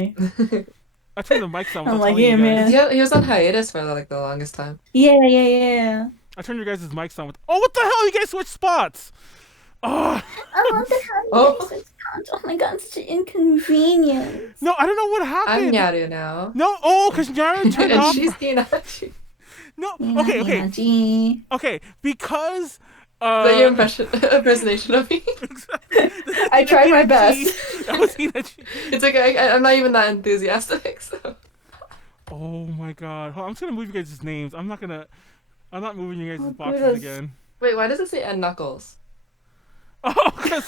I turned the mics on I'm without like, telling you yeah, guys. man. He was on hiatus for like the longest time. Yeah. I turned your guys' mics on with. Oh, what the hell? You guys switched spots. Oh. I wonder how you Oh, guys switch accounts. Oh my god, it's such an inconvenience. No, I don't know what I'm happened. Nyaru now. No, oh, because Nyaru turned And off. she's Hinacchi. No, Yeah, okay, Hinacchi. okay, because Is that your impersonation of me? I tried my Hinacchi. best. That was Hinacchi. It's like I'm not even that enthusiastic. So Oh my god. Hold on, I'm just gonna move you guys' names. I'm not moving you guys' Oh, boxes goodness. again. wait, why does it say N Knuckles? Oh, because.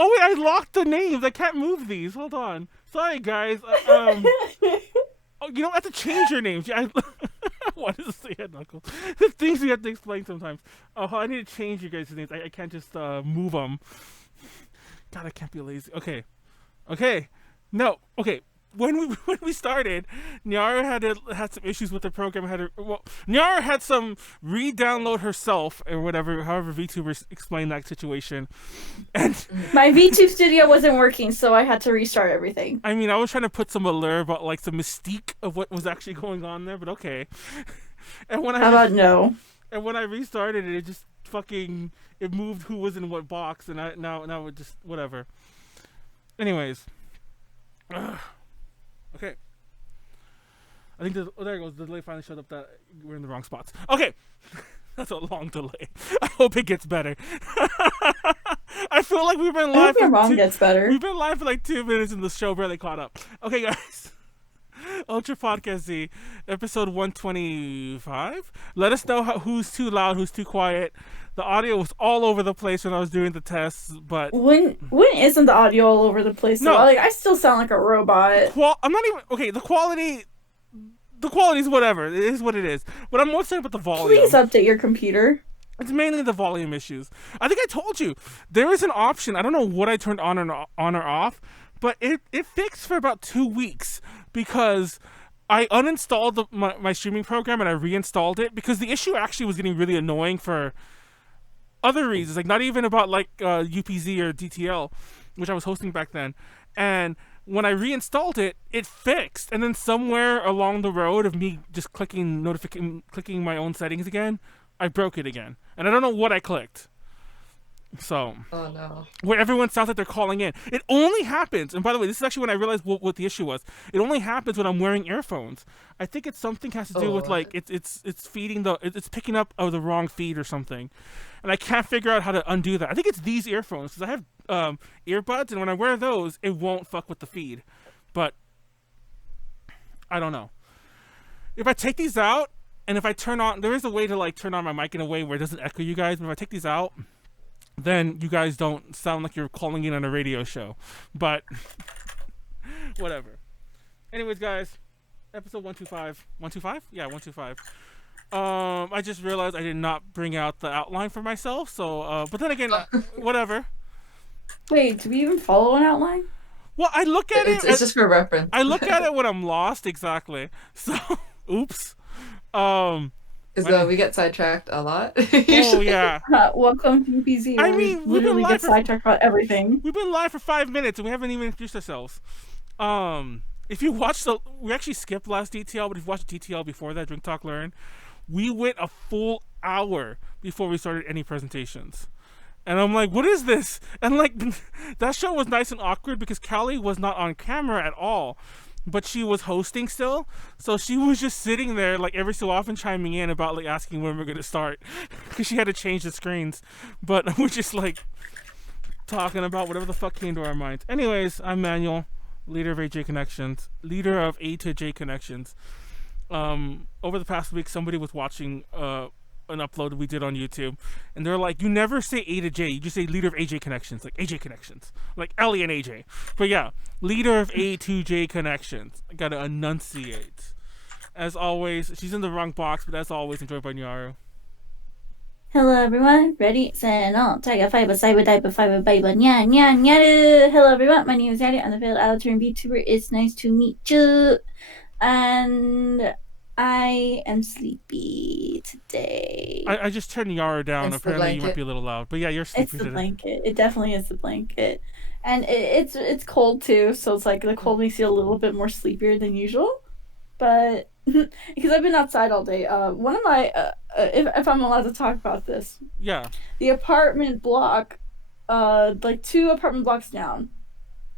Oh wait, I locked the names. I can't move these. Hold on. Sorry, guys. Oh, you don't have to change your names. Yeah, what does it say, Knuckles? The things we have to explain sometimes. Oh, I need to change you guys' names. I can't just move them. God, I can't be lazy. Okay. No. Okay. When we started, Nyaru had some issues with the program. Nyaru had some re-download herself or whatever. However, VTubers explained that situation, and My VTube studio wasn't working, so I had to restart everything. I mean, I was trying to put some allure about like the mystique of what was actually going on there, but okay. And when How about no? and when I restarted it, it just fucking it moved who was in what box, and now it just whatever. Anyways. Okay. I think there it goes. The delay finally showed up that we're in the wrong spots. Okay. That's a long delay. I hope it gets better. I feel like we've been I live hope your for mom gets better. We've been live for like 2 minutes and the show barely caught up. Okay, guys. Ultra Podcast Z, episode 125. Let us know who's too loud, who's too quiet. The audio was all over the place when I was doing the tests, but When isn't the audio all over the place? No. Like I still sound like a robot. I'm not even okay. The quality is whatever. It is what it is. But I'm more concerned about the volume. Please update your computer. It's mainly the volume issues. I think I told you there is an option. I don't know what I turned on or off, but it fixed for about 2 weeks because I uninstalled my streaming program and I reinstalled it because the issue actually was getting really annoying for other reasons, like not even about like UPZ or DTL, which I was hosting back then. And when I reinstalled it, it fixed. And then somewhere along the road of me just clicking my own settings again, I broke it again. And I don't know what I clicked. So, Oh no. where everyone sounds like they're calling in. It only happens, and by the way, this is actually when I realized what the issue was. It only happens when I'm wearing earphones. I think it's something has to do with like it's feeding it's picking up the wrong feed or something, and I can't figure out how to undo that. I think it's these earphones because I have earbuds, and when I wear those, it won't fuck with the feed. But I don't know. If I take these out, and if I turn on, there is a way to like turn on my mic in a way where it doesn't echo you guys. But if I take these out, then you guys don't sound like you're calling in on a radio show. But whatever. Anyways, guys, episode 125. 125? Yeah, 125. I just realized I did not bring out the outline for myself, so but then again, whatever. Wait, do we even follow an outline? Well, I look at it. It's just for reference. I look at it when I'm lost, exactly. So, oops. Because we get sidetracked a lot. Oh yeah. Welcome to UPZ. I mean, we've been literally live get sidetracked about everything. We've been live for 5 minutes and we haven't even introduced ourselves. If you watched we actually skipped last DTL, but if you watched DTL before that, Drink Talk Learn, we went a full hour before we started any presentations. And I'm like, what is this? And like, that show was nice and awkward because Callie was not on camera at all, but she was hosting still. So she was just sitting there like every so often chiming in about like asking when we're going to start because she had to change the screens. But we're just like talking about whatever the fuck came to our minds. Anyways, I'm Manuel, leader of AJ Connections, leader of A to J Connections. Over the past week, somebody was watching an upload we did on YouTube, and they're like, you never say A to J, you just say leader of AJ Connections, like AJ Connections, like Ellie and AJ. But yeah, leader of A to J Connections. I gotta enunciate. As always, she's in the wrong box, but as always, enjoyed by Nyaru. Hello everyone, ready, set, on, Tiger Fiber, Cyber Diaper, Fiber Bible, Nyaru. Hello everyone, my name is Nyaru, I'm the failed Alaturn VTuber. It's nice to meet you. And I am sleepy today. I just turned Nyaru down. It's the Apparently, you might be blanket. a little loud. But yeah, you're It's sleepy the today. blanket. It definitely is the blanket. And it's cold too, so it's like the cold makes you a little bit more sleepier than usual. But because I've been outside all day, one of my if I'm allowed to talk about this, Yeah. the apartment block, like 2 apartment blocks down,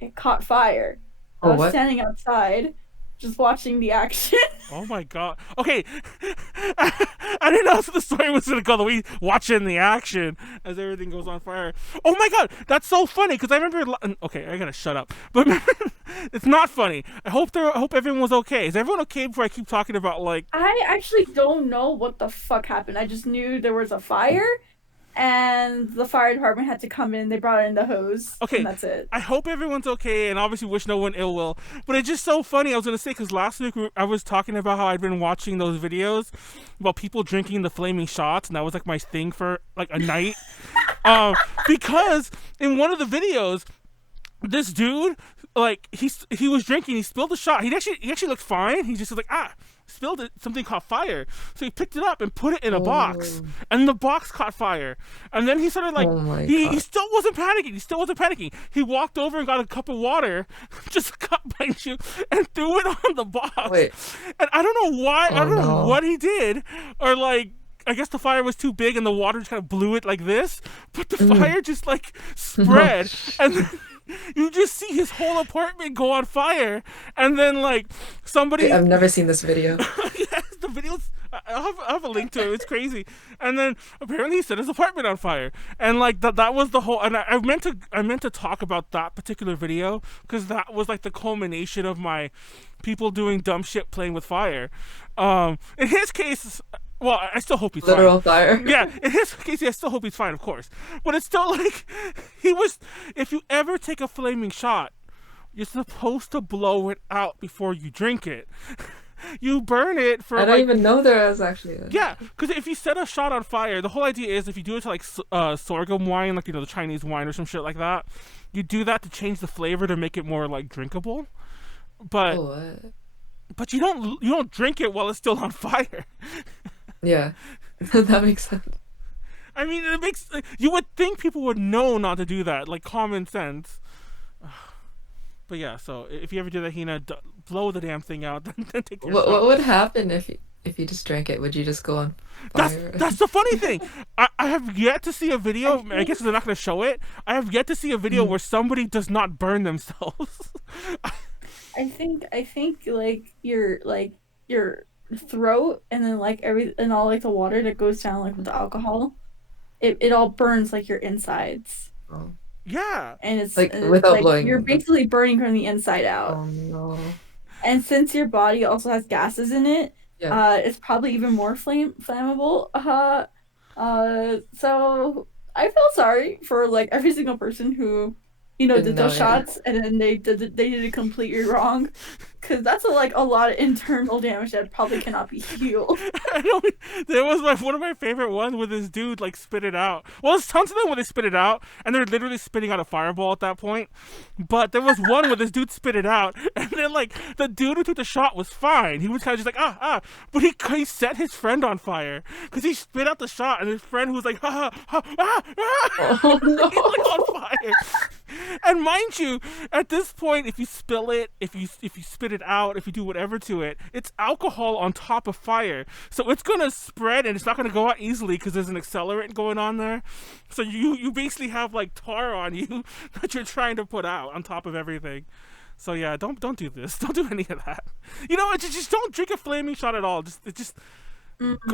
it caught fire. I Oh, was what? standing outside, just watching the action. Oh my god. Okay. I didn't know the story was gonna go the way watching the action as everything goes on fire. Oh my god, that's so funny because I remember. Okay, I gotta shut up. But remember, it's not funny. I hope everyone was okay. Is everyone okay before I keep talking about like? I actually don't know what the fuck happened. I just knew there was a fire and the fire department had to come in. They brought in the hose, and Okay, that's it. I hope everyone's okay, and obviously wish no one ill will. But it's just so funny. I was gonna say because last week I was talking about how I'd been watching those videos about people drinking the flaming shots, and that was like my thing for like a night. Because in one of the videos, this dude, like he was drinking, he spilled the shot. He actually looked fine. He just was like spilled it. Something caught fire, so he picked it up and put it in a box, Oh, and the box caught fire. And then he started like oh my he god. still wasn't panicking. He still wasn't panicking. He walked over and got a cup of water, just a cup, mind you, and threw it on the box. Wait. And I don't know why. I Oh don't know no. what he did, or like. I guess the fire was too big and the water just kind of blew it like this, but the fire just like spread, and then you just see his whole apartment go on fire, and then like somebody, I've never seen this video. yes, the videos. I'll have a link to it. It's crazy. And then apparently he set his apartment on fire, and like that was the whole. And I meant to talk about that particular video because that was like the culmination of my people doing dumb shit playing with fire. In his case. Well, I still hope he's fine. Literal fire. Yeah, in his case, I still hope he's fine, of course. But it's still like, he was. If you ever take a flaming shot, you're supposed to blow it out before you drink it. You burn it for I don't like. even know there was actually a... Yeah, because if you set a shot on fire, the whole idea is if you do it to like sorghum wine, like the Chinese wine or some shit like that, you do that to change the flavor to make it more like drinkable. But Oh, what? but you don't drink it while it's still on fire. Yeah. That makes sense. I mean, it makes you would think people would know not to do that, like common sense. But yeah, so if you ever do that, Hina, blow the damn thing out, then take your What shot. would happen if you just drank it? Would you just go on fire? That's the funny thing. I have yet to see a video. I guess they're not going to show it. I have yet to see a video where somebody does not burn themselves. I think your throat and then like and all like the water that goes down like with the alcohol, it all burns like your insides, Oh. Yeah. and it's Like without like blowing. you're basically burning from the inside out. Oh no. And since your body also has gases in it, Yeah. it's probably even more flammable. So I feel sorry for like every single person who, Didn't did know, those yeah. shots and then they did it completely wrong, because that's a lot of internal damage that probably cannot be healed. I know. There was one of my favorite ones where this dude like spit it out. Well, there's tons of them where they spit it out, and they're literally spitting out a fireball at that point. But there was one where this dude spit it out, and then like the dude who took the shot was fine. He was kind of just like but he set his friend on fire because he spit out the shot, and his friend was like Oh no. he's like on fire. And mind you, at this point, if you spill it, if you spit it out, if you do whatever to it, it's alcohol on top of fire, so it's gonna spread and it's not gonna go out easily because there's an accelerant going on there. So you basically have like tar on you that you're trying to put out on top of everything. So yeah, don't do this. Don't do any of that. Just don't drink a flaming shot at all. Just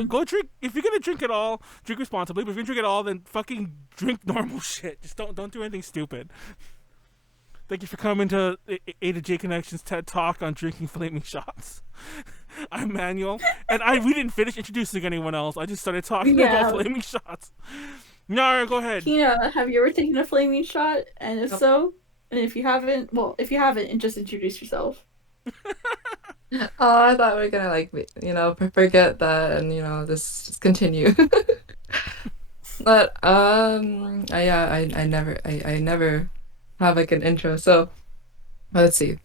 go drink. If you're gonna drink it all, drink responsibly. But if you're gonna drink it all, then fucking drink normal shit. Just don't do anything stupid. Thank you for coming to A to J Connections TED Talk on drinking flaming shots. I'm Manuel, and we didn't finish introducing anyone else. I just started talking Yeah. about flaming shots. Nyaru, go ahead. Tina, have you ever taken a flaming shot? And if Nope. so, and if you haven't, just introduce yourself. Oh, I thought we were gonna like forget that and just continue. But I never have like an intro. So let's see.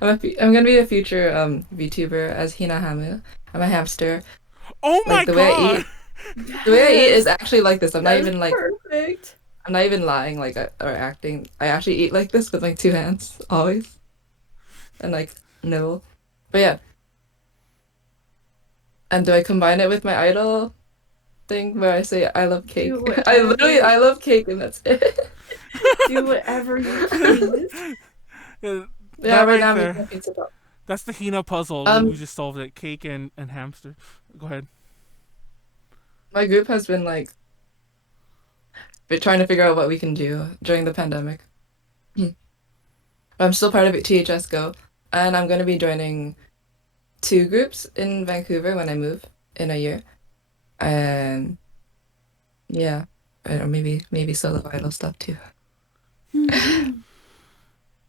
I'm gonna be a future VTuber as Hinahamu. I'm a hamster. Oh my Like the way I god! eat, the way I eat Yes, is actually like this. that is perfect. I'm not even lying, like or acting. I actually eat like this with my two hands always, and like nibble. But yeah, and do I combine it with my idol thing where I say I love cake? Do I love cake, and that's it. do whatever you please. Yeah, Yeah, that right right now I'm there. making a pizza pop. That's the Hina puzzle. We Um, just solved it. Cake and hamster. Go ahead. my group has been like trying to figure out what we can do during the pandemic. Hmm. I'm still part of THS Go, and I'm going to be joining two groups in Vancouver when I move in a year. And yeah, or maybe solo idol stuff too.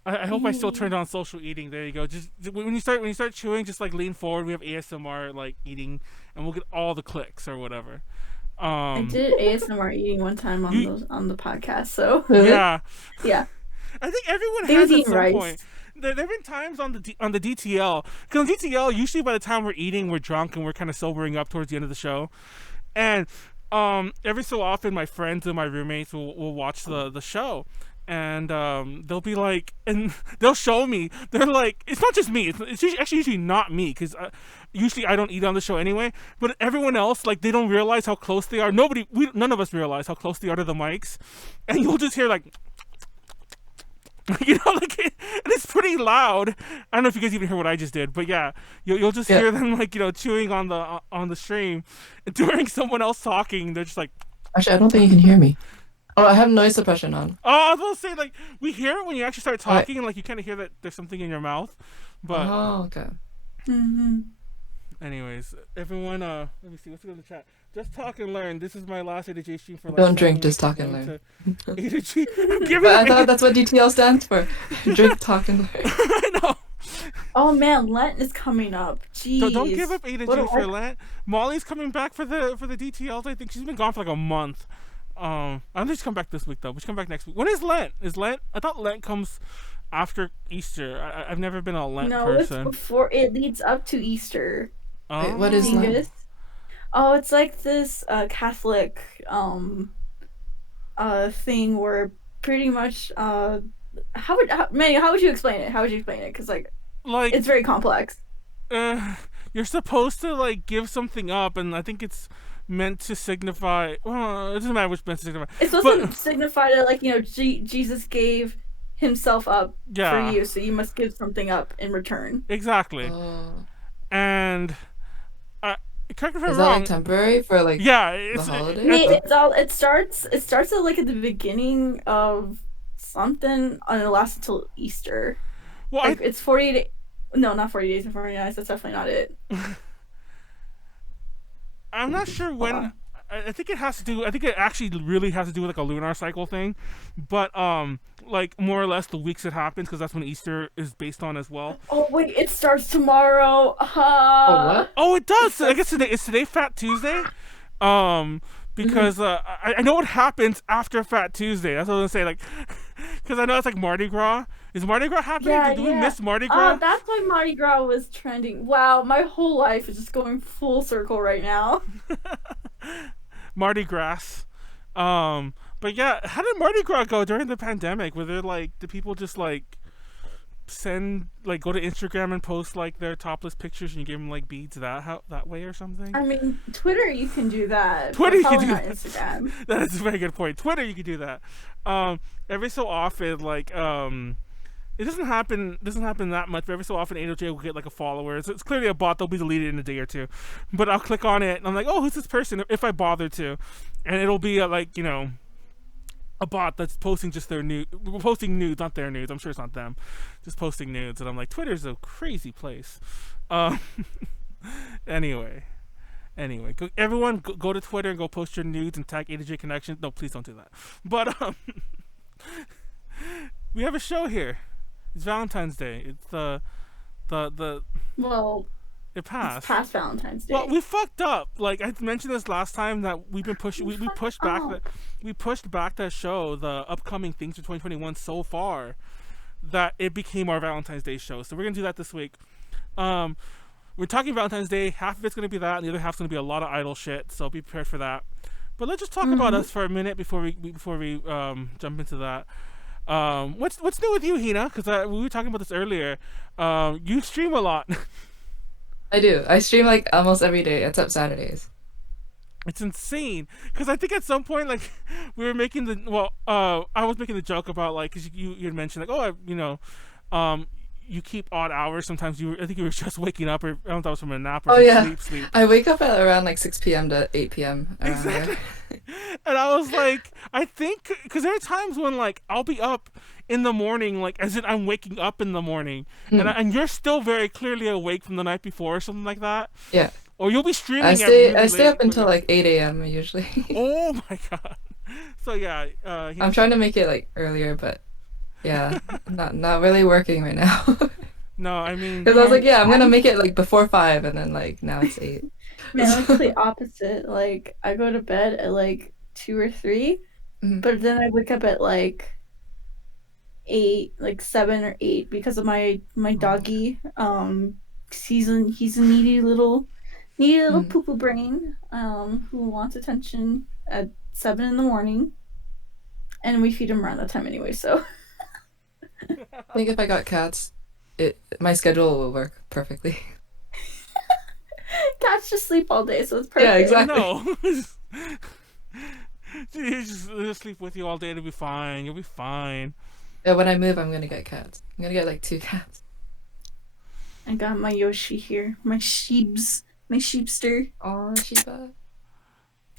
I hope I still turned on social eating. There you go. Just when you start chewing, just like lean forward. We have ASMR like eating, and we'll get all the clicks or whatever. I did ASMR eating one time on the podcast, so Really? Yeah, yeah. I think everyone They has was at eating some rice. point. There've been times on the DTL, because on DTL usually by the time we're eating, we're drunk and we're kind of sobering up towards the end of the show, and every so often my friends and my roommates will watch the show, and they'll be like, and they'll show me. They're like, it's not just me. It's usually not me, because usually I don't eat on the show anyway. But everyone else, like, they don't realize how close they are. None of us realize how close they are to the mics, and you'll just hear like. Like, and it's pretty loud. I don't know if you guys even hear what I just did, but yeah, you'll just hear them like chewing on the stream during someone else talking. They're just like, Actually, I don't think you can hear me. Oh, I have noise suppression on. oh, I was gonna say like we hear it when you actually start talking, and like you kind of hear that there's something in your mouth. But Oh, okay. anyways, everyone, let me see what's in the chat. Just talk and learn. This is my last AJ stream for like Don't 7 drink, just weeks. talk I'm and going learn. to AJ. I'm giving But I it- thought that's what DTL stands for. Drink, talk, and learn. I know. Oh man, Lent is coming up. Jeez. Don't give up A to What G do for I- Lent. Molly's coming back for the DTLs. I think she's been gone for like a month. I don't think she's come back this week though. But she's come back next week. When is Lent? Is Lent? I thought Lent comes after Easter. I've never been a Lent No, person. it's before. It leads up to Easter. Wait, what is Dingus. Lent? Oh, it's like this Catholic thing where pretty much how would you explain it? How would you explain it? Because like Like it's very complex. you're supposed to like give something up, and I think it's meant to signify. Well, it doesn't matter which meant to signify. It's supposed to signify that like Jesus gave himself up Yeah. for you, so you must give something up in return. Exactly. Oh. And correct me if I'm Is that wrong. like temporary for like Yeah, the it's holiday? It starts at like at the beginning of something and it lasts until Easter. well, Like it's 48. No, not 40 days and 40 nights. That's definitely not it. I'm not sure when. on. I think it has to do. I think it actually really has to do with like a lunar cycle thing, but like more or less the weeks it happens because that's when Easter is based on as well. Oh wait, it starts tomorrow. Oh, what? Oh, it does. I guess today is today Fat Tuesday. Because I know what happens after Fat Tuesday. That's what I was gonna say. Like, because I know it's like Mardi Gras. Is Mardi Gras happening? Yeah, Did we yeah. miss Mardi Gras? That's why Mardi Gras was trending. Wow, my whole life is just going full circle right now. Mardi Gras. But yeah, how did Mardi Gras go during the pandemic? Were there like, did people just like go to Instagram and post like their topless pictures and you give them like beads that way or something? I mean, Twitter you can do that. Twitter you but can probably do not that. Instagram. That is a very good point. Twitter you can do that. Every so often like it doesn't happen that much, but every so often AJ will get like a follower. It's clearly a bot, they'll be deleted in a day or two. But I'll click on it and I'm like, oh, who's this person? If I bother to. And it'll be like, a bot that's posting just posting nudes, not their nudes. I'm sure it's not them. Just posting nudes. And I'm like, Twitter's a crazy place. Anyway, everyone go to Twitter and go post your nudes and tag AJ Connections. No, please don't do that. But we have a show here. It's Valentine's Day. It's the Well, it passed. it's past Valentine's Day. Well, we fucked up. Like I mentioned this last time that we've been pushing. We pushed back up. we pushed back that show, the upcoming things for 2021 so far that it became our Valentine's Day show. So we're gonna do that this week. Um, we're talking Valentine's Day. Half of it's gonna be that, and the other half's gonna be a lot of idle shit. So be prepared for that. But let's just talk about Mm-hmm. us for a minute before we jump into that. What's new with you, Hina? Because we were talking about this earlier. You stream a lot. I do. I stream like almost every day except Saturdays. It's insane because I think at some point like we were making I was making the joke about like because you had mentioned like um you keep odd hours sometimes I think you were just waking up or I don't know if that was from a nap or Oh from yeah. sleep I wake up at around like 6 p.m. to 8 p.m. around exactly. there. And I was like I think because there are times when like I'll be up in the morning like as in I'm waking up in the morning Hmm. and you're still very clearly awake from the night before or something like that Yeah. or you'll be I streaming at stay really I stay up late. until like 8 a.m. usually. Oh my god. So yeah, I'm trying to make it like earlier, but yeah, not really working right now. no, I mean, Because I was like, Man, yeah, I'm gonna I'm make it like before 5, and then like now it's 8. man, I'm So, complete opposite. Like I go to bed at like 2 or 3, mhm, but then I wake up at like 8, like 7 or 8 because of my doggy. 'Cause he's a needy little mhm. poo poo brain. Who wants attention at 7 in the morning, and we feed him around that time anyway. So I think if I got cats, my schedule will work perfectly. cats just sleep all day, so it's Yeah, perfect. I exactly. know. They'll sleep with you all day. It'll be fine. You'll be fine. Yeah, when I move, I'm gonna get cats. I'm gonna get like 2 cats. I got my Yoshi here, my sheepster. Oh, Shiba.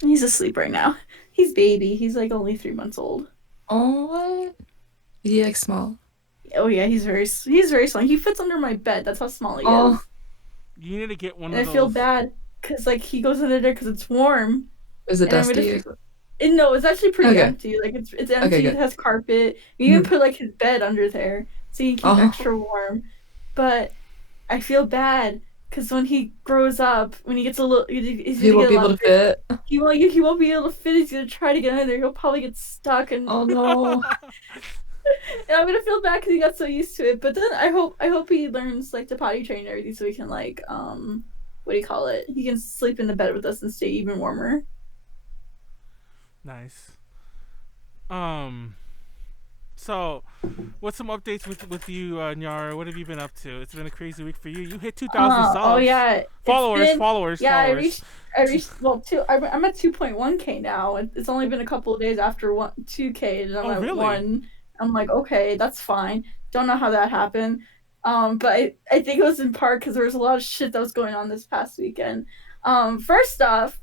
He's asleep right now. He's baby. He's like only 3 months old. Oh, what? Is he like small? Oh yeah, he's very small. He fits under my bed. That's how small he Oh, is. You need to get one And of I feel those. bad because like he goes under there because it's warm, is it and I'm gonna. dusty? And no, it's actually pretty Okay. empty. Like it's Okay, empty. It good. has carpet. You even Mhm. put like his bed under there so you can keep Oh, extra warm. But I feel bad because when he grows up, when he gets a little, he's he gonna won't get a be lot able to bigger. fit. He won't be able to fit. He's gonna try to get under there. He'll probably get stuck, and Oh no. and I'm gonna feel bad because he got so used to it. But then I hope he learns like to potty train and everything, so he can like what do you call it? He can sleep in the bed with us and stay even warmer. Nice. Um. So, what's some updates with you, Nyaru? What have you been up to? It's been a crazy week for you. You hit 2,000 Oh subs. yeah, it's Followers, been followers, yeah. followers. I reached well two. I'm at 2.1K now. It's only been a couple of days after 2K, and I'm Oh, at really? 1. I'm like, okay, that's fine. Don't know how that happened. But I think it was in part because there was a lot of shit that was going on this past weekend. First off,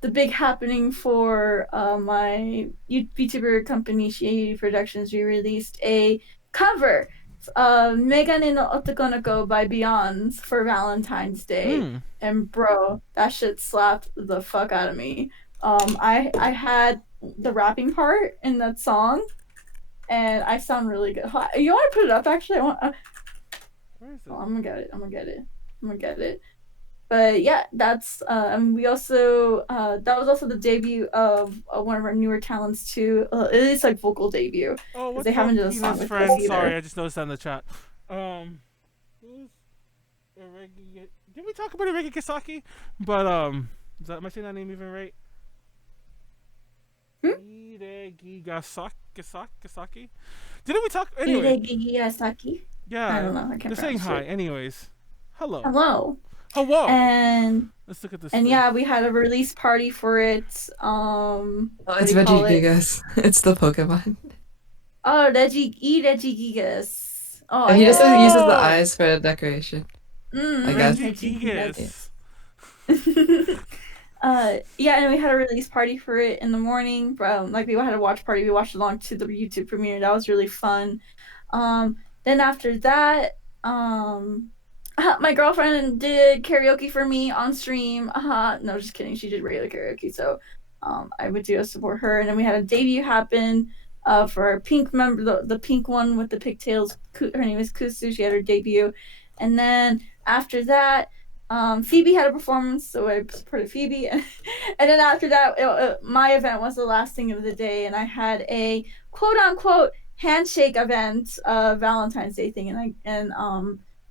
the big happening for my VTuber company Shady Productions, we released a cover, Megane no Otokonoko by Beyonce for Valentine's Day, Hmm. and bro, that shit slapped the fuck out of me. I had the rapping part in that song, and I sound really good. You want to put it up? Actually, I want. Where is it? Oh, I'm gonna get it. I'm gonna get it. I'm gonna get it. But yeah, that's and we also that was also the debut of one of our newer talents too. It is like vocal debut Oh, because they what's up, haven't done a song Hina's with us friend? Sorry, either. I just noticed that in the chat. Um, who's Iregi? Did we talk about Iregi Kisaki? But am I saying that name even right? Hmm? Iregi Kisaki? Didn't we talk? Anyway, Hidegigi Asaki. I yeah, don't know. I can't they're saying pronounce hi. it. Anyways, hello, Hello. hello. And Let's look at this and thing. yeah, we had a release party for it. Oh, What it's do you call it? Regigigas. It's the Pokemon. Oh, Regigigas. Oh, And I he just can't uses the Oh, eyes for decoration, I guess. Regigigas. Regigigas. Yeah, and we had a release party for it in the morning. Like we had a watch party. We watched along to the YouTube premiere. That was really fun. Then after that, my girlfriend did karaoke for me on stream. No, just kidding. She did regular karaoke, so I would do support her. And then we had a debut happen for our pink member, the pink one with the pigtails. Her name is Kusu. She had her debut, and then after that. Phoebe had a performance, so I supported Phoebe. And then after that, my event was the last thing of the day, and I had a quote unquote handshake event, Valentine's Day thing, and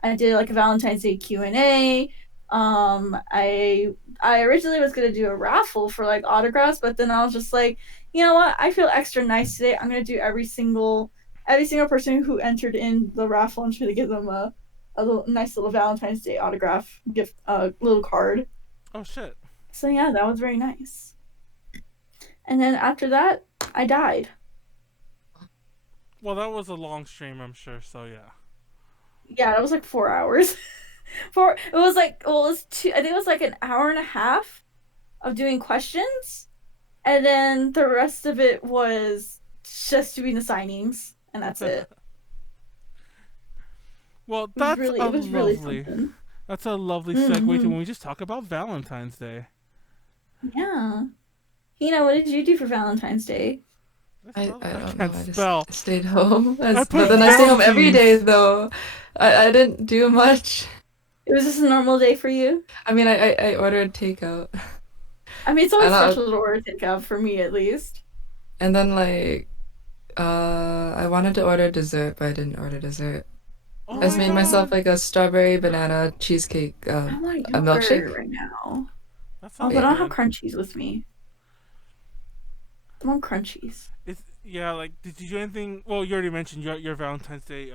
I did like a Valentine's Day Q&A. I originally was gonna do a raffle for like autographs, but then I was just like, you know what? I feel extra nice today. I'm gonna do every single person who entered in the raffle and try to give them a nice little Valentine's Day autograph gift, little card. Oh shit. So yeah, that was very nice. And then after that, I died. Well, that was a long stream, I'm sure. So yeah. Yeah, that was like 4 hours. It was like, well, it was two. I think it was like an hour and a half of doing questions, and then the rest of it was just doing the signings, and that's it. Well, that's it was really something. That's a lovely segue to when we just talk about Valentine's Day. Yeah. Hina, what did you do for Valentine's Day? I don't know. can't I spell. just stayed home. put But then I stay home every Valentines. day though. I didn't do much. It was just a normal day for you? I mean, I ordered takeout. I mean, it's always And I- special to order takeout for me, at least. And then like I wanted to order dessert, but I didn't order dessert. Oh I just my made myself God. like a strawberry banana cheesecake, I want a milkshake. yogurt right now. That Oh, sounds but I don't have good. crunchies with me. I want crunchies. Yeah, like, did you do anything? Well, you already mentioned your Valentine's Day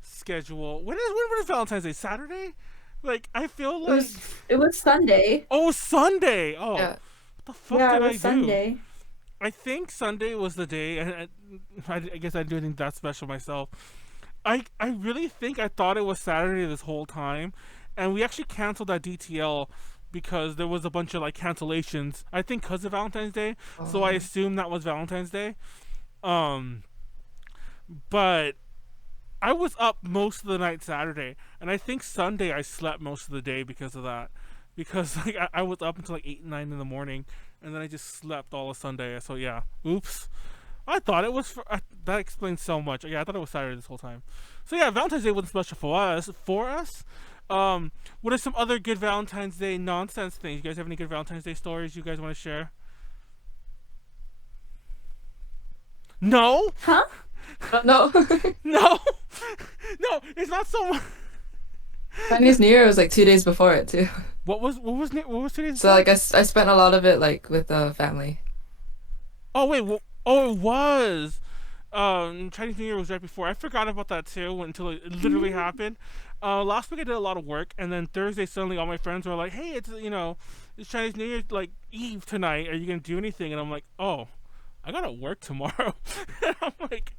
schedule. When is Valentine's Day? Saturday? Like, I feel like It was Sunday. Sunday. Oh, Yeah. what the fuck Yeah, did it I was do? Sunday. I think Sunday was the day, and I guess I didn't do anything that special myself. I really think I thought it was Saturday this whole time, and we actually canceled that DTL because there was a bunch of like cancellations. I think because of Valentine's Day, so I assumed that was Valentine's Day. But I was up most of the night Saturday, and I think Sunday I slept most of the day because of that. Because like I was up until like 8, 9 in the morning, and then I just slept all of Sunday. So yeah, oops. I thought it was that explains so much. Yeah, I thought it was Saturday this whole time. So yeah, Valentine's Day wasn't special for us. What are some other good Valentine's Day nonsense things? You guys have any good Valentine's Day stories you guys want to share? No, Huh? No. no, no. It's not so much. Chinese New Year was like 2 days before it too. What was today's? So like I spent a lot of it like with family. Oh wait, it was. Chinese New Year was right before. I forgot about that too until it literally happened. Last week I did a lot of work, and then Thursday suddenly all my friends were like, "Hey, it's Chinese New Year like Eve tonight. Are you gonna do anything?" And I'm like, "Oh, I gotta work tomorrow." And I'm like,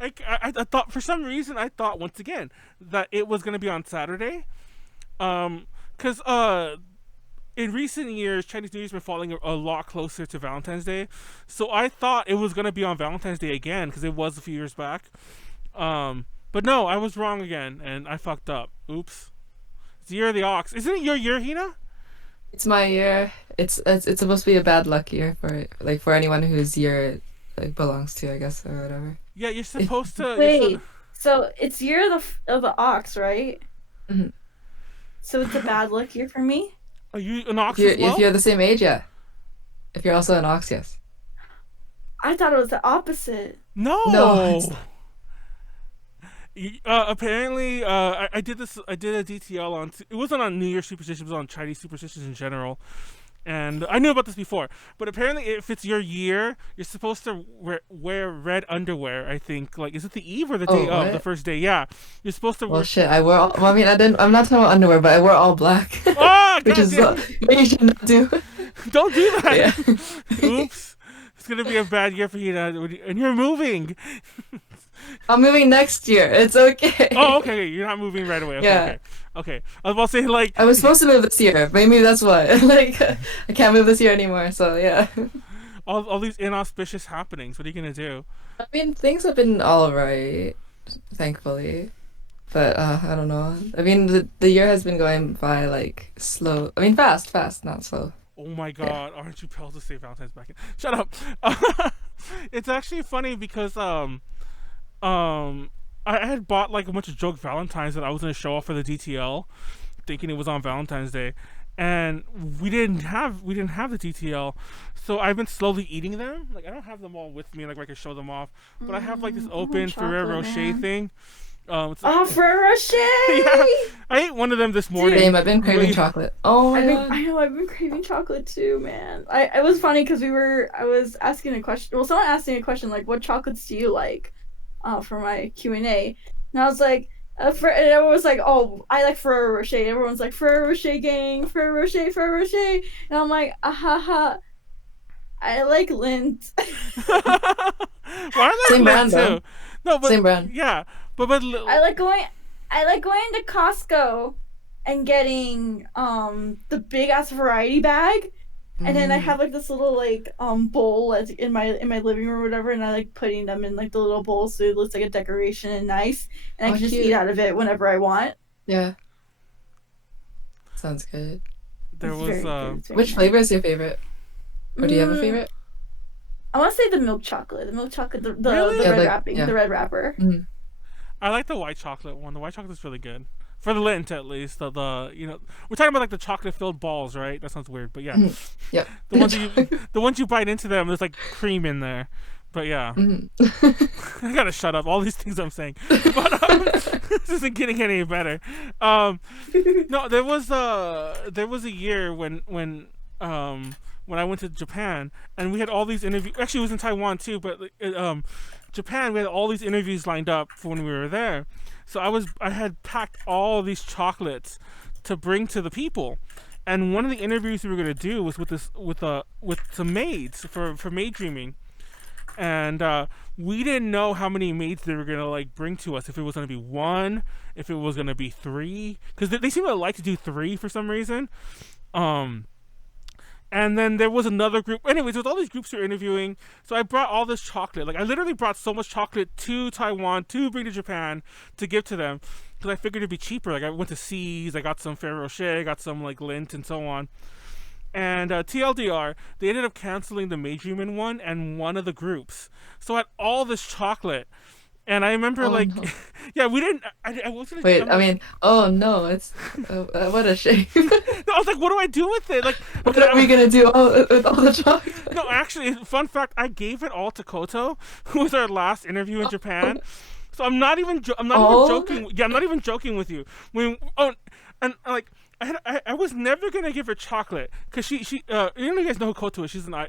I thought for some reason once again that it was gonna be on Saturday, because in recent years, Chinese New Year's been falling a lot closer to Valentine's Day, so I thought it was gonna be on Valentine's Day again because it was a few years back. But no, I was wrong again, and I fucked up. Oops. It's the year of the ox. Isn't it your year, Hina? It's my year. It's supposed to be a bad luck year for anyone whose year it like belongs to, I guess, or whatever. Yeah, you're supposed to. Wait, so it's year of the ox, right? Mhm. So it's a bad luck year for me? Are you an ox If as well? you're the same age, yeah. If you're also an ox, yes. I thought it was the opposite. No. No. Apparently, I did this. I did a DTL on. It wasn't on New Year's superstitions. It was on Chinese superstitions in general. And I knew about this before, but apparently, if it's your year, you're supposed to wear red underwear. I think, like, is it the eve or the day of the What? first day? Yeah, you're supposed to. Well, shit. I wore all. Well, I mean, I'm not talking about underwear, but I wore all black, Oh, which is goddamn! what you should not do. Don't do that. Yeah. Oops, it's gonna be a bad year for you, and you're moving. I'm moving next year. It's okay. Oh, okay. You're not moving right away. Okay, Yeah. okay. I was about to say like. I was supposed to move this year. Maybe that's what. Like, I can't move this year anymore. So yeah. All these inauspicious happenings. What are you gonna do? I mean, things have been all right, thankfully. But I don't know. I mean, the year has been going by like slow. I mean, fast, not slow. Oh my God! Aren't you proud to say Valentine's back in? Shut up. It's actually funny because I had bought like a bunch of joke Valentines that I was gonna show off for the DTL, thinking it was on Valentine's Day, and we didn't have the TTL, so I've been slowly eating them. Like I don't have them all with me, like where I can show them off, but I have like this open Ferrero Rocher thing. It's like, Ferrero Rocher! yeah, I ate one of them this morning. Same, I've been craving chocolate. Oh my god. I know, I've been craving chocolate too, man. It was funny because I was asking a question. Well, someone asked me a question like, "What chocolates do you like?" For my Q&A, and I was like, and everyone was like, "Oh, I like Ferrero Rocher." Everyone's like, "Ferrero Rocher gang, Ferrero Rocher, Ferrero Rocher," and I'm like, "Ahaha, I like Lent." Well, I like Same brand, too. though. No, but Same brand. yeah, but I like going to Costco and getting the big ass variety bag, and then I have like this little like bowl that's in my living room or whatever, and I like putting them in like the little bowl so it looks like a decoration and nice, and I can just eat out of it whenever I want. Yeah. Sounds good. There was which flavor is your favorite? Or do you have a favorite? I want to say the milk chocolate. The milk chocolate, the Really? red Yeah, like- wrapping, yeah. the red wrapper. I like the white chocolate one. The white chocolate is really good. For the Lent, at least. The we're talking about like the chocolate filled balls, right? That sounds weird, but yeah. Yep. The ones you bite into them, there's like cream in there. But yeah. I gotta shut up. All these things I'm saying. But this isn't getting any better. No, there was a year when I went to Japan and we had all these interviews. Actually, it was in Taiwan too, but Japan, we had all these interviews lined up for when we were there. So I had packed all these chocolates to bring to the people. And one of the interviews we were gonna do was with some maids for maid dreaming. And we didn't know how many maids they were gonna like bring to us. If it was gonna be one, if it was gonna be three, because they seem to like to do three for some reason. And then there was another group. Anyways, with all these groups we were interviewing, so I brought all this chocolate. Like I literally brought so much chocolate to Taiwan to bring to Japan to give to them, because I figured it'd be cheaper. Like I went to C's, I got some Ferrero Rocher, I got some like Lent and so on. And TLDR, they ended up canceling the Maydreamin one and one of the groups. So I had all this chocolate. And I remember no. yeah, we didn't, I wasn't. Wait, I mean, oh no, it's, what a shame. I was like, what do I do with it? Like, What are we gonna do with all the chocolate? No, actually, fun fact, I gave it all to Koto, who was our last interview in Japan. So I'm not even joking. Yeah, I'm not even joking with you. Like, I was never gonna give her chocolate because she you guys know who Koto is. She's I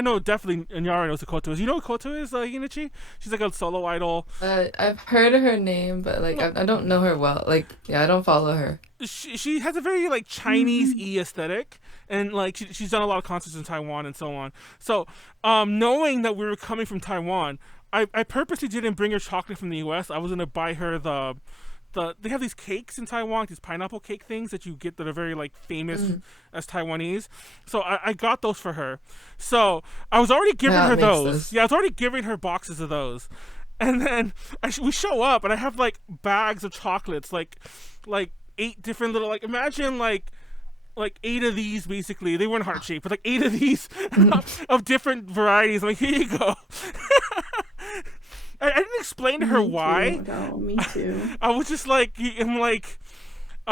know definitely Nyaru knows who Koto is. You know who Koto is, Hinacchi? She's like a solo idol. I've heard of her name, but like I don't know her well. Like, yeah, I don't follow her. She has a very like Chinese-y aesthetic, and like she's done a lot of concerts in Taiwan and so on. So knowing that we were coming from Taiwan, I purposely didn't bring her chocolate from the US. I was gonna buy her they have these cakes in Taiwan, these pineapple cake things that you get that are very like famous as Taiwanese. So I got those for her. So I was already giving her those. Yeah, I was already giving her boxes of those. And then we show up and I have like bags of chocolates, like 8 different little, like imagine like 8 of these basically. They weren't heart shaped, but like 8 of these of different varieties. I'm like, here you go. I didn't explain to her why. Me too. I was just like, I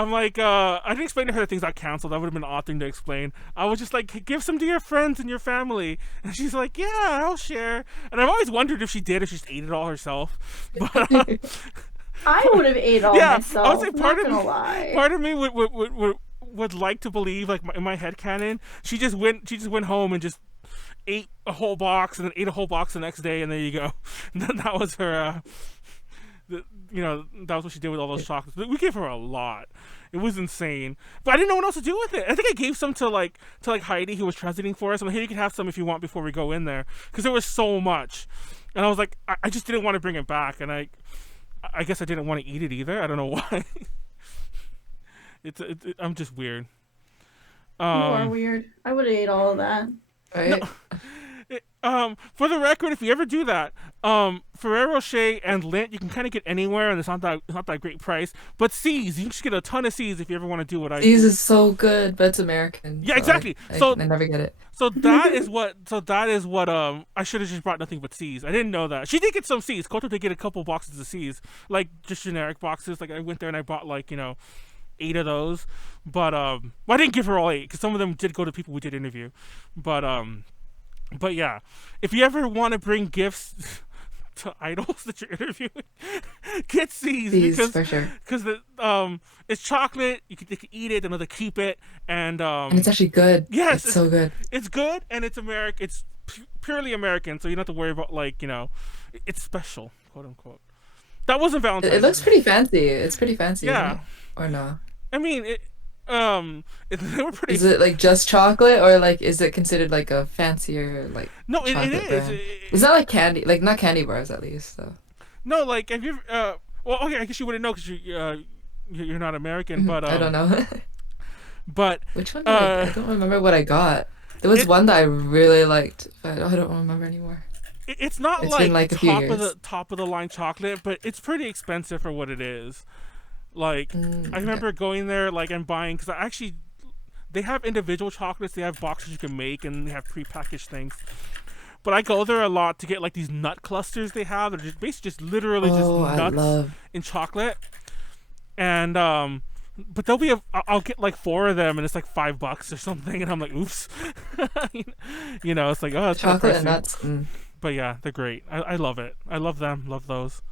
didn't explain to her that things got canceled. That would have been an odd thing to explain. I was just like, give some to your friends and your family. And she's like, yeah, I'll share. And I've always wondered if she did, if she just ate it all herself. But I would have ate all myself. I was like, part of me would like to believe, like in my head canon, she just went home and just ate a whole box and then ate a whole box the next day, and there you go. That was her that was what she did with all those chocolates. We gave her a lot. It was insane, but I didn't know what else to do with it. I think I gave some to Heidi, who was translating for us. I'm like, here, you can have some if you want before we go in there, because there was so much, and I was like, I just didn't want to bring it back, and I guess I didn't want to eat it either. I don't know why. I'm just weird. You are weird. I would have ate all of that. Right? No. For the record, if you ever do that, Ferrero Rocher and Lent you can kind of get anywhere, and it's not that great price. But C's, you can just get a ton of C's if you ever want to do what I do. C's is so good, but it's American. Yeah, so exactly. I never get it. So that is what. I should have just brought nothing but C's. I didn't know that. She did get some C's. Koto did get a couple boxes of C's, like just generic boxes. Like I went there and I bought like 8 of those. But well, I didn't give her all 8 because some of them did go to people we did interview. But yeah, if you ever want to bring gifts to idols that you're interviewing, get these because for sure. It's chocolate. They can eat it, and they keep it, and it's actually good. Yes, it's so good. It's good, and it's American. It's purely American, so you don't have to worry about it's special, quote unquote. That wasn't Valentine's. It looks pretty fancy. It's pretty fancy. Yeah. Isn't it? Or no? I mean, they were pretty. Is it like just chocolate, or like is it considered like a fancier like? No, it is. It's not like candy, like not candy bars at least. So. No, like have you? Well, okay, I guess you wouldn't know because you're not American, but I don't know. But which one? I don't remember what I got. There was one that I really liked, but I don't remember anymore. It's not like top of the line chocolate, but it's pretty expensive for what it is. Like I remember going there and buying because they have individual chocolates. They have boxes you can make, and they have prepackaged things. But I go there a lot to get these nut clusters they have. They're just basically literally nuts in chocolate. And but I'll get 4 of them, and it's $5 or something, and I'm like, oops. It's like, oh, it's chocolate and nuts. But yeah, they're great. I love it. I love them. Love those.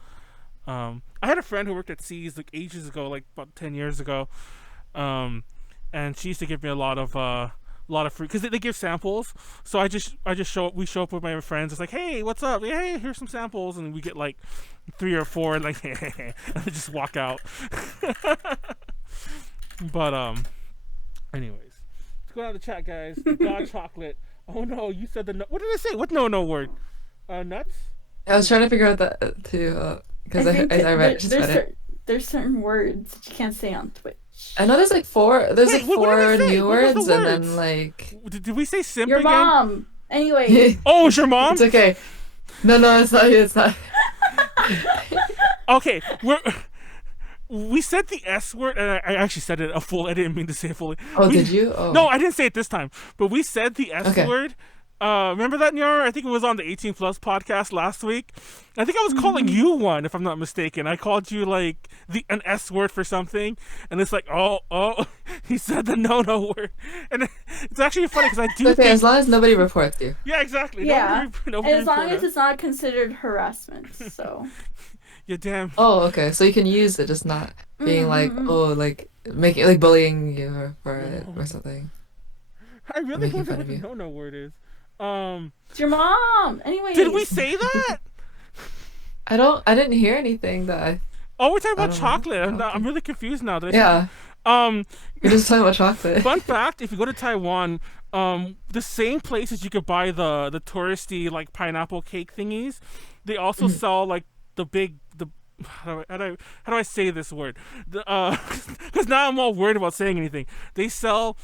I had a friend who worked at C's ages ago, about 10 years ago, and she used to give me a lot of fruit because they give samples. So we show up with my friends. It's like, hey, what's up? Hey, here's some samples, and we get 3 or 4, and and just walk out. But anyways, let's go down to the chat, guys. God chocolate. Oh no, you said what did I say? What no word? Nuts. I was trying to figure out that too because I read it. There's certain words that you can't say on Twitch. I know there's 4. There's 4 new words, and then Did we say simp your again? Your mom. Anyway. Oh, it's your mom? It's okay. No, it's not. It's not. Okay, we said the S word, and I actually said it I didn't mean to say it fully. Oh, did you? Oh. No, I didn't say it this time. But we said the S word. Remember that, Nyaru? I think it was on the 18 Plus podcast last week. I think I was calling you one, if I'm not mistaken. I called you an S word for something, and it's oh, he said the no word, and it's actually funny because I do. Okay, as long as nobody reports you. Yeah, exactly. Yeah, nobody as long as it's not considered harassment. So. Yeah, damn. Oh, okay. So you can use it, just not being making bullying you for it or something. I really wonder what the no word is. It's your mom. Anyway. Did we say that? I didn't hear anything that I. Oh, we're talking about chocolate. I'm really confused now. Yeah. You're just talking about chocolate. Fun fact: if you go to Taiwan, the same places you could buy the touristy pineapple cake thingies, they also sell the big how do I say this word? Because now I'm all worried about saying anything. They sell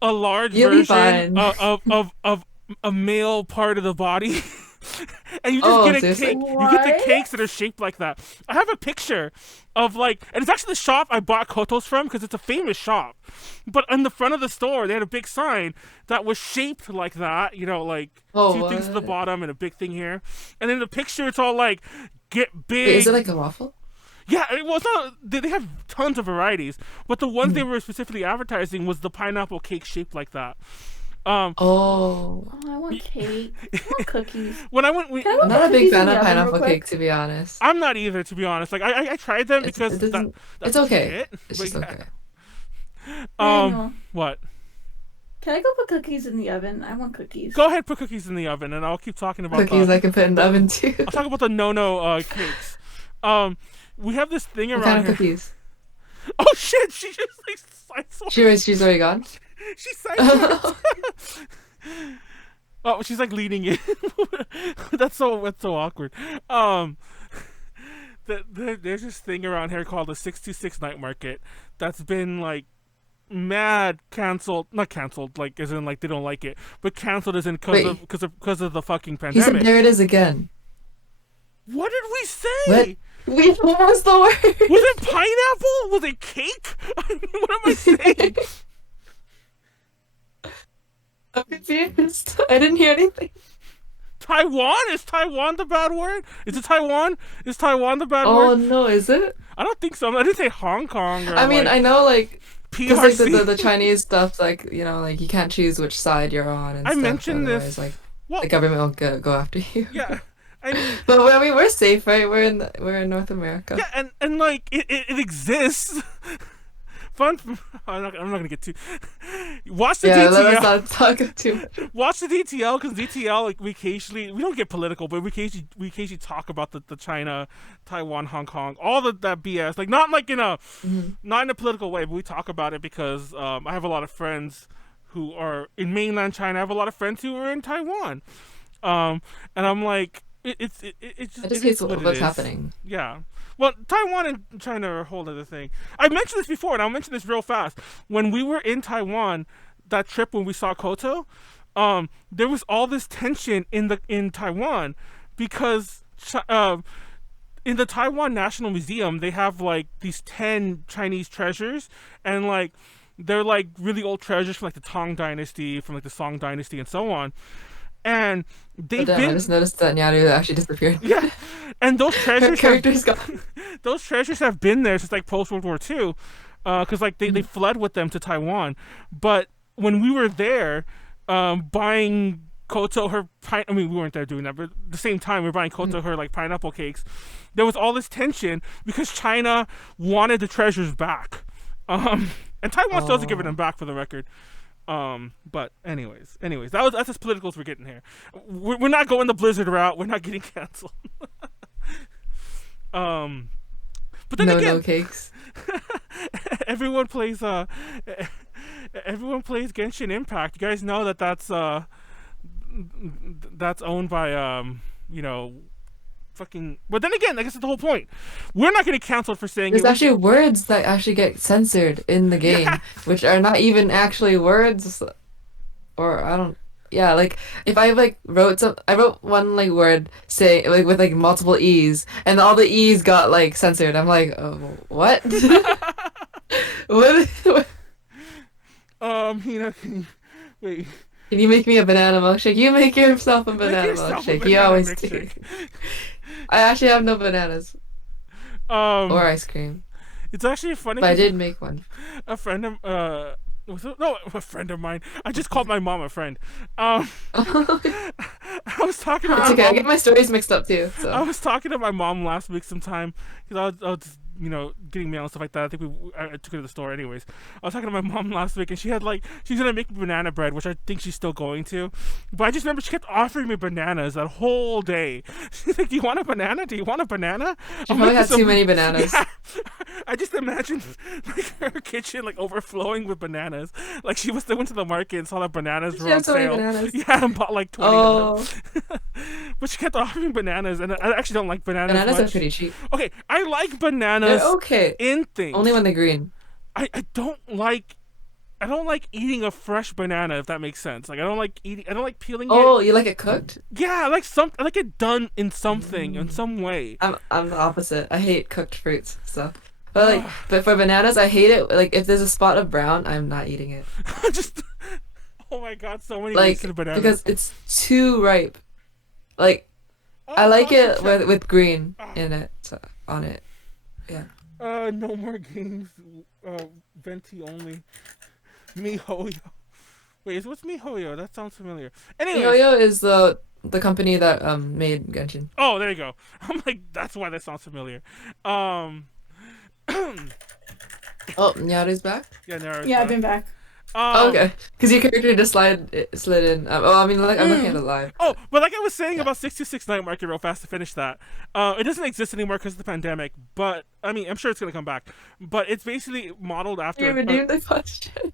a large version of a male part of the body. And you just get a cake. You get the cakes that are shaped like that. I have a picture of and it's actually the shop I bought Kotos from because it's a famous shop. But in the front of the store, they had a big sign that was shaped like that. Two things at the bottom and a big thing here. And in the picture, it's all get big. Wait, is it like a waffle? Yeah, it's not. They have tons of varieties, but the ones they were specifically advertising was the pineapple cake shaped like that. I want cake. I want cookies. When I went, I'm not a big fan of pineapple cake, to be honest. I'm not either, to be honest. I tried them because it's okay. It's just okay. What? Can I go put cookies in the oven? I want cookies. Go ahead, put cookies in the oven, and I'll keep talking about cookies. I can put in the oven too. I'll talk about the no cakes. We have this thing around here. What kind of cookies? Oh shit! She just She's already gone. She's sideswiped. Oh, she's leaning in. That's so awkward. There's this thing around here called the 626 Night Market that's been mad canceled, not canceled as in they don't like it, but canceled as in because of the fucking pandemic. He said there it is again. What did we say? What was the word? Was it pineapple? Was it cake? What am I saying? I'm confused. I didn't hear anything. Taiwan? Is Taiwan the bad word? Is it Taiwan? Is Taiwan the bad word? Oh no, is it? I don't think so. I didn't say Hong Kong or I mean, like I know like because like PRC. the Chinese stuff, like like you can't choose which side you're on and I stuff. mentioned Otherwise, this. like the Well, government will go after you. yeah. I mean, But I mean, we're safe, right? We're in North America. yeah, and like it exists. Fun. I'm not gonna get too. Watch the Yeah, let us DTL. not talk too much. Watch the DTL because DTL like we don't get political, but we occasionally talk about the China, Taiwan, Hong Kong, all that BS. Like not like in a Mhm. not in a political way, but we talk about it because I have a lot of friends who are in mainland China. I have a lot of friends who are in Taiwan, and I'm like it's I just just it hate is what it what's is. happening. Yeah. Well, Taiwan and China are a whole other thing. I mentioned this before, and I'll mention this real fast. When we were in Taiwan, that trip when we saw Koto, there was all this tension in Taiwan because in the Taiwan National Museum they have like these 10 Chinese treasures, and like they're like really old treasures from like the Tang Dynasty, from like the Song Dynasty, and so on. And Oh they've damn! I been just noticed that Nyaru actually disappeared. yeah, and those Her treasures have character's gone. those treasures have been there since like post World War II, because like they fled with them to Taiwan. But when we were there, buying Koto her I mean we weren't there doing that, but at the same time we were buying Koto her like pineapple cakes. There was all this tension because China wanted the treasures back, and Taiwan still hasn't given them Oh. back for the record. But anyways, that's as political as we're getting here. We're not going the Blizzard route. We're not getting canceled. Um, but then No, again, no cakes. everyone plays everyone plays Genshin Impact. You guys know that's owned by fucking. But then again, I guess that's the whole point. We're not getting canceled for saying There's it. actually words that actually get censored in the game, Yeah. which are not even actually words, or I don't. Yeah, like if I like I wrote one like word say like with like multiple e's, and all the e's got like censored. I'm like, oh, what? What? Hina, can you wait? Can you make me a banana milkshake? You make yourself a Make banana yourself a milkshake. You banana always milkshake. do. I actually have no bananas or Um, ice cream, it's actually funny. but I 'Cause did make one. a friend of no, a friend of mine. I just called my mom a friend. Um, I was talking to It's my okay. I mom. get my stories mixed up too. I So was talking to my mom last week sometime because I was just, getting mail and stuff like that. I think I took her to the store anyways. I was talking to my mom last week and she had like she's gonna make me banana bread, which I think she's still going to. But I just remember she kept offering me bananas that whole day. She's like, "Do you want a banana? Do you want a banana?" she I'll probably make you had too some-" many bananas. Yeah. I just imagined like her kitchen like overflowing with bananas. Like she went to the market and saw that bananas She were on had so many sale. bananas. Yeah, and bought like 20 Oh, of them. But she kept offering me bananas, and I actually don't like bananas bananas are much. pretty cheap. Okay, I like They're bananas okay. in things. Only when they're green. I don't like eating a fresh banana, if that makes sense. Like I don't like peeling Oh, it. you like it cooked? Yeah, I like it done in something, in some way. I'm the opposite. I hate cooked fruits stuff. But for bananas, I hate it. Like if there's a spot of brown, I'm not eating it. Just oh my god, so many Like wasted bananas. because it's too ripe. Like Oh, I like I'll it check. with green in it on it. Yeah. No more games. Venti only. MiHoYo. Wait, what's MiHoYo? That sounds familiar. Anyways. Yoyo is the company that made Genshin. Oh, there you go. I'm like, that's why that sounds familiar. Oh, Nyaru's back. Yeah, Nyaru's Yeah, I've back. been back. Oh, okay, because your character just slid in. Oh, I mean, like I'm looking at it live. Oh, but like I was saying about 626 Night Market real fast to finish that. It doesn't exist anymore because of the pandemic, but I mean, I'm sure it's going to come back. But it's basically modeled after You redeemed the question.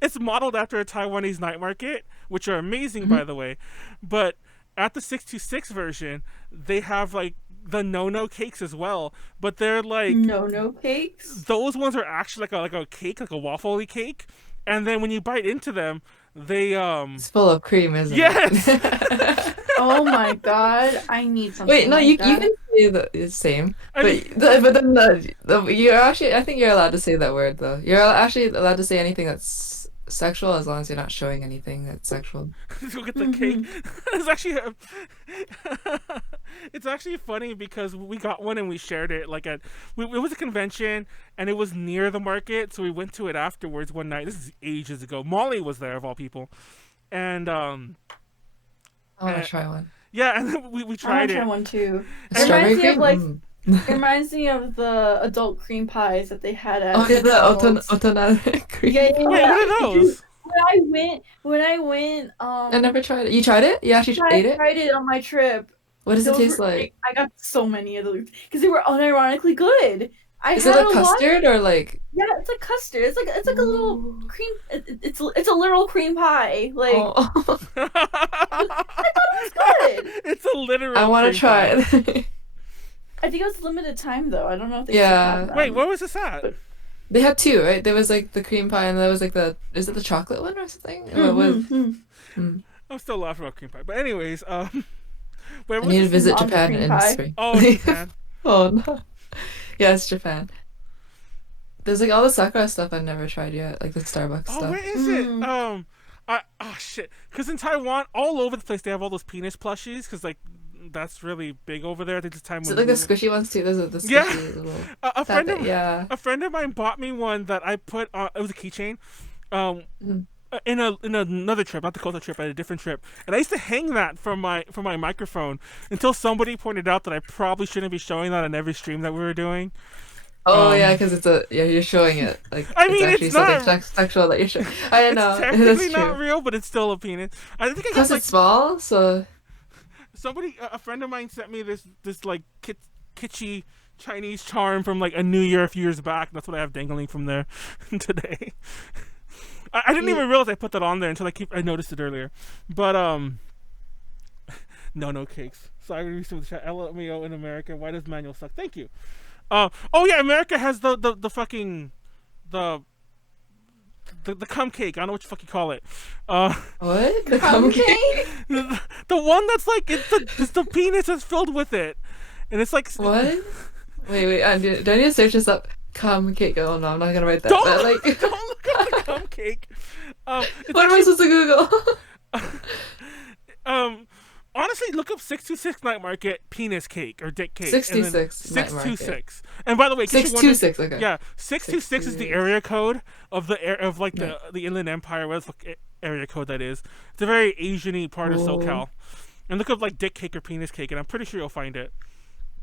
it's modeled after a Taiwanese night market, which are amazing by the way. But at the 626 version, they have like the no cakes as well, but they're like No cakes. those ones are actually like a cake, like a waffle-y cake, and then when you bite into them, they It's full of cream, isn't Yes! it? Oh my god, I need something. Wait, no, like you that. can say the same, I mean- but then you're actually I think you're allowed to say that word though. You're actually allowed to say anything that's sexual as long as you're not showing anything that's sexual. go get the cake. It's actually It's actually funny because we got one and we shared it. Like it was a convention and it was near the market, so we went to it afterwards one night. This is ages ago. Molly was there of all people, and I want to try one. yeah, and then we I want tried to try it. one too. It Strawberry reminds me of cream? like it reminds me of the adult cream pies that they had at Oh yeah, the McDonald's. otonare cream. Yeah, yeah, Wait, yeah. what are those? When I went, I never tried it. You tried it? You actually I ate it? tried it on my trip. What does it Those taste were, like? I got so many of those because they were unironically good. I Is had it a like lot. custard or like? Yeah, it's like custard. It's like a little cream. It's a literal cream pie. Like Oh. I thought it was good. It's a literal. I want cream to try pie. it. I think it was limited time though. I don't know if they Yeah. still have them. Wait, where was this at? They had two, right? There was like the cream pie and there was like is it the chocolate one or something? Or what was- Mhm. I'm still laughing about cream pie. But anyways, where I was need to this? visit on the Japan cream in pie? spring. Oh, Japan. Oh no. Yes, Japan. There's like all the Sakura stuff I've never tried yet, like the Starbucks Oh, stuff. where is it? Shit. Because in Taiwan, all over the place, they have all those penis plushies. Because like that's really big over there. I think this time Is when it like the we went- squishy ones too? There's the Yeah. squishy little a friend tappet. of Yeah. a friend of mine bought me one that I put on. It was a keychain. Mhm. In another trip, not the Kozue trip, at a different trip, and I used to hang that from my microphone until somebody pointed out that I probably shouldn't be showing that on every stream that we were doing. Oh yeah, because you're showing it. Like I mean, actually it's not- something sexual that you're showing. I It's know. technically That's not true. real, but it's still a penis. I think I got Because like it's small, so somebody, a friend of mine sent me this like kitschy Chinese charm from like a New Year a few years back. That's what I have dangling from there today. I didn't even realize I put that on there until I noticed it earlier. But no cakes. Sorry, we received the chat. LMAO in America. Why does Manuel suck? Thank you. Oh yeah, America has the fucking the cum cake. I don't know what the fuck you call it. what? The Cum cum cake? The one that's like it's the penis that's filled with it, and it's like What? Wait, do I need to search this up? Cum cake. Oh no, I'm not gonna write that. Don't, But, like, don't look at the cum cake. It's what am I actually- supposed to Google? Honestly, look up 626 Night Market penis cake or dick cake. 626 Night 626. And by the way, in case you're wondering- 626. Okay. Yeah, 626 is the area code of the Inland Empire. What the fuck area code that is? It's a very Asian-y part of Cool. SoCal. And look up like dick cake or penis cake, and I'm pretty sure you'll find it.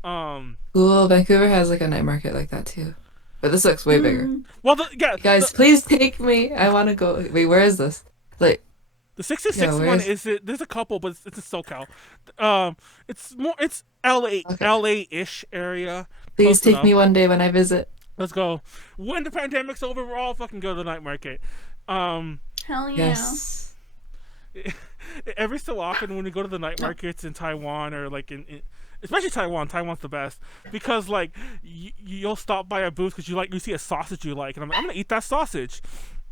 Cool. Vancouver has like a night market like that too, but this looks way bigger. Well, Guys, please take me. I want to go. Wait, where is this? Like, the 626 Yeah, one where's- is it? There's a couple, but it's in SoCal. It's LA, Okay. LA-ish area. please Close take enough. me one day when I visit. Let's go. When the pandemic's over, we'll all fucking go to the night market. Hell yeah. Yes. Every so often when we go to the night markets in Taiwan or like in especially Taiwan's the best because like you'll stop by a booth because you see a sausage you like, and I'm gonna eat that sausage.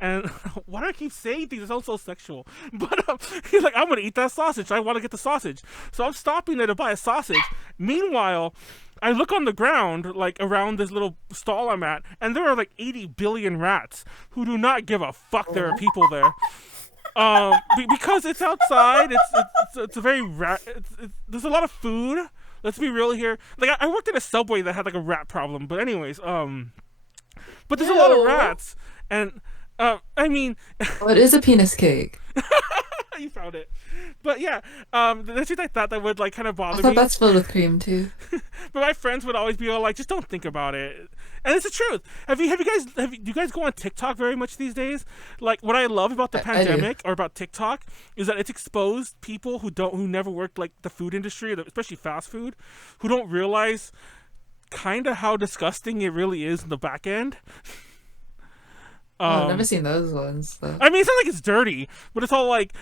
And why do I keep saying things? It sounds so sexual. But he's like, I'm gonna eat that sausage. I want to get the sausage, so I'm stopping there to buy a sausage. Meanwhile, I look on the ground, like around this little stall I'm at, and there are like 80 billion rats who do not give a fuck there are people there. Because it's outside. It's a very rat. There's a lot of food. Let's be real here. Like I worked in a Subway that had like a rat problem. But anyways, but there's a lot of Ew. rats, and I mean, What is a penis cake? you found it. But yeah, there's things like that would like kind of I bother thought me. that's filled with cream too. But my friends would always be all like, just don't think about it. And it's the truth. Do you guys go on TikTok very much these days? Like what I love about the I do. pandemic or about TikTok is that it's exposed people who never worked like the food industry, especially fast food, who don't realize kind of how disgusting it really is in the back end. I've never seen those ones though. I mean, it's not like it's dirty, but it's all like,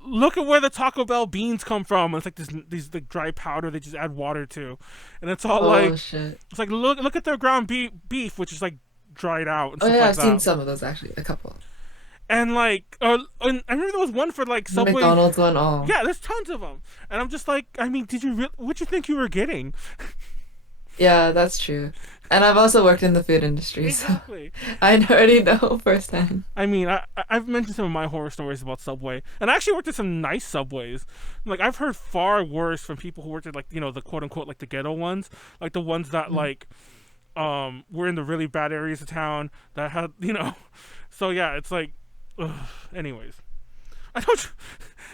look at where the Taco Bell beans come from. It's like these like dry powder they just add water to, and it's all Oh like shit. it's like look at their ground beef, which is like dried out. And Oh stuff yeah, like I've that. seen some of those actually. A couple. And like, and I remember there was one for like The Subway. McDonald's one. Oh. Yeah, there's tons of them, and I'm just like, I mean, what'd you think you were getting? Yeah, that's true. And I've also worked in the food industry, so Exactly. I already know firsthand. I mean, I've mentioned some of my horror stories about Subway, and I actually worked at some nice Subways. Like I've heard far worse from people who worked at like the quote unquote like the ghetto ones, like the ones that Mm. like were in the really bad areas of town that had So yeah, it's like, ugh. Anyways, I don't.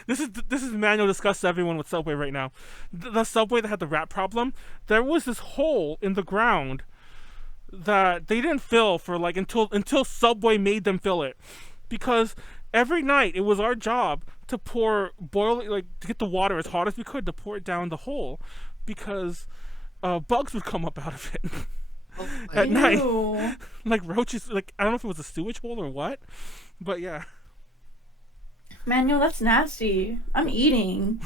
This is Manuel discuss everyone with Subway right now. The Subway that had the rat problem, there was this hole in the ground that they didn't fill for like until Subway made them fill it, because every night it was our job to boil it, like to get the water as hot as we could to pour it down the hole, because bugs would come up out of it Oh at my. night, Ew. like roaches. Like I don't know if it was a sewage hole or what, but yeah. Manuel, that's nasty. I'm eating.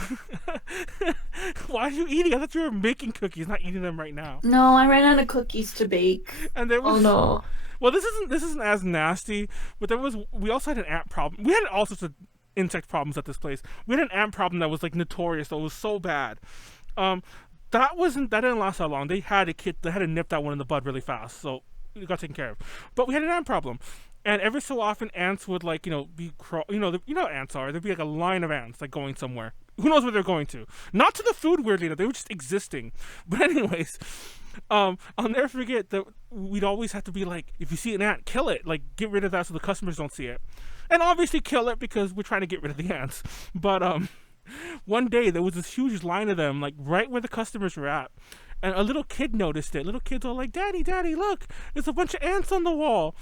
Why are you eating? I thought you were making cookies, not eating them right now. No, I ran out of cookies to bake. And there Oh was no. Well, this isn't as nasty, but we also had an ant problem. We had all sorts of insect problems at this place. We had an ant problem that was like notorious. That was so bad. Um, that didn't last that long. They had to nip that one in the bud really fast, so it got taken care of. But we had an ant problem, and every so often ants would like be how ants are. There'd be like a line of ants like going somewhere. Who knows where they're going to? Not to the food, weirdly enough. They were just existing. But anyways, I'll never forget that we'd always have to be like, if you see an ant, kill it. Like, get rid of that so the customers don't see it. And obviously kill it because we're trying to get rid of the ants. But one day there was this huge line of them, like right where the customers were at. And a little kid noticed it. Little kids were like, Daddy, Daddy, look, there's a bunch of ants on the wall.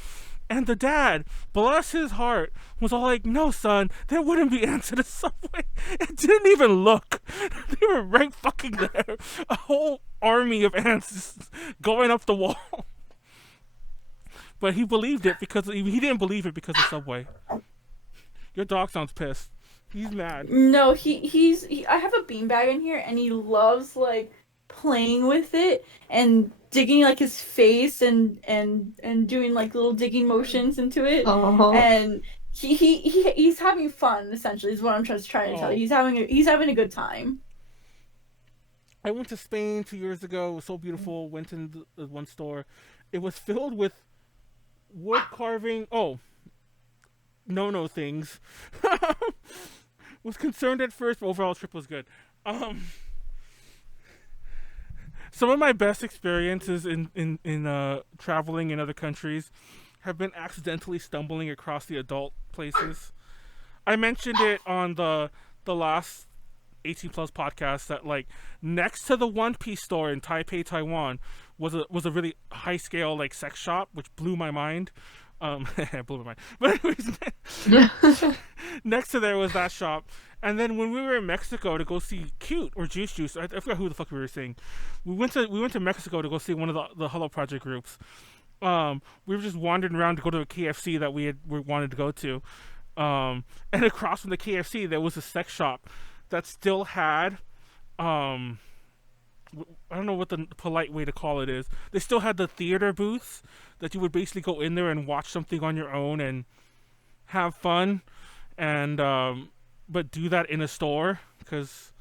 And the dad, bless his heart, was all like, no, son, there wouldn't be ants in the Subway. It didn't even look. They were right fucking there. A whole army of ants just going up the wall. But he believed it because he didn't believe it because of Subway. Your dog sounds pissed. He's mad. No, I have a beanbag in here and he loves like playing with it and digging like his face and doing like little digging motions into it. Oh. And he's having fun essentially is what I'm just trying to tell you. He's having a good time. I went to Spain 2 years ago. It was so beautiful. Went in the one store. It was filled with wood carving. Oh, no things. Was concerned at first, but overall trip was good. Some of my best experiences in traveling in other countries have been accidentally stumbling across the adult places. I mentioned it on the last 18 plus podcast that like next to the One Piece store in Taipei, Taiwan, was a really high scale like sex shop, which blew my mind. Blew my mind. But anyways, next to there was that shop. And then when we were in Mexico to go see Cute or Juice, I forgot who the fuck we were seeing. We went to Mexico to go see one of the Hello Project groups. We were just wandering around to go to a KFC that we wanted to go to. And across from the KFC there was a sex shop that still had I don't know what the polite way to call it is. They still had the theater booths that you would basically go in there and watch something on your own and have fun, and but do that in a store because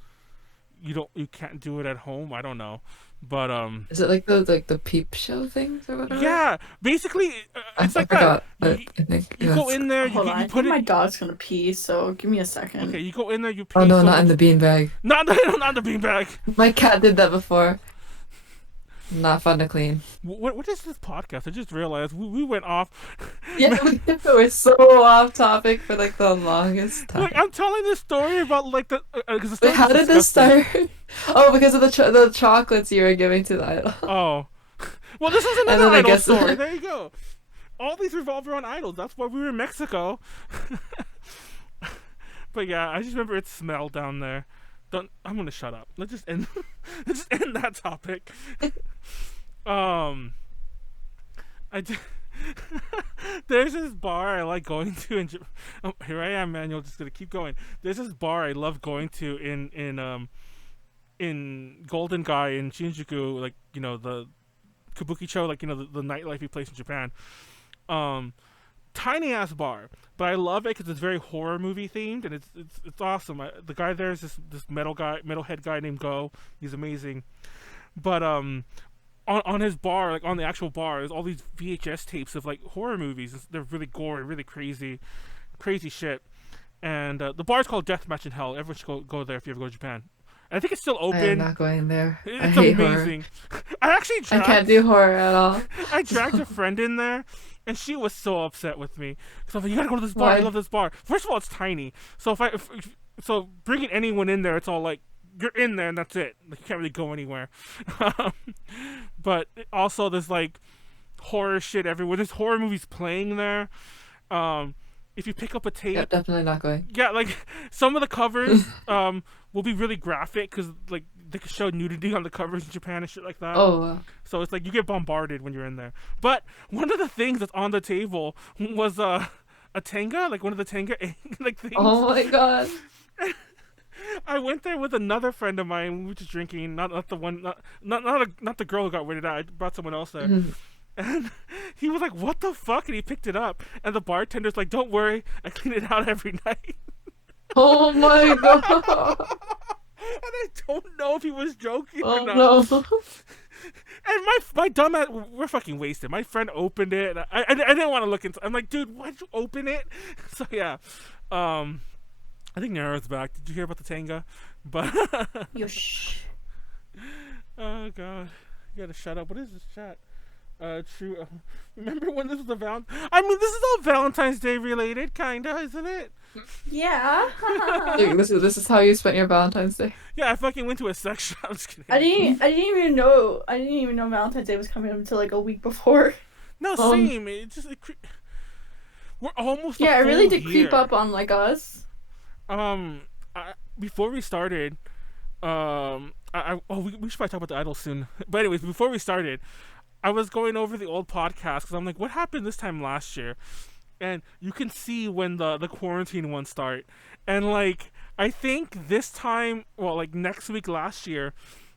you can't do it at home. I don't know, but Is it like the peep show things or whatever? yeah, basically it's I like forgot, that. but I think You go in there, Hold on, you I put think my it. dog's gonna pee, so give me a second. Okay, you go in there, you pay Oh no, so not in much- the beanbag. not the beanbag. My cat did that before. Not fun to clean. What is this podcast? I just realized we went off. Yeah, we're so off topic for like the longest time. Like I'm telling this story about like the because Wait, how did this start? Oh, because of the chocolates you were giving to the idol. Oh, well, this is And another then I idol guess- story. There you go. All these revolve around idols. That's why we were in Mexico. But yeah, I just remember it smelled down there. I'm gonna shut up. Let's just end. Let's just end that topic. I did. There's this bar I like going to in here I am, Manuel, just gonna keep going. There's this bar I love going to in Golden Gai in Shinjuku, like the Kabukicho, like the nightlife place in Japan. Tiny ass bar, but I love it because it's very horror movie themed and it's awesome. The guy there is this metalhead guy named Go. He's amazing. But on his bar, like on the actual bar, there's all these VHS tapes of like horror movies. They're really gory, really crazy shit. And the bar is called Deathmatch in Hell. Everyone should go there if you ever go to Japan. And I think it's still I am open. not going there. I It's hate amazing. I actually horror. I can't do horror at all. I dragged a friend in there, and she was so upset with me. So I was like, you gotta go to this bar. Why? I love this bar. First of all, it's tiny. So so bringing anyone in there, it's all like, you're in there and that's it. Like, you can't really go anywhere. But also, there's like horror shit everywhere. There's horror movies playing there. If you pick up a tape, Yeah, definitely not going. yeah, like some of the covers will be really graphic because like they can show nudity on the covers in Japan and shit like that. Oh, wow. So it's like you get bombarded when you're in there. But one of the things that's on the table was a tenga, like one of the tenga like things. Oh my god. I went there with another friend of mine. We were just drinking, not the one, not the girl who got weirded out. I brought someone else there. And he was like, "What the fuck?" And he picked it up. And the bartender's like, "Don't worry, I clean it out every night." Oh my god. And I don't know if he was joking or Oh not. no. And my dumbass, we're fucking wasted. My friend opened it. And I didn't want to look into. I'm like, dude, why'd you open it? So yeah, I think Nyaru's back. Did you hear about the Tenga? But Yosh. oh god, you gotta shut up. What is this chat? True. Remember when this was a I mean, this is all Valentine's Day related, kinda, isn't it? Yeah. Dude, this is how you spent your Valentine's Day. Yeah, I fucking went to a sex shop. I'm just kidding. I didn't even know Valentine's Day was coming up until like a week before. No, same. It just we're almost. Yeah, it really did year. creep up on like us. Before we started, we should probably talk about the idol soon. But anyways, before we started, I was going over the old podcast because I'm like, what happened this time last year? And you can see when the quarantine ones start. And like, I think this time, well, like next week last year,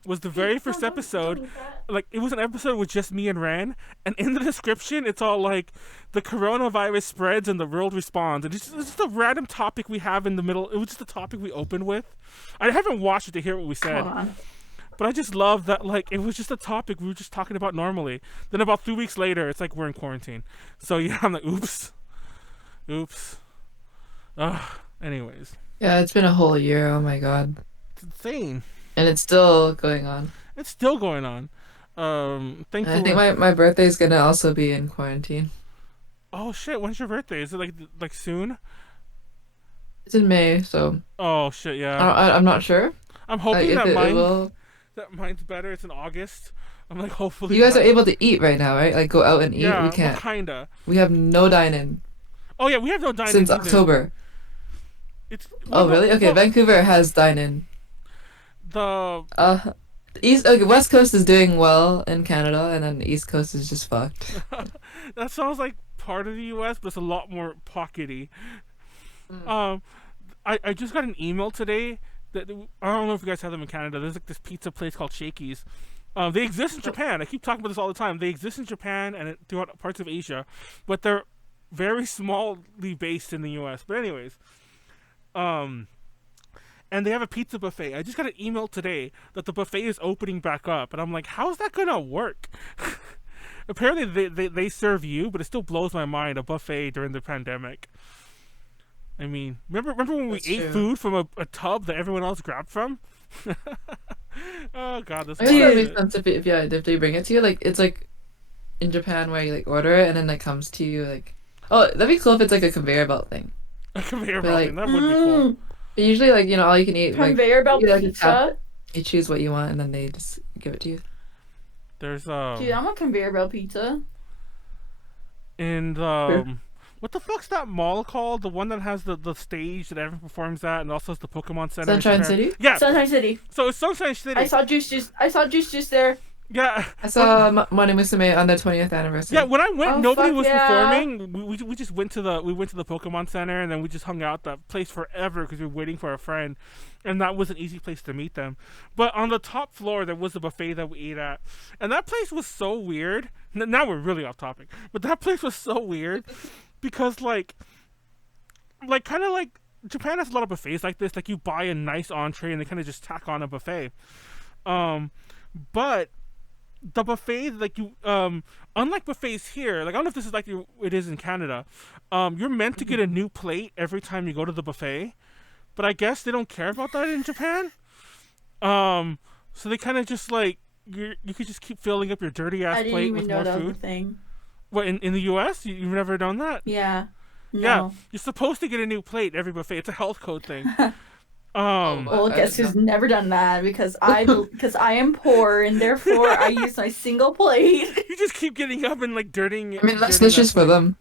was the very first episode. Like, it was an episode with just me and Ran. And in the description, it's all like, the coronavirus spreads and the world responds. And it's just a random topic we have in the middle. It was just a topic we opened with. I haven't watched it to hear what we said. But I just love that, like, it was just a topic we were just talking about normally. Then about 3 weeks later, it's like we're in quarantine. So yeah, I'm like, oops. Anyways. Yeah, it's been a whole year. Oh my god. It's insane. And it's still going on. It's still going on. And I think my birthday's gonna also be in quarantine. Oh shit, when's your birthday? Is it like soon? It's in May, so. Oh shit, yeah. I'm not sure. I'm hoping that will... mine's better. It's in August. I'm like, hopefully. You guys are able to eat right now, right? Like go out and eat. Yeah, we can't. well, kinda. We have no dine-in. Oh yeah, we have no dine-in Since either. October. Well, really? Okay, well, Vancouver has dine-in. West Coast is doing well in Canada, and then the East Coast is just fucked. That sounds like part of the U.S., but it's a lot more pockety. I just got an email today that I don't know if you guys have them in Canada. There's like this pizza place called Shakey's. They exist in Japan. I keep talking about this all the time. They exist in Japan and throughout parts of Asia, but they're very smallly based in the U.S. But anyways, and they have a pizza buffet. I just got an email today that the buffet is opening back up, and I'm like, how's that gonna work? Apparently they serve you, but it still blows my mind, a buffet during the pandemic. I mean, remember when we ate food from a tub that everyone else grabbed from? Oh god, this. I guess that makes sense if they bring it to you. Like it's like in Japan where you like order it and then it comes to you like. Oh, that'd be cool if it's like a conveyor belt thing. A conveyor belt thing, that would be cool. But usually, like, you know, all you can eat. Conveyor belt pizza. You choose what you want and then they just give it to you. There's Dude, I want conveyor belt pizza. And what the fuck's that mall called? The one that has the stage that everyone performs at, and also has the Pokemon Center. Sunshine City. Yeah, Sunshine City. So it's Sunshine City. I saw Juice Juice there. Yeah. I saw Money Musume on their 20th anniversary. Yeah, when I went, nobody was yeah. performing. We just went to the Pokemon Center, and then we just hung out that place forever because we were waiting for a friend, and that was an easy place to meet them. But on the top floor, there was a buffet that we ate at, and that place was so weird. Now we're really off topic, but that place was so weird because like kind of like Japan has a lot of buffets like this. Like you buy a nice entree and they kind of just tack on a buffet, but the buffet, like you, unlike buffets here, like I don't know if this is like it is in Canada, you're meant to get a new plate every time you go to the buffet, but I guess they don't care about that in Japan. So they kind of just like you could just keep filling up your dirty ass plate with more food. Thing. What in the U.S. You've never done that? Yeah. No. Yeah, you're supposed to get a new plate every buffet. It's a health code thing. Well, guess who's never done that? Because I am poor and therefore I use my single plate. You just keep getting up and like dirtying. I mean, that's dishes for them.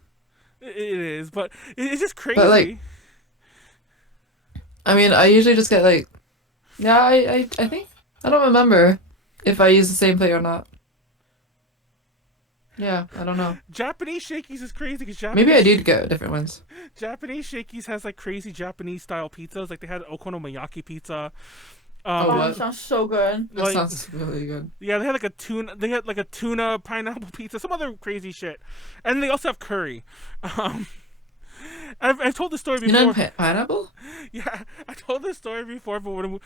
It is, but it's just crazy. But like, I mean, I usually just get like, yeah, I think I don't remember if I use the same plate or not. Yeah, I don't know. Japanese Shakey's is crazy because maybe I did get different ones. Japanese Shakey's has like crazy Japanese style pizzas. Like they had okonomiyaki pizza. That sounds so good. That sounds really good. Yeah, they had like a tuna. They had like a tuna pineapple pizza, some other crazy shit, and they also have curry. I've told the story before. You know pineapple? Yeah, I told this story before, but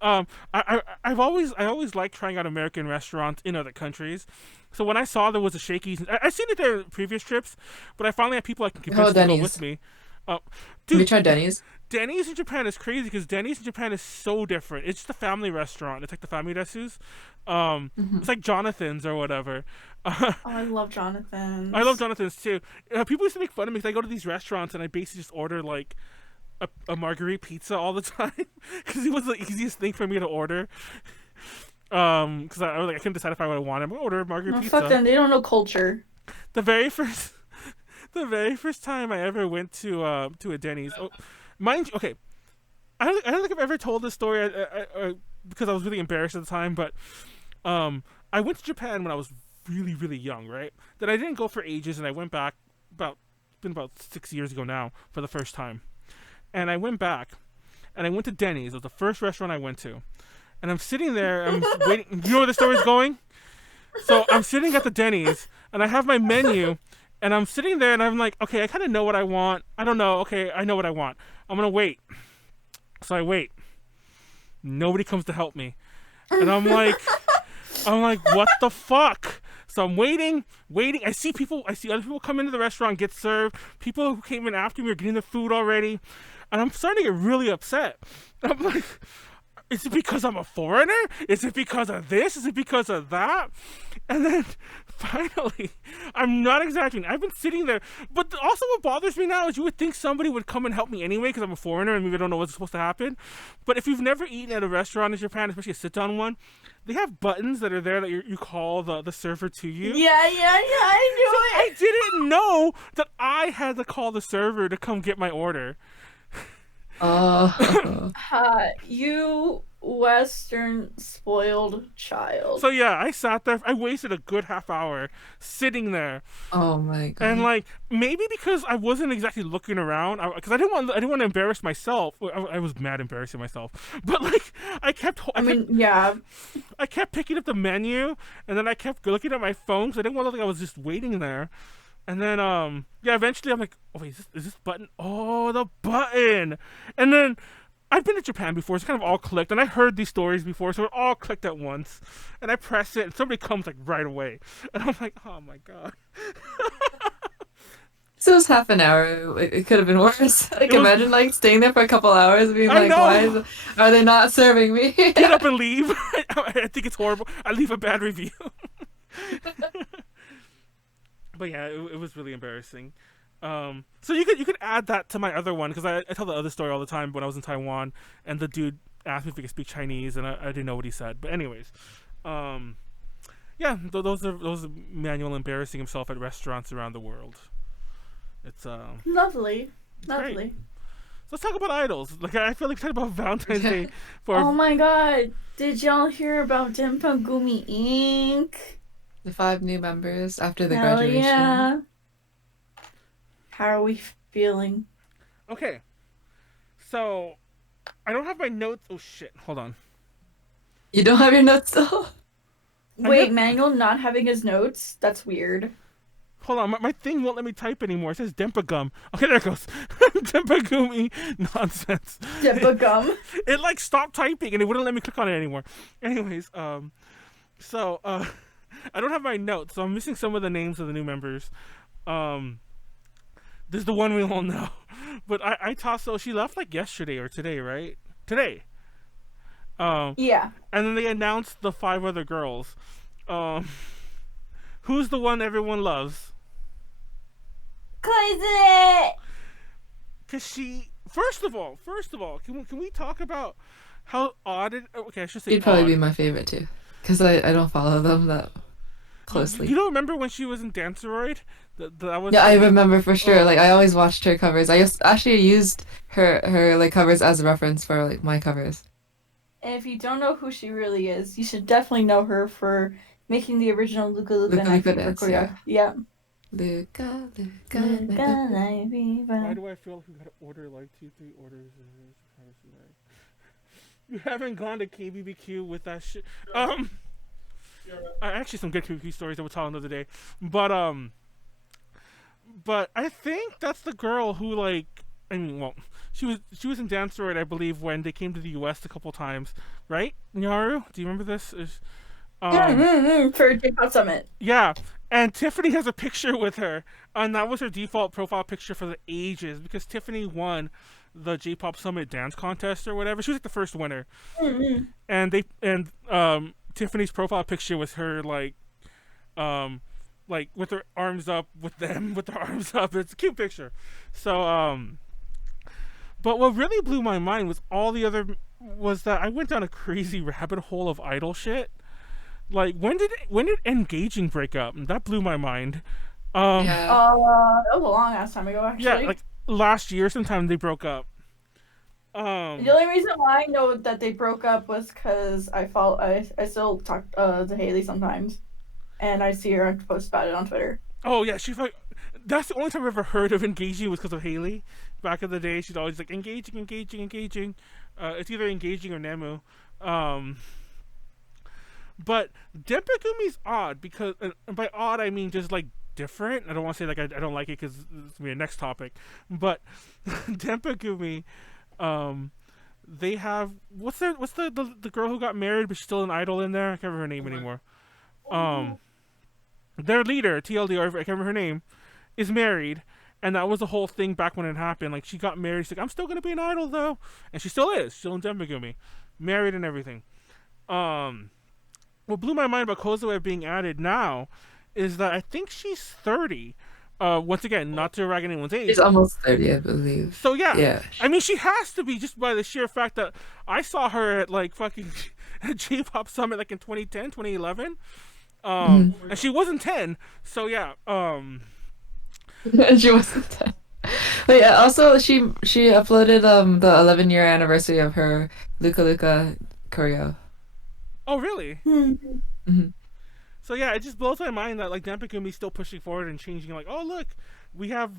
I've always liked trying out American restaurants in other countries. So when I saw there was a Shakey's, I've seen it there in previous trips, but I finally had people I can convince to go with me. Dude, have you tried Denny's? Denny's in Japan is crazy because Denny's in Japan is so different. It's just a family restaurant. It's like the family desus. It's like Jonathan's or whatever. I love Jonathan's. I love Jonathan's too. People used to make fun of me because I go to these restaurants and I basically just order like a margherita pizza all the time because it was the easiest thing for me to order. Because I was like I couldn't decide if I would want it. I'm gonna order a margherita pizza. Fuck them. They don't know culture. The very first time I ever went to a Denny's. Mind you, okay, I don't think I've ever told this story because I was really embarrassed at the time, but I went to Japan when I was really, really young, right? Then I didn't go for ages, and I went back about 6 years ago now for the first time. And I went back, and I went to Denny's. It was the first restaurant I went to. And I'm sitting there, I'm waiting. You know where the story's going? So I'm sitting at the Denny's, and I have my menu, and I'm sitting there, and I'm like, okay, I kind of know what I want. I don't know. Okay, I know what I want. I'm going to wait. So I wait. Nobody comes to help me. And I'm like, what the fuck? So I'm waiting. I see other people come into the restaurant, get served. People who came in after me are getting the food already. And I'm starting to get really upset. I'm like, is it because I'm a foreigner? Is it because of this? Is it because of that? And then finally, I'm not exaggerating. I've been sitting there. But also what bothers me now is you would think somebody would come and help me anyway because I'm a foreigner and maybe I don't know what's supposed to happen. But if you've never eaten at a restaurant in Japan, especially a sit-down one, they have buttons that are there that you call the server to you. Yeah, I knew it. I didn't know that I had to call the server to come get my order. You Western spoiled child. So yeah, I sat there. I wasted a good half hour sitting there. Oh my god! And like maybe because I wasn't exactly looking around, because I didn't want to embarrass myself. I was mad embarrassing myself, but like I kept picking up the menu, and then I kept looking at my phone because I didn't want to look like I was just waiting there. And then, eventually I'm like, oh, wait, is this button? Oh, the button. And then I've been to Japan before, so it kind of all clicked. And I heard these stories before, so it all clicked at once. And I press it, and somebody comes, like, right away. And I'm like, oh, my God. So it was half an hour. It could have been worse. Imagine, like, staying there for a couple hours and being like, why are they not serving me? Get up and leave. I think it's horrible. I leave a bad review. But yeah, it was really embarrassing. So you could add that to my other one because I tell the other story all the time when I was in Taiwan and the dude asked me if he could speak Chinese and I didn't know what he said. But anyways, yeah, those are Manuel embarrassing himself at restaurants around the world. It's lovely. Great. Let's talk about idols. Like I feel like talking about Valentine's Day. Oh my god! Did y'all hear about Dempagumi.inc? The 5 new members after the Hell graduation. Yeah. How are we feeling? Okay. So, I don't have my notes. Oh shit, hold on. You don't have your notes still? Wait, Manuel not having his notes? That's weird. Hold on, my thing won't let me type anymore. It says Dempagum. Okay, there it goes. Dempagumi.inc. Dempagum? It like stopped typing and it wouldn't let me click on it anymore. Anyways, I don't have my notes, so I'm missing some of the names of the new members. Um, there's the one we all know, but I Tasso, she left like yesterday or today, right? Today. Um, Yeah. and then they announced the 5 other girls. Um, who's the one everyone loves? Kozue! Cause she, first of all, can we talk about how odd it? Okay, I should say She'd probably odd. be my favorite too, because I don't follow them that closely. You don't remember when she was in Danceroid? That was. Yeah, I remember for sure. Oh. Like I always watched her covers. Actually used her like covers as a reference for like my covers. And if you don't know who she really is, you should definitely know her for making the original Luka Luka Luka Night Luka Fever dance, choreography. Yeah. Luka, Luka, Luka Luka. Night Fever. Why do I feel like we gotta order like 2-3 orders? You haven't gone to KBBQ with that shit. Actually, some good KBBQ stories that we'll tell another day. But I think that's the girl who like. I mean, well, she was in Danceroid, I believe, when they came to the U.S. a couple times, right? Nyaru, do you remember this? For J-Pop Summit. Yeah, and Tiffany has a picture with her, and that was her default profile picture for the ages because Tiffany won the J-Pop Summit dance contest or whatever. She was like the first winner, and Tiffany's profile picture was her like with her arms up with them with their arms up. It's a cute picture. So but what really blew my mind was that I went down a crazy rabbit hole of idol shit. Like when did Engaging break up? That blew my mind. Yeah. That was a long ass time ago, actually. Yeah, like last year sometime they broke up. The only reason why I know that they broke up was because I still talk to Haley sometimes, and I see her post about it on Twitter. Oh yeah, she's like, that's the only time I've ever heard of Engaging was because of Haley. Back in the day, she's always like engaging. It's either Engaging or Nemu. But Demppagumi's odd because, and by odd I mean just like different. I don't want to say like I don't like it because it's gonna be a next topic. But Dempagumi, they have what's the girl who got married but she's still an idol in there? I can't remember her name anymore. Their leader, TLDR, I can't remember her name, is married, and that was the whole thing back when it happened. Like she got married, she's like, I'm still gonna be an idol though, and she still is, still in Dempagumi, married and everything. What blew my mind about Kozue being added now is that I think she's 30. Once again, not to rag anyone's age. She's almost 30, I believe. So yeah. Yeah. I mean, she has to be just by the sheer fact that I saw her at like fucking J-Pop Summit like in 2010, 2011. And she wasn't 10. So yeah. She wasn't 10. But yeah, also she uploaded the 11-year anniversary of her Luka Luka choreo. Oh really? Mm-hmm. So yeah, it just blows my mind that like Demppagumi's still pushing forward and changing. Like, oh look, we have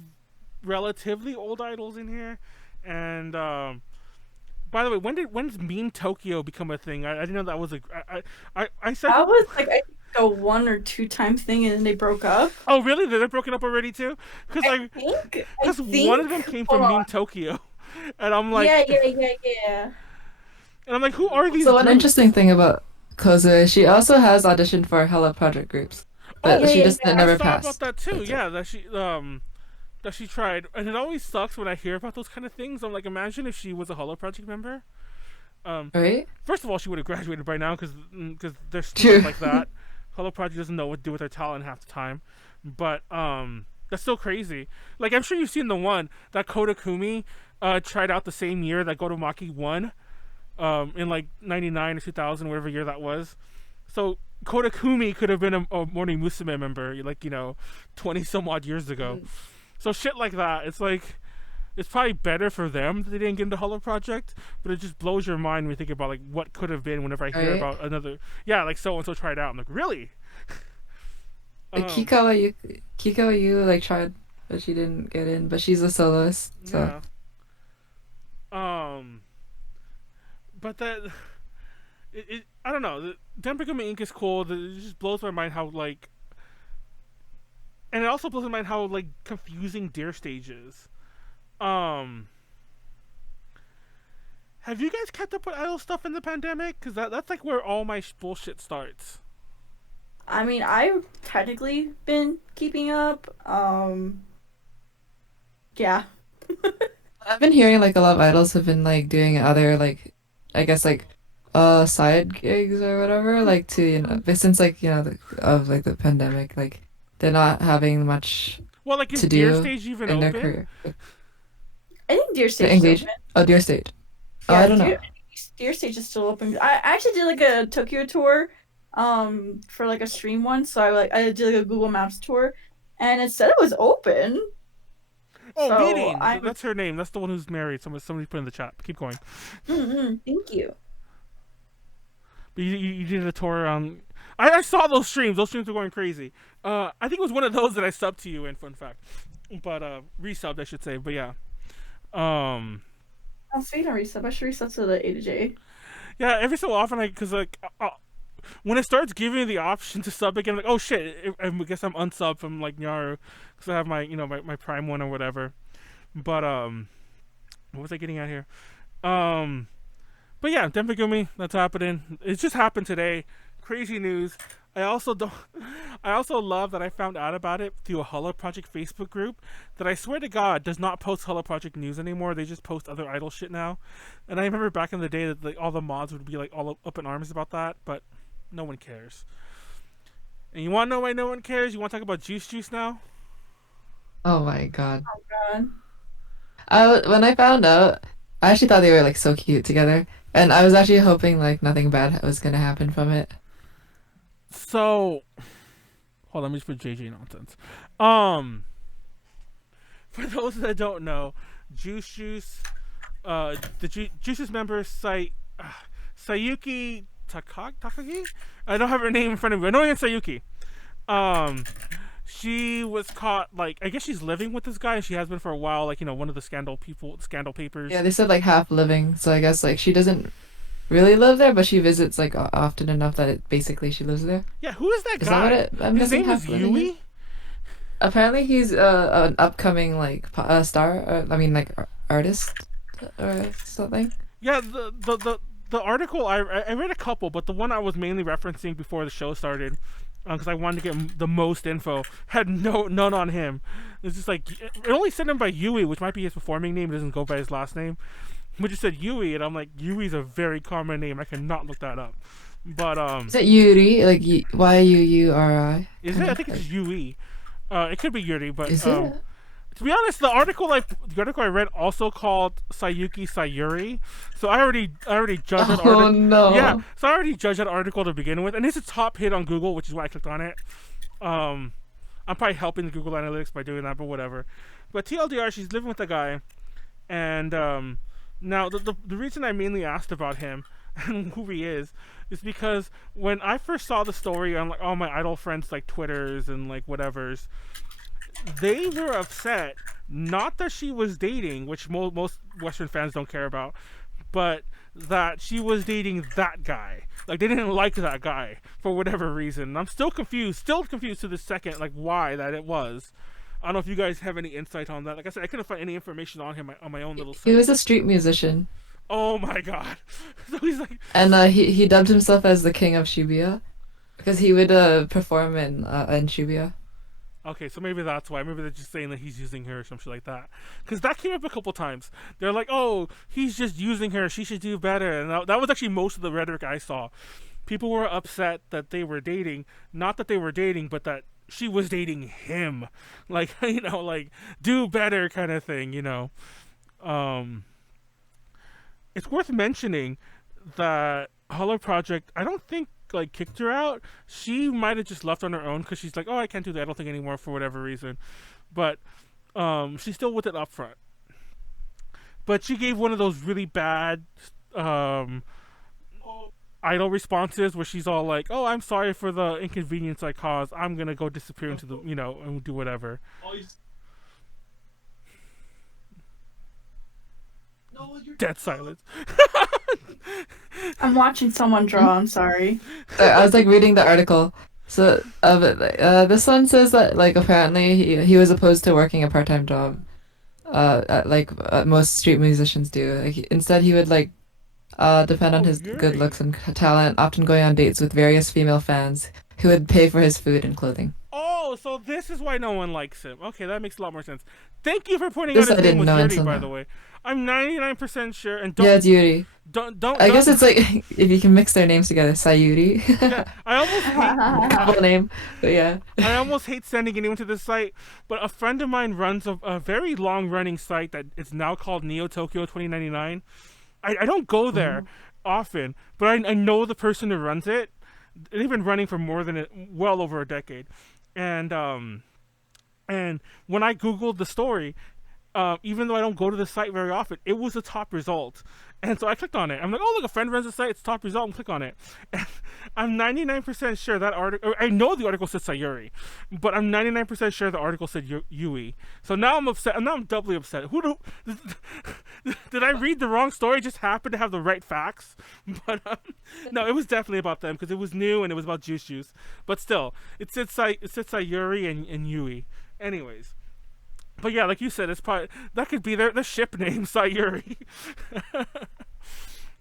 relatively old idols in here. And by the way, when's Meme Tokyo become a thing? I didn't know that was I said That was like I think a 1 or 2 time thing, and then they broke up. Oh really? They're broken up already too? Because I think one of them came from Meme Tokyo, and I'm like, yeah. And I'm like, who are these? So one groups? interesting thing about Kozue, she also has auditioned for Hello Project groups, but she just never passed. I saw about that too. Yeah, that she tried, and it always sucks when I hear about those kind of things. I'm like, imagine if she was a Hello Project member. Right? First of all, she would have graduated by now because they're True. stupid like that. Hello Project doesn't know what to do with their talent half the time, but that's so crazy. Like I'm sure you've seen the one that Kodakumi tried out the same year that Gotomaki won. In like 99 or 2000, whatever year that was. So Kodakumi could have been a Morning Musume member, like, 20 some odd years ago. So shit like that. It's like, it's probably better for them that they didn't get into Hello Project, but it just blows your mind when you think about like what could have been whenever I hear about another, like so and so tried out. I'm like, really? Like Kikawa Yu like tried, but she didn't get in. But she's a soloist, so. Yeah. But that, I don't know. Dempagumi.inc is cool. It just blows my mind how like, and it also blows my mind how like confusing Dear Stage is. Have you guys kept up with idol stuff in the pandemic? Because that's like where all my bullshit starts. I mean, I've technically been keeping up. Yeah. I've been hearing like a lot of idols have been like doing other like I guess like side gigs or whatever like to but since like of like the pandemic like they're not having much Well, like, is to Deer do Stage even in their open? career. I think Deer Stage is Engage? open. Oh, Dear State. Oh, I Yeah, don't know. Deer Stage is still open. I actually did like a Tokyo tour, for like a stream once. So I did like a Google Maps tour, and it said it was open. Oh, So Meeting. I'm That's her name. That's the one who's married. Somebody put in the chat. Keep going. thank you. But you did a tour on. I saw those streams. Those streams were going crazy. I think it was one of those that I subbed to you in. Fun fact, but resubbed I should say. But yeah, um, I'm speaking of resub. I should resub to the A to J. yeah. Every so often, because like when it starts giving me the option to sub again, I'm like, oh shit. I guess I'm unsubbed from like Nyaru because I have my my Prime one or whatever. But what was I getting at here? Um, But yeah, Dempagumi, that's happening. It just happened today. Crazy news. I also don't. I also love that I found out about it through a Hollow Project Facebook group that I swear to God does not post Hollow Project news anymore. They just post other idol shit now. And I remember back in the day that like all the mods would be like all up in arms about that, but no one cares. And you want to know why no one cares? You want to talk about Juice Juice now? Oh my God. Oh god. When I found out, I actually thought they were like so cute together, and I was actually hoping like nothing bad was gonna happen from it. So hold on, let me just put JJ nonsense. Um, for those that don't know, Juice Juice, Juice's member Sayuki Takagi. I don't have her name in front of me. I know it's Sayuki. Um, she was caught like I guess she's living with this guy. She has been for a while. Like one of the scandal Yeah, papers. they said like half living, so I guess like she doesn't really live there, but she visits like often enough that basically she lives there. Yeah, who is that Is that what guy? I'm His guessing name is half living is? Yui. Apparently he's an upcoming like star, I mean like artist or something. Yeah, the article I read a couple, but the one I was mainly referencing before the show started, because I wanted to get the most info, had none on him. It's just like it only said him by Yui, which might be his performing name. It doesn't go by his last name. But just said Yui, and I'm like, Yui's a very common name. I cannot look that up. But Is it Yuri? Like Yuri? is it? Kind I of. think it's just Yui. It could be Yuri, but Is it? to be honest, the article I read also called Sayuki Sayuri, so I already judged that Oh article. Yeah, no. so I already judged that article to begin with, and it's a top hit on Google, which is why I clicked on it. Um, I'm probably helping Google Analytics by doing that, but whatever. But TLDR, she's living with a guy, and now the reason I mainly asked about him and who he is because when I first saw the story on like all my idol friends like Twitters and like whatever's, they were upset not that she was dating, which most Western fans don't care about, but that she was dating that guy. Like they didn't like that guy for whatever reason. I'm still confused to the second, like why that it was. I don't know if you guys have any insight on that. Like I said, I couldn't find any information on him on my own little He site. was a street musician, Oh my god! So he's like, and he dubbed himself as the king of Shibuya because he would perform in Shibuya. okay, so maybe that's why. Maybe they're just saying that he's using her or some shit like that. Because that came up a couple times. They're like, oh, he's just using her. She should do better. And that was actually most of the rhetoric I saw. People were upset that they were dating, not that they were dating, but that she was dating him. Like, like do better kind of thing. Um, it's worth mentioning that Hollow Project, I don't think like kicked her out. She might have just left on her own because she's like, oh, I can't do the idol thing anymore for whatever reason. But she's still with it up front. But she gave one of those really bad um, idol responses where she's all like, "Oh, I'm sorry for the inconvenience I caused. I'm gonna go disappear into the, and do whatever." Dead silence. I'm watching someone draw. I'm sorry. So I was like reading the article. So this one says that like apparently he was opposed to working a part-time job. Like most street musicians do. Like instead he would like depend on Oh, his good Yuri. looks and talent, often going on dates with various female fans who would pay for his food and clothing. Oh, so this is why no one likes him. Okay, that makes a lot more sense. Thank you for pointing out This his I name didn't was know Yuri, until by the now. way. I'm 99% sure, and Yeah, it's Yuri. don't I guess don't. it's like if you can mix their names together, Sayuri. Yeah, I almost hate Full name, but yeah. I almost hate sending anyone to this site, but a friend of mine runs a very long running site that it's now called Neo Tokyo 2099. I don't go there Oh. often, but I know the person who runs it. They've been running for well over a decade, and and when I googled the story, even though I don't go to the site very often, it was the top result. And so I clicked on it. I'm like, oh, look, a friend runs the site. It's top result. And click on it. And I'm 99% sure that article, I know the article said Sayuri, but I'm 99% sure the article said Yui. So now I'm upset. Now I'm doubly upset. Did I read the wrong story? Just happened to have the right facts. But no, it was definitely about them because it was new and it was about juice. But still, it said Sayuri and Yui. Anyways. But yeah, like you said, it's probably that could be their ship name, Sayuri.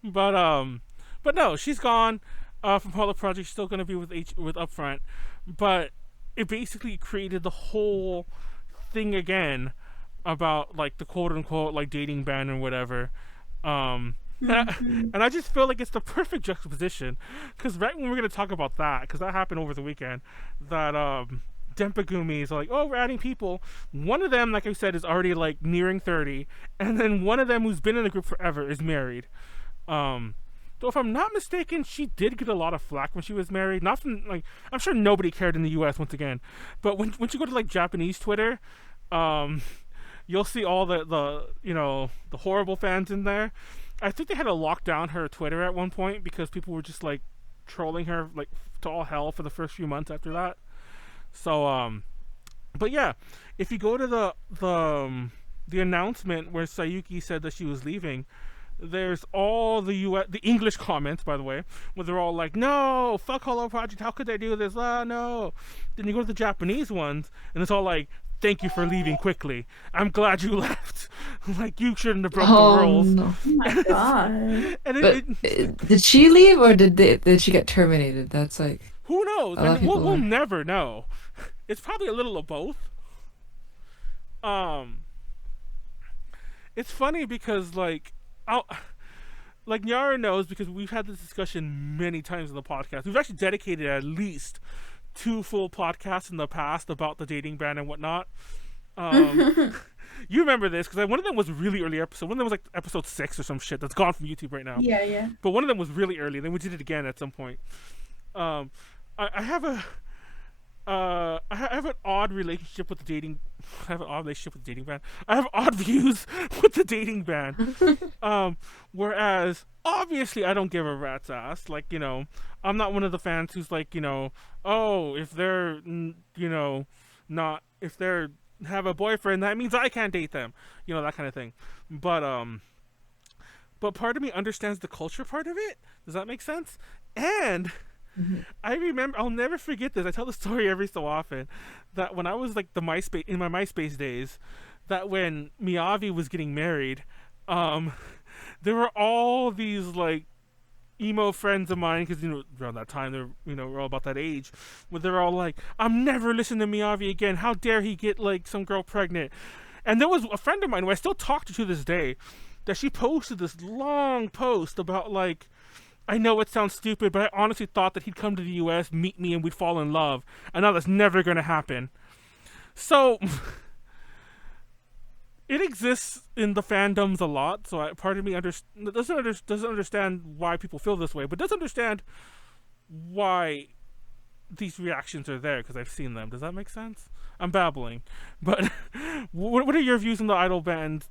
But no, she's gone from Holo Project. She's still gonna be with Upfront, but it basically created the whole thing again about like the quote unquote like dating ban or whatever. And I just feel like it's the perfect juxtaposition because right when we're gonna talk about that, because that happened over the weekend, that Dempagumi is like, oh, we're adding people. One of them, like I said, is already like nearing 30, and then one of them who's been in the group forever is married. Though if I'm not mistaken, she did get a lot of flack when she was married. Not from like I'm sure nobody cared in the U.S. once again, but when you go to like Japanese Twitter, you'll see all the the horrible fans in there. I think they had to lock down her Twitter at one point because people were just like trolling her like to all hell for the first few months after that. So but yeah, if you go to the announcement where Sayuki said that she was leaving, there's all the English comments, by the way, where they're all like, "No, fuck Holo Project, how could they do this? Ah, no." Then you go to the Japanese ones, and it's all like, "Thank you for leaving quickly. I'm glad you left. Like you shouldn't have broke the Oh rules." no. Oh my god. And But did she leave or did she get terminated? That's like who knows? a lot of And people we'll are. never know. It's probably a little of both. Um, it's funny because like Nyaru knows because we've had this discussion many times in the podcast. We've actually dedicated at least 2 full podcasts in the past about the dating ban and whatnot. You remember this because one of them was really early episode. One of them was like episode 6 or some shit that's gone from YouTube right now. Yeah. But one of them was really early. Then we did it again at some point. Um, I have I have an odd relationship with the dating. I have an odd relationship with the dating ban. I have odd views with the dating ban. Whereas obviously I don't give a rat's ass. Like I'm not one of the fans who's like oh if they're not if they're have a boyfriend that means I can't date them. That kind of thing. But part of me understands the culture part of it. Does that make sense? And Mhm. I remember, I'll never forget this. I tell the story every so often that when I was like in my MySpace days, that when Miyavi was getting married, um, there were all these like emo friends of mine because around that time they're we're all about that age, where they're all like, "I'm never listening to Miyavi again. How dare he get like some girl pregnant?" And there was a friend of mine who I still talk to this day, that she posted this long post about like, I know it sounds stupid, but I honestly thought that he'd come to the US, meet me, and we'd fall in love. And now that's never going to happen. So, it exists in the fandoms a lot. So, part of me doesn't understand why people feel this way, but does understand why these reactions are there because I've seen them. Does that make sense? I'm babbling. But, what are your views on the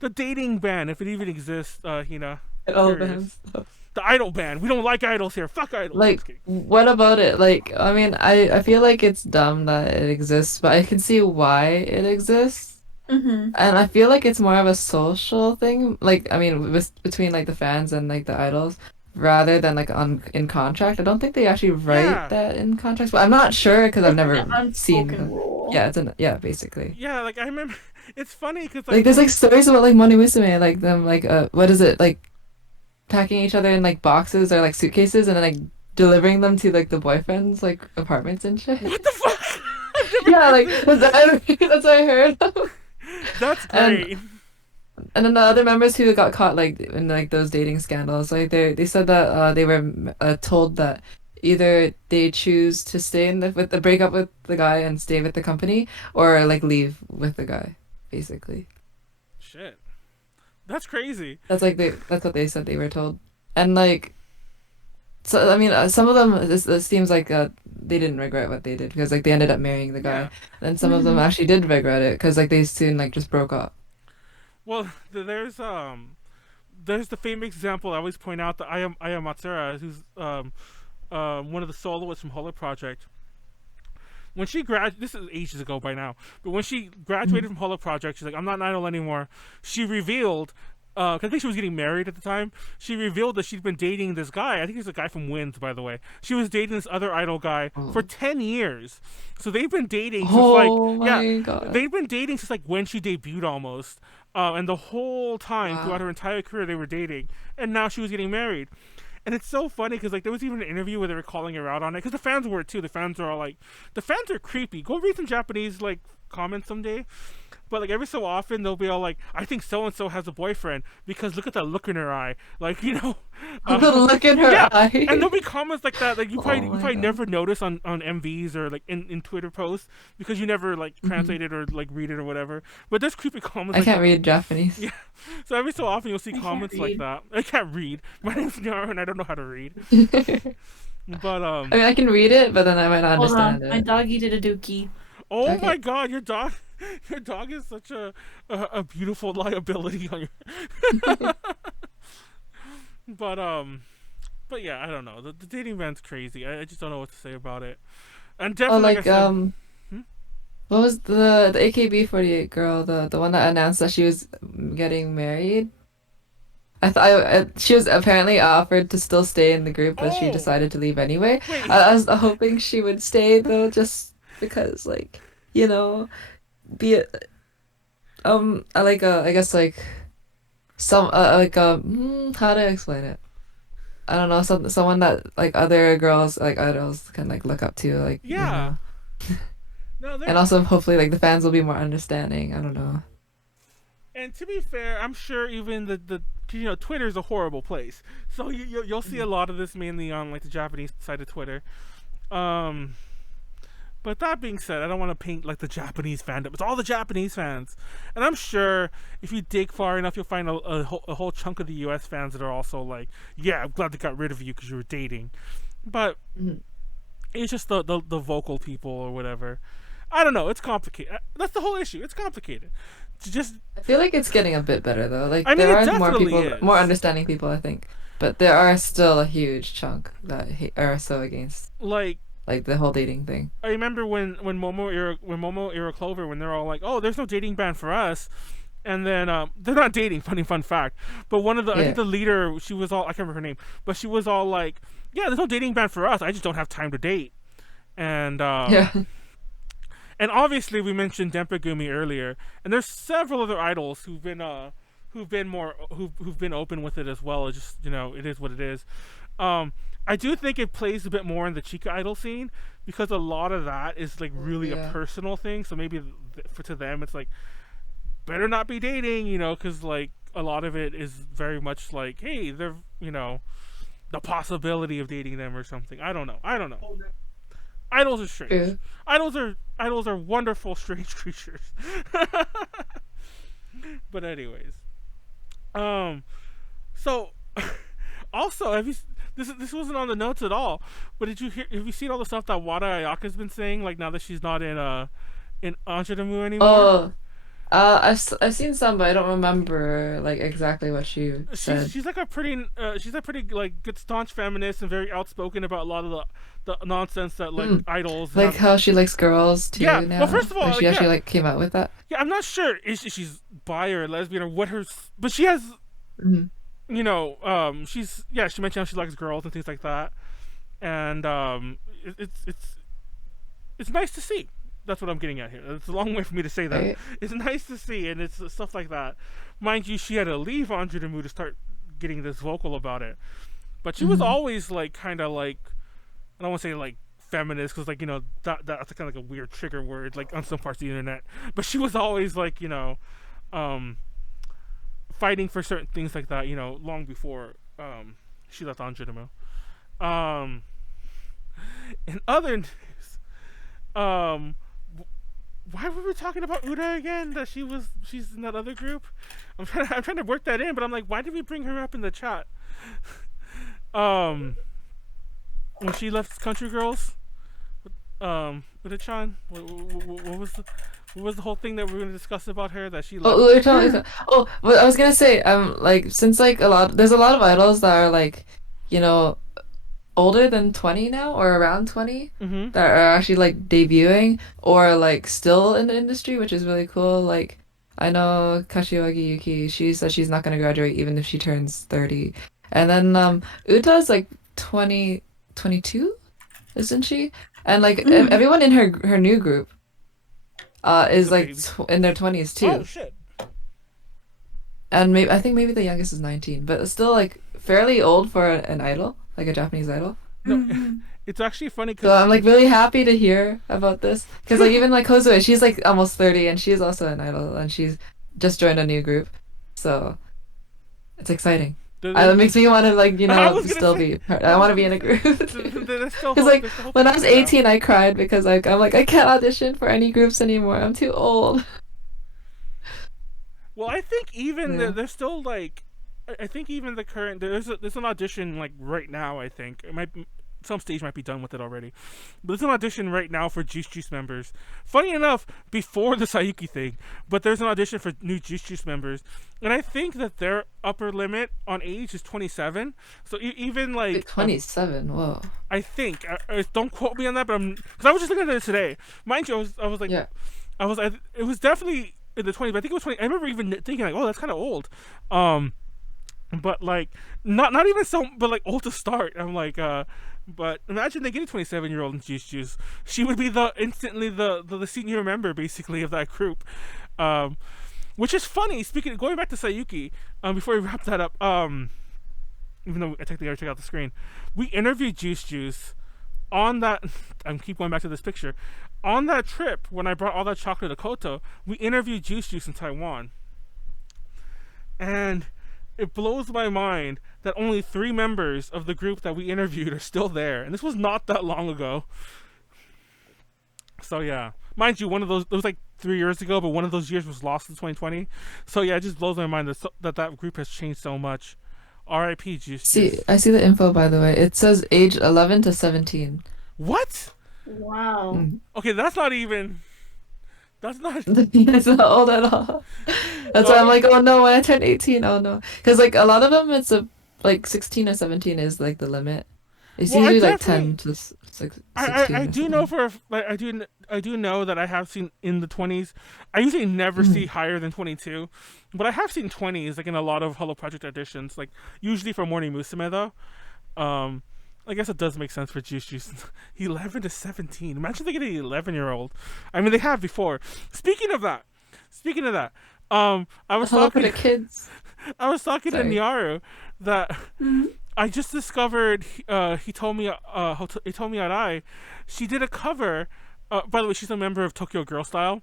the dating ban, if it even exists, Hina? It all Curious. depends. The idol ban. We don't like idols here. Fuck idols. I'm Like, just kidding. what about it? Like, I mean, I feel like it's dumb that it exists, but I can see why it exists. Mm-hmm. And I feel like it's more of a social thing. Like, I mean, between like the fans and like the idols, rather than like in contract. I don't think they actually write Yeah. that in contracts, but I'm not sure because I've never An seen unspoken them. rule. Yeah, basically. Yeah, like I remember. It's funny because Like, there's like stories about like Moni Musume, like them, like what is it, like packing each other in like boxes or like suitcases and then like delivering them to like the boyfriends' like apartments and shit. What the fuck? Yeah, like that's what I heard. That's And great. and then the other members who got caught like in like those dating scandals, like they said that they were told that either they choose to stay in the with the break up with the guy and stay with the company, or like leave with the guy, basically. Shit. That's crazy. That's what they said they were told. And like, so I mean, some of them it seems like they didn't regret what they did because like they ended up marrying the guy. Yeah. And some of them actually did regret it because like they soon like just broke up. Well, there's the famous example I always point out that I am Matsura, who's one of the soloists from Holo Project. When she this is ages ago by now, but when she graduated from Holo Project, she's like, I'm not an idol anymore. She revealed, 'cause I think she was getting married at the time. She revealed that she'd been dating this guy. I think he's a guy from Winds, by the way. She was dating this other idol guy for 10 years. So they've been dating since God. they've been dating since like when she debuted almost. And the whole time throughout her entire career they were dating, and now she was getting married. And it's so funny because like there was even an interview where they were calling her out on it because the fans were too. The fans are all like, the fans are creepy. Go read some Japanese like comments someday. But like every so often they'll be all like, I think so and so has a boyfriend because look at that look in her eye, like The look in her eye. And there'll be comments like that, like you probably God. never notice on MVs or like in Twitter posts because you never like translate it or like read it or whatever. But there's creepy comments. I like can't that. read Japanese. Yeah, so every so often you'll see I comments can't like read. that. I can't read. My name's Nyaru and I don't know how to read. But I mean, I can read it, but then I might not Hold on, understand my it. doggy did a dookie. oh Okay. my god, your dog is such a beautiful liability on your. But yeah, I don't know. The dating van's crazy. I just don't know what to say about it. And Oh, definitely, like like I said, what was the AKB48 girl, the one that announced that she was getting married? She was apparently offered to still stay in the group, but she Oh! decided to leave anyway. Wait. I was hoping she would stay though, just because, like, be it. I guess like some how do I explain it? I don't know, someone that like other girls like idols can like look up to, like Yeah. No, and also hopefully like the fans will be more understanding. I don't know. and to be fair, I'm sure even the Twitter's a horrible place. So you'll see a lot of this mainly on like the Japanese side of Twitter. But that being said, I don't want to paint like the Japanese fandom. It's all the Japanese fans, and I'm sure if you dig far enough, you'll find a whole chunk of the U.S. fans that are also like, yeah, I'm glad they got rid of you because you were dating. But it's just the vocal people or whatever. I don't know. It's complicated. That's the whole issue. It's complicated. I feel like it's getting a bit better though. Like I mean, there it are more definitely people, is. more understanding people, I think. But there are still a huge chunk that are so against like the whole dating thing. I remember when Momo era Clover, when they're all like, oh, there's no dating ban for us. And then they're not dating. Funny fun fact. But one of the I think the leader, she was all, I can't remember her name, but she was all like, yeah, there's no dating ban for us. I just don't have time to date. And Yeah. and obviously we mentioned Dempagumi earlier, and there's several other idols who've been open with it as well. It's just it is what it is. I do think it plays a bit more in the Chica idol scene because a lot of that is like really a personal thing. So maybe to them it's like better not be dating, because like a lot of it is very much like, hey, they're the possibility of dating them or something. I don't know. Idols are strange. Yeah. Idols are wonderful, strange creatures. But anyways, so also have you? This wasn't on the notes at all. But have you seen all the stuff that Wada Ayaka's been saying? Like now that she's not in Anjanamu anymore. Oh, I've seen some, but I don't remember like exactly what she said. She's a pretty like good staunch feminist and very outspoken about a lot of the nonsense that like idols Like have. how she likes girls too Yeah, now. well, first of all, Or she like, actually like came out with that. Yeah, I'm not sure if she's bi or lesbian or what but she has she mentioned how she likes girls and things like that, and it's nice to see. That's what I'm getting at here. It's a long way for me to say that. Right. It's nice to see, and it's stuff like that. Mind you, she had to leave Anjanamu to start getting this vocal about it, but she was always like kind of like I don't want to say like feminist because like that's kind of like a weird trigger word like on some parts of the internet. But she was always like um, fighting for certain things like that. Long before she left Anjunimo. Um, in other news, um, why were we talking about Uda again? That she's in that other group. I'm trying to work that in, but I'm like, why did we bring her up in the chat? When she left Country Girls, Uda-chan, what was the whole thing that we were going to discuss about her that she left? Oh, well, I was gonna say, like, since like there's a lot of idols that are like, you know, older than 20 now or around 20 Mm-hmm. that are actually like debuting or like still in the industry, which is really cool. Like, I know Kashiwagi Yuki, she said she's not gonna graduate even if she turns 30. And then Uta's like 20, 22, isn't she? And like everyone in her new group is like in their 20s too. Oh shit! And I think maybe the youngest is 19, but it's still like fairly old for an idol, like a Japanese idol. No, it's actually funny So I'm like really happy to hear about this because like even like Kozue, she's like almost 30 and she's also an idol and she's just joined a new group, so it's exciting. It makes me want to like still be. I want to be in a group because like when I was 18, I cried because like I'm like I can't audition for any groups anymore. I'm too old. Well, I think even there's still like, I think even the current there's an audition like right now. I think it might some stage might be done with it already, but there's an audition right now for Juice Juice members. Funny enough, before the Sayuki thing, but there's an audition for new Juice Juice members, and I think that their upper limit on age is 27. So even like 27. Whoa. I think don't quote me on that, but because I was just looking at it today. Mind you, I was like, yeah. It was definitely in the 20s, but I think it was 20. I remember even thinking like, oh, that's kind of old. But like not even so, but like old to start. I'm like, but imagine they get a 27-year-old in Juice Juice. She would be instantly the senior member basically of that group. Which is funny. Going back to Sayuki, before we wrap that up, even though I technically already took out the screen, we interviewed Juice Juice on that. I keep going back to this picture. On that trip, when I brought all that chocolate to Koto, we interviewed Juice Juice in Taiwan. And it blows my mind that only 3 members of the group that we interviewed are still there. And this was not that long ago. So yeah. Mind you, one of those, it was like 3 years ago, but one of those years was lost in 2020. So yeah, it just blows my mind that group has changed so much. R.I.P. Juice Juice. I see the info, by the way. It says age 11 to 17. What? Wow. Okay, that's not even... That's not... It's not old at all. That's why I'm like, oh no, when I turn 18, oh no. Because like a lot of them, it's like 16 or 17 is like the limit. It's usually like 10 to 16. I do know I do know that I have seen in the 20s. I usually never see higher than 22, but I have seen 20s like in a lot of Hello Project auditions, like usually for Morning Musume though. I guess it does make sense for Juice Juice. 11 to 17. Imagine they get an 11-year-old. I mean, they have before. Speaking of that, I was talking to kids. I was talking to Nyaru that I just discovered. Hitomi Arai. She did a cover. By the way, she's a member of Tokyo Girl Style.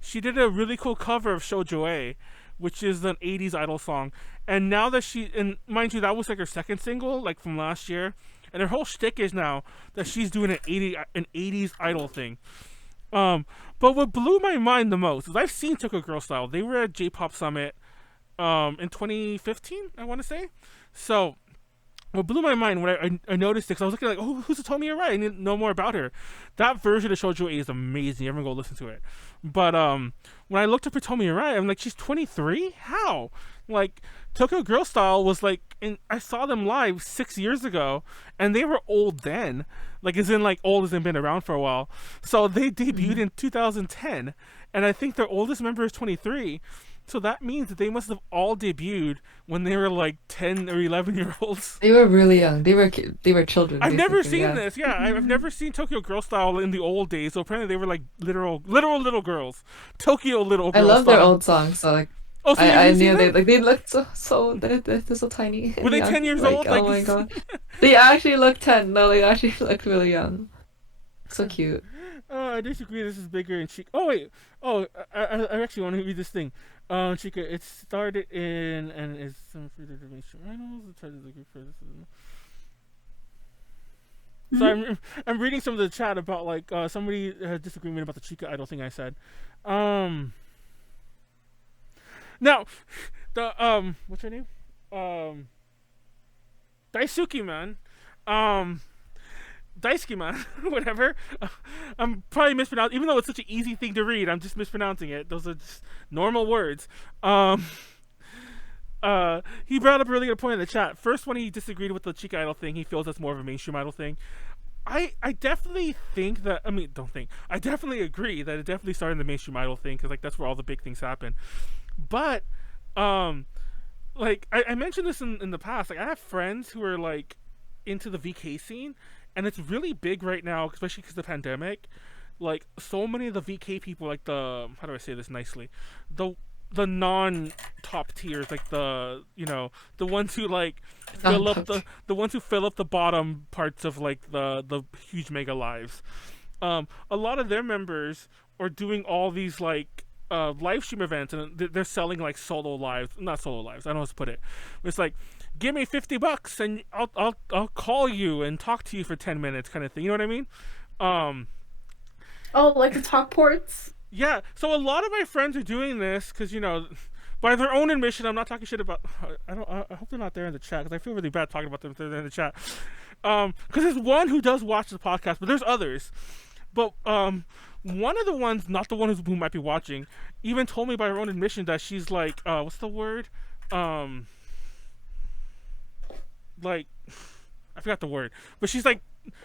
She did a really cool cover of Shoujo A, which is an 80s idol song. And now that and mind you, that was like her second single, like from last year. And her whole shtick is now that she's doing an 80s idol thing. But what blew my mind the most is I've seen Tokyo Girl Style. They were at J-Pop Summit in 2015, I want to say. So what blew my mind when I noticed it, because I was looking like, oh, who's Hitomi Arai? I need to know more about her. That version of Shoujo A is amazing. Everyone go listen to it. But when I looked up Hitomi Arai, I'm like, she's 23? How? Like, Tokyo Girl Style was like, I saw them live 6 years ago, and they were old then. Like, as in, like, old as in been around for a while. So they debuted in 2010, and I think their oldest member is 23. So that means that they must have all debuted when they were like 10 or 11-year-olds. They were really young. They were children. I've never seen this. Yeah, I've never seen Tokyo Girl Style in the old days. So apparently they were like literal little girls. Tokyo little girls. I love their old songs. So like, Oh, so I you've seen knew them? they looked they're so tiny Were and they young. 10 years Like, old? oh Like, my god. They actually look 10. No, they actually look really young. So cute. oh, I disagree. This is bigger and Chica. Oh wait. Oh, I actually want to read this thing. Chica. It started in and is some free information. I know the title of the group for this. So Mhm. I'm reading some of the chat about like somebody had disagreement about the Chica Idol thing I said. Um. Now, the what's her name? Um, Daisuke man. Um, Daisuke man, whatever. I'm probably mispronouncing, even though it's such an easy thing to read. I'm just mispronouncing it. Those are just normal words. Um, he brought up a really good point in the chat. First, when he disagreed with the Chica Idol thing, he feels that's more of a mainstream idol thing. I definitely think that. I mean, don't think. I definitely agree that it definitely started in the mainstream idol thing because like that's where all the big things happen. But um, like I mentioned this in the past. Like I have friends who are like into the VK scene, and it's really big right now, especially because of the pandemic. Like so many of the VK people, like the how do I say this nicely, the non top tiers, like the ones who like fill up Not the ones who fill up the bottom parts of like the huge mega lives. A lot of their members are doing all these like live stream events, and they're selling like solo lives, not solo lives. I don't know how to put it. It's like, give me $50 and I'll call you and talk to you for 10 minutes, kind of thing. You know what I mean? Um, Oh, like the talk ports. yeah. So a lot of my friends are doing this because by their own admission, I'm not talking shit about. I don't. I hope they're not there in the chat because I feel really bad talking about them if they're there in the chat. Because there's one who does watch the podcast, but there's others. But one of the ones, not the one who might be watching, even told me by her own admission that she's like, what's the word? Um, like, I forgot the word, but she's like,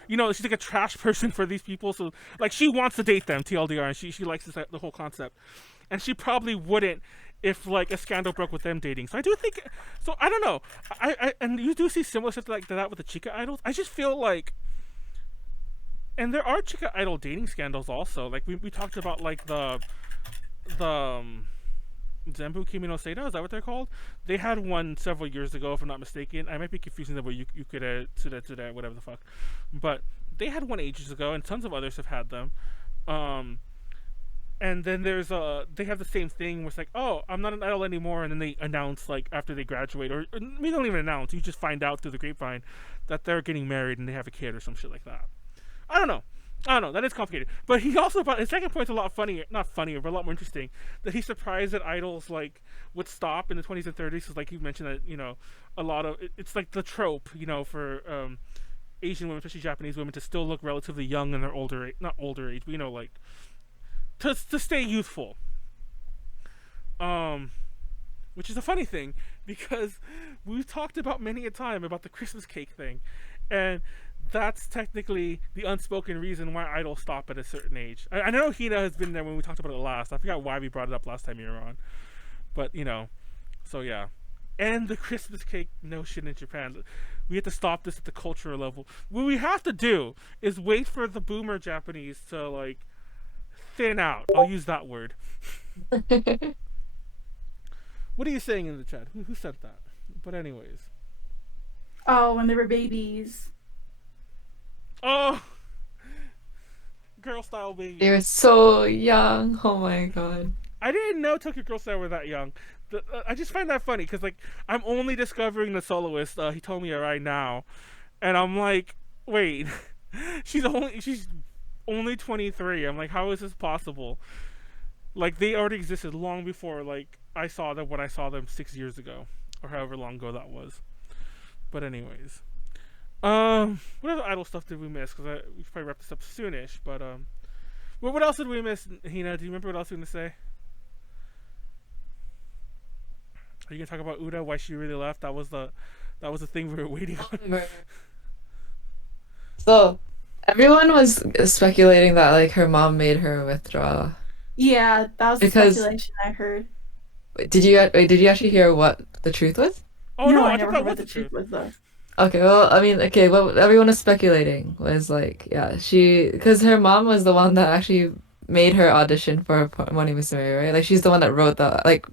she's like a trash person for these people. So like, she wants to date them, TLDR, and she likes the whole concept, and she probably wouldn't if like a scandal broke with them dating. So I do think, so I don't know, I and you do see similar stuff like that with the Chica idols. I just feel like. And there are Chica Idol dating scandals also. Like we talked about like the Zembu Kimi no Seda, is that what they're called? They had one several years ago, if I'm not mistaken. I might be confusing them with you could Tsuda, whatever the fuck. But they had one ages ago, and tons of others have had them. And then they have the same thing where it's like, oh, I'm not an idol anymore, and then they announce like after they graduate, or maybe they don't even announce. You just find out through the grapevine that they're getting married and they have a kid or some shit like that. I don't know. That is complicated. But he also brought his second point's a lot funnier, not funnier, but a lot more interesting. That he's surprised that idols like would stop in the 20s and 30s. Because like you mentioned that a lot of it's like the trope for Asian women, especially Japanese women, to still look relatively young in their older age, not older age, but like to stay youthful. Which is a funny thing because we've talked about many a time about the Christmas cake thing, and that's technically the unspoken reason why idols stop at a certain age. I know Hina has been there when we talked about it last. I forgot why we brought it up last time you were on, but so yeah. And the Christmas cake notion in Japan, we have to stop this at the cultural level. What we have to do is wait for the boomer Japanese to like thin out. I'll use that word. What are you saying in the chat? Who said that? But anyways. Oh, when they were babies. Oh, girl style baby. They were so young. Oh my god. I didn't know Tokyo Girl Style were that young. I just find that funny because like I'm only discovering the soloist. He told me right now, and I'm like, wait, she's only 23. I'm like, how is this possible? Like they already existed long before like I saw them when I saw them 6 years ago, or however long ago that was. But anyways. What other idol stuff did we miss? Because we should probably wrap this up soonish. But what else did we miss, Hina? Do you remember what else you were gonna say? Are you gonna talk about Uda? Why she really left? That was the thing we were waiting on. So, everyone was speculating that like her mom made her withdraw. Yeah, that was the Because speculation I heard. did you actually hear what the truth was? Oh no, I I never thought that heard was what the the truth truth. was though. Okay, well, I mean, what everyone was speculating was like, yeah, because her mom was the one that actually made her audition for Moni Musume, right? Like she's the one that wrote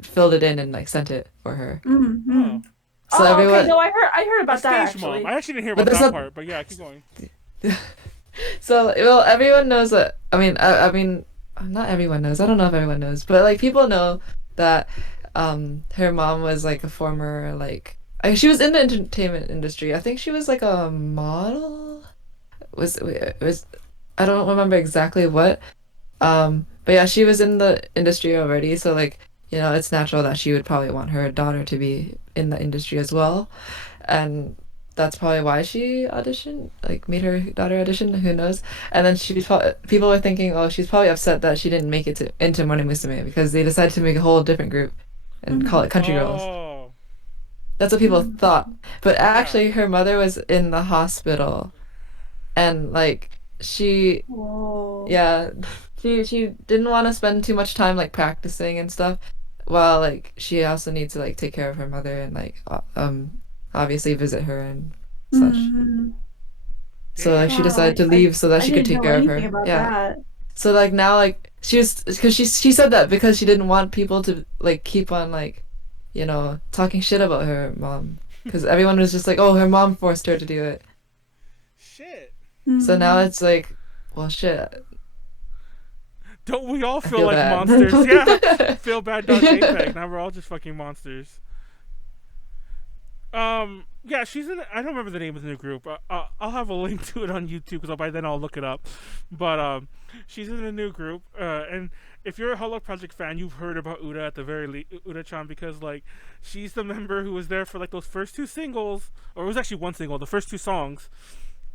filled it in and like sent it for her. Mm-hmm. Oh. So Okay. everyone, No, I heard The about that stage mom. actually. I actually didn't hear But about there's that not- part, but yeah, keep going. so well, everyone knows that. I mean, not everyone knows. I don't know if everyone knows, but like people know that her mom was like a former she was in the entertainment industry. I think she was like a model. Was I don't remember exactly what. But yeah, she was in the industry already, so like, you know, it's natural that she would probably want her daughter to be in the industry as well. And that's probably why she auditioned, like made her daughter audition, who knows? And then people were thinking, oh, she's probably upset that she didn't make it into Mone Musume because they decided to make a whole different group and call it Country Girls. Oh. That's what people thought. But Yeah. actually her mother was in the hospital and like she Whoa. yeah, she didn't want to spend too much time like practicing and stuff, while like she also needs to like take care of her mother and like obviously visit her and such. Mhm. So like she Wow, decided to leave so that I she could didn't take know care of anything her. about Yeah. that. So like now like because she said that because she didn't want people to like keep on like, you know, talking shit about her mom because everyone was just like, oh, her mom forced her to do it. Shit. So now Mhm. it's like, well, shit. Don't we all I feel like bad. monsters? Yeah. Feel bad.jpg. Now we're all just fucking monsters. Yeah, she's in. I don't remember the name of the new group. I'll have a link to it on YouTube because by then I'll look it up. But she's in a new group. And if you're a Hello Project fan, you've heard about Uda at the very least, Uda-chan, because like she's the member who was there for like those first two singles, or it was actually one single, the first two songs.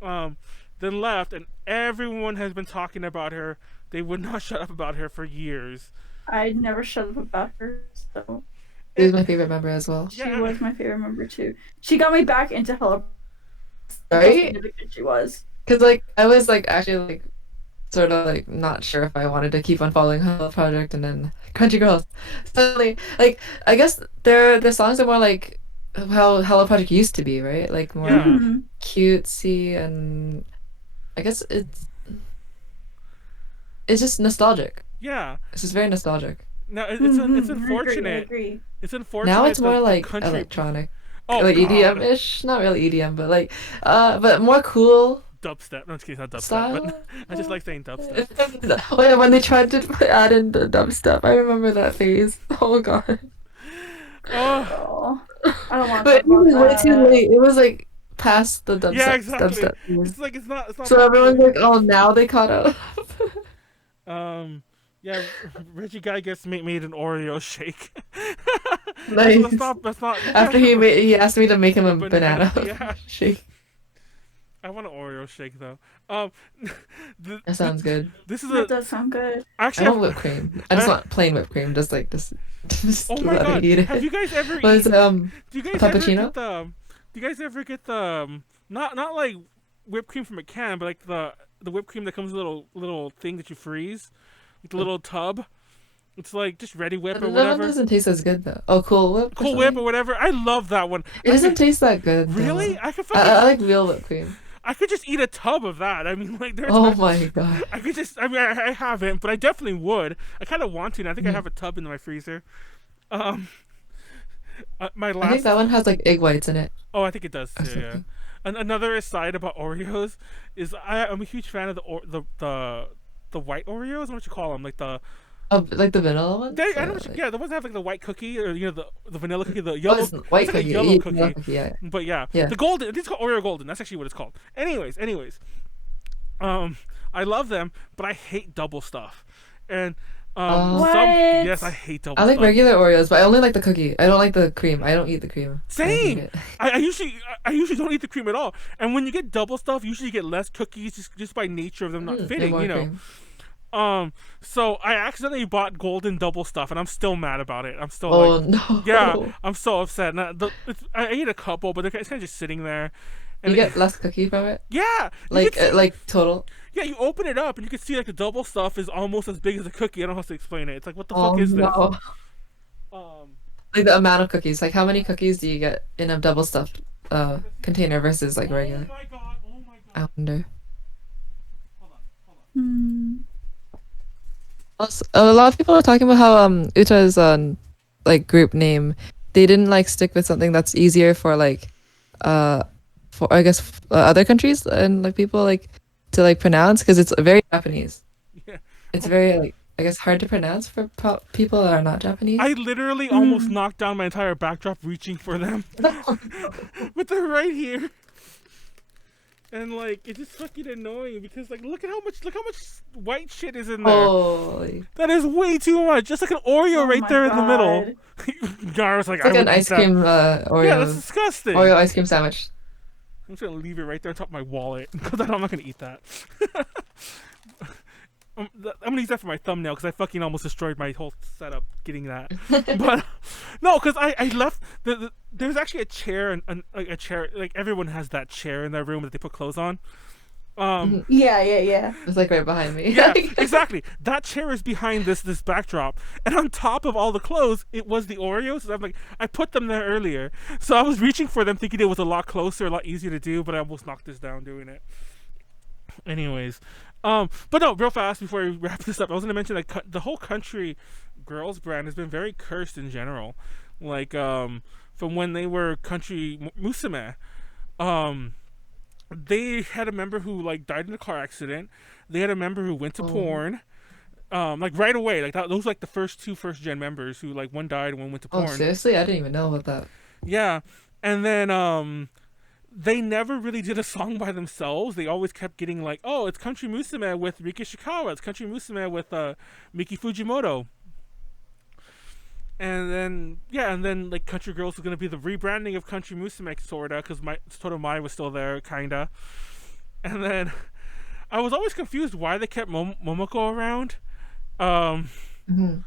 Then left, and everyone has been talking about her. They would not shut up about her for years. I never shut up about her, so She was my favorite member as well. she was my favorite member too. She got me back into Hello. How Right? significant she was. Because like I was like actually like sort of like not sure if I wanted to keep on following Hello Project and then Country Girls. Suddenly, like I guess their songs are more like how Hello Project used to be, right? Like more Yeah. Mhm. cutesy and I guess it's just nostalgic. Yeah. It's just very nostalgic. Now it's Mhm. unfortunate. I agree. It's unfortunate. Now it's the- more the like country. electronic, Oh, like God. EDM-ish. Not really EDM, but like but more cool Dubstep. No, it's not dubstep, style. but I just like saying dubstep. Oh yeah, when they tried to add in the dubstep, I remember that phase. Oh god. Oh, Oh, I don't want to But talk it was about way that. too late. It was like past the dubstep, yeah, exactly. dubstep phase. It's like it's not. So everyone's like, oh, now they caught up. Yeah, Reggie Guy gets made an Oreo shake. Nice. That's not. After he asked me to make him a banana Yeah. shake. I want an Oreo shake though. That sounds good. This is That does sound good. I actually. want whipped cream. I just want plain whipped cream, just like this. Just Oh my let god! me eat it. Have you guys ever? Was Do you guys ever cappuccino? get the? Do you guys ever get the? Not like whipped cream from a can, but like the whipped cream that comes with a little thing that you freeze, like the little tub. It's like just Ready Whip or That one whatever. doesn't taste as good though. Oh, Cool Whip. Cool Whip or whatever. I love that one. It doesn't taste that good. Though. Really? I could I like real whipped cream. I could just eat a tub of that. I mean, like there's. Oh my god. I could just. I mean, I haven't, but I definitely would. I kind of want to. And I think I have a tub in my freezer. My last. I think that one has like egg whites in it. Oh, I think it does Or too. Yeah. something. Another aside about Oreos is I'm a huge fan of the white Oreos. What you call them? Like the. Oh, like the vanilla ones? I don't know. Like- Yeah, the ones that have like the white cookie or the vanilla cookie, the Oh, yellow. it's white it's like a cookie. yellow Yeah, cookie. yellow cookie, yeah. But yeah, Yeah. the golden. It's called Oreo Golden. That's actually what it's called. Anyways, I love them, but I hate double stuff. And What? yes, I hate double I like stuff. regular Oreos, but I only like the cookie. I don't like the cream. I don't eat the cream. I hate Same. it. I usually don't eat the cream at all. And when you get double stuff, usually you get less cookies just by nature of them not Yeah, fitting, more you know. cream. So I accidentally bought golden double stuff, and I'm still mad about it. I'm still Oh like, no. yeah, I'm so upset. Now, I ate a couple, but it's kind of just sitting there. And You get less cookie from it? yeah, you Like can see- like total. yeah, you open it up and you can see like the double stuff is almost as big as a cookie. I don't know how to explain it. It's like, what the Oh fuck is this? no. Like the amount of cookies. Like how many cookies do you get in a double stuffed container versus like regular? Oh my god! Oh my god! I wonder. Hold on. Hmm. Also, a lot of people are talking about how Uta's like group name, they didn't like stick with something that's easier for like uh for I guess other countries and like people like to like pronounce because it's very Japanese. Yeah. It's Oh, very like I guess hard to pronounce for people that are not I Japanese. literally almost Mm. knocked down my entire backdrop reaching for them, No. but they're right here. And like it's just fucking annoying because like look how much white shit is in there. Holy. That is way too much. Just like an Oreo Oh right my there in the middle. god. Gar's like It's I like an wouldn't eat ice that. cream Yeah, that's Oreo disgusting. Oreo ice cream sandwich. I'm just gonna leave it right there on top of my wallet because I'm not gonna eat that. I'm gonna use that for my thumbnail because I fucking almost destroyed my whole setup getting that. But no, because I left there's actually a chair and like a chair like everyone has that chair in their room that they put clothes on. Mhm. Yeah. It's like right behind me. Yeah, exactly. That chair is behind this backdrop, and on top of all the clothes, it was the Oreos. So I'm like, I put them there earlier, so I was reaching for them, thinking it was a lot closer, a lot easier to do, but I almost knocked this down doing it. Anyways, but no, real fast before we wrap this up, I was gonna mention that the whole country girls brand has been very cursed in general, like from when they were country musume. Um, they had a member who like died in a car accident. They had a member who went to Oh. porn. Like right away, like that. Those were, like the first two first gen members who like one died and one went to Oh, porn. seriously? I didn't even know about that. Yeah, and then they never really did a song by themselves. They always kept getting like, oh, it's Country Musume with Rika Shikawa. It's Country Musume with Miki Fujimoto. And then yeah, and then like Country Girls was gonna be the rebranding of Country Musume sorta, because my Totomai was still there kinda. And then I was always confused why they kept Momoko around. Um, Hmm.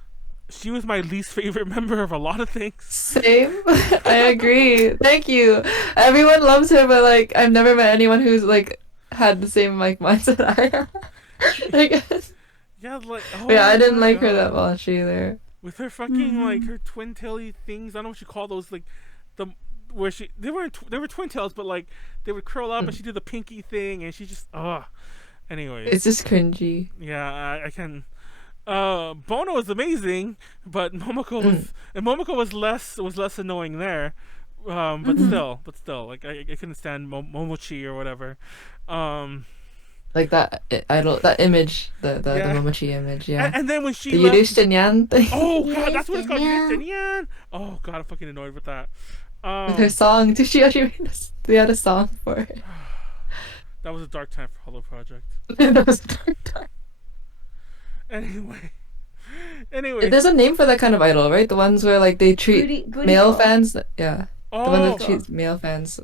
she was my least favorite member of a lot of things. Same. I agree. Thank you. Everyone loves her, but like I've never met anyone who's like had the same like mindset I have. I guess. Yeah, like But yeah, I oh didn't my like her that god, much either. with her fucking like Hmm. her twin taily things. I don't know what you call those, like the where she they were twin tails, but like they would curl up and Mm. she did the pinky thing and she just It's Anyways, just cringy. yeah, I can. Bono was amazing, but Mm. Momoko was less annoying there. Mhm. But still, like I couldn't stand Momochi or whatever. Um, Like that idol, that image, the yeah, Momochi image, yeah. and then when she The left, Yurishtenyan thing oh god, that's what it's called, Yeah. Yuristanyan. Oh god, I'm fucking annoyed with that. with her Um, song. Did she actually made us? They had a song for it. that was a dark time for Hollow Project. That was dark time. Anyway, anyways, There's a name for that kind of idol, right? The ones where like they treat Booty male call. fans, yeah. The one that oh, Call. treats male fans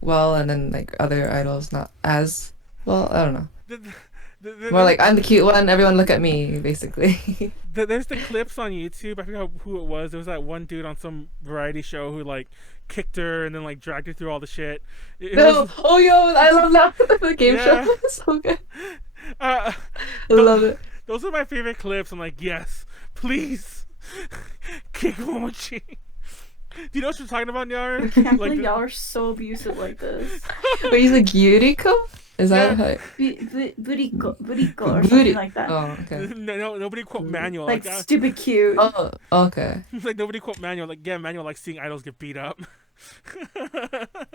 well, and then like other idols not as well. I don't know. the, More like I'm the cute one. Everyone look at me, basically. there's the clips on YouTube. I forgot who it was. There was that one dude on some variety show who like kicked her and then like dragged her through all the shit. It No. was Oh, yo, I love that. The game yeah. show is so good. Uh, I love it. those are my favorite clips. I'm like, yes, please, kick Momochi. Do you know what you're talking about, I Nyaru? can't Like, believe y'all are so abusive like this. Wait, he's like Yuriko? Is that Yeah. how? Buriko or Booty. something like that. Oh, okay. nobody quote Manuel. Like Like, stupid cute. Oh, okay. like nobody quote Manuel. Like, yeah, Manuel likes seeing idols get beat up.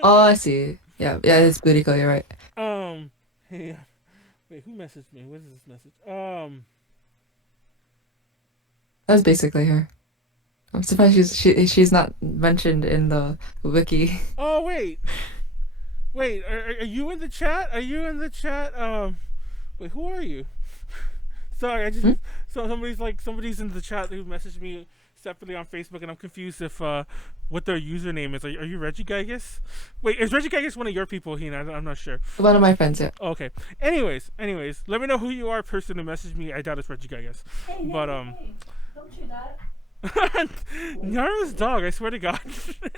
Oh, I see. Yeah, yeah, it's Buriko, you're right. Hey, wait, who messaged me? What is this message? That's basically her. I'm surprised she's not mentioned in the wiki. Oh wait, are you in the chat? Are you in the chat? Wait, who are you? Sorry, I just Hmm? so somebody's in the chat who messaged me separately on Facebook, and I'm confused if what their username is. Are you Reggie Gigas? Wait, is Reggie Gigas one of your people, Hina? I'm not sure. One of my friends, yeah. Oh, okay. Anyways, let me know who you are, person who messaged me. I doubt it's Reggie Gigas. But Don't do that. Nyaru's dog. I swear to God.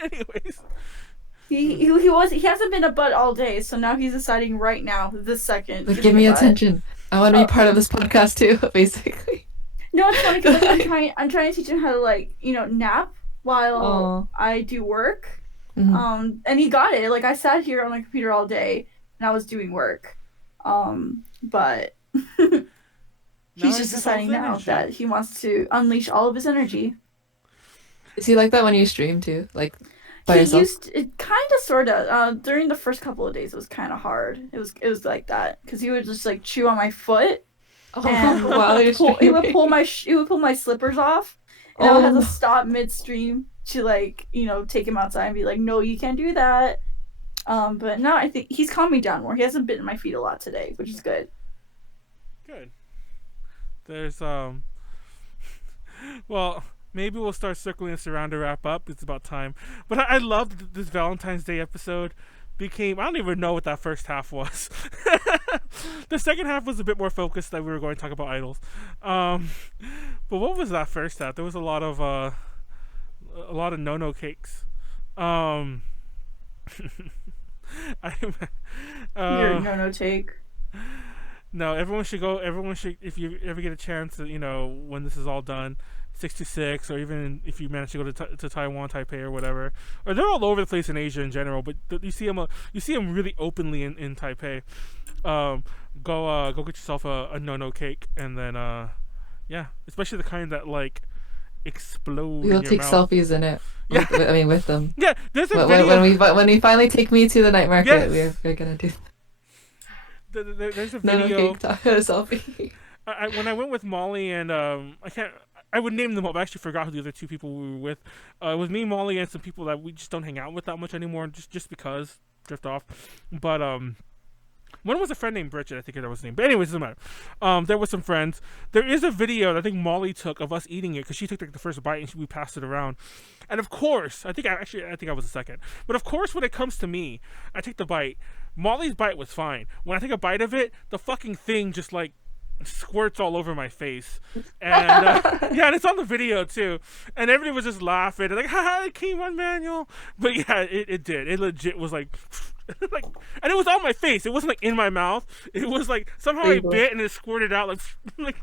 Anyways, He hasn't been a butt all day, so now he's deciding right now, this second. Like, to give be me a butt. attention. I want to Oh. be part of this podcast too, basically. No, it's funny because I'm trying to teach him how to like nap while Aw. I do work. Mhm. And he got it. Like I sat here on my computer all day and I was doing work. But He's just deciding now that he wants to unleash all of his energy. Is he like that when you stream too? Like by He yourself? used it, kind of, sort of. During the first couple of days, it was kind of hard. It was like that because he would just like chew on my foot, and While you're he would streaming. pull my slippers off, and I would have to stop midstream to like take him outside and be like, no, you can't do that. But now I think he's calmed me down more. He hasn't bitten my feet a lot today, which is good. Good. There's well, maybe we'll start circling this around to wrap up. It's about time. But I loved this Valentine's Day episode. I don't even know what that first half was. The second half was a bit more focused that we were going to talk about idols. But what was that first half? There was a lot of no cakes. I Your no take. No, everyone should go. Everyone should, if you ever get a chance, when this is all done, 626, or even if you manage to go to Taiwan, Taipei, or whatever, or they're all over the place in Asia in general. But you see them really openly in Taipei. Go get yourself a no cake, and then yeah, especially the kind that like explode. We'll in your take mouth. selfies in it. Yeah. With them. Yeah, there's a video. When we finally take me to the night market, Yes. we're gonna do. There's a No video. cake selfie. When I went with Molly and I would name them up. I actually forgot who the other two people we were with. It was me, Molly, and some people that we just don't hang out with that much anymore, just because drift off. But one was a friend named Bridget, I think that was his name. But anyways, it doesn't matter. There was some friends. There is a video that I think Molly took of us eating it because she took like the first bite and we passed it around. And of course, I think I was the second. But of course, when it comes to me, I take the bite. Molly's bite was fine. When I take a bite of it, the fucking thing just like squirts all over my face. And yeah, and it's on the video too. And everybody was just laughing and like, haha, it came on Manuel. But yeah, it did. It legit was like like, and it was on my face. It wasn't like in my mouth. It was like somehow I bit and it squirted out like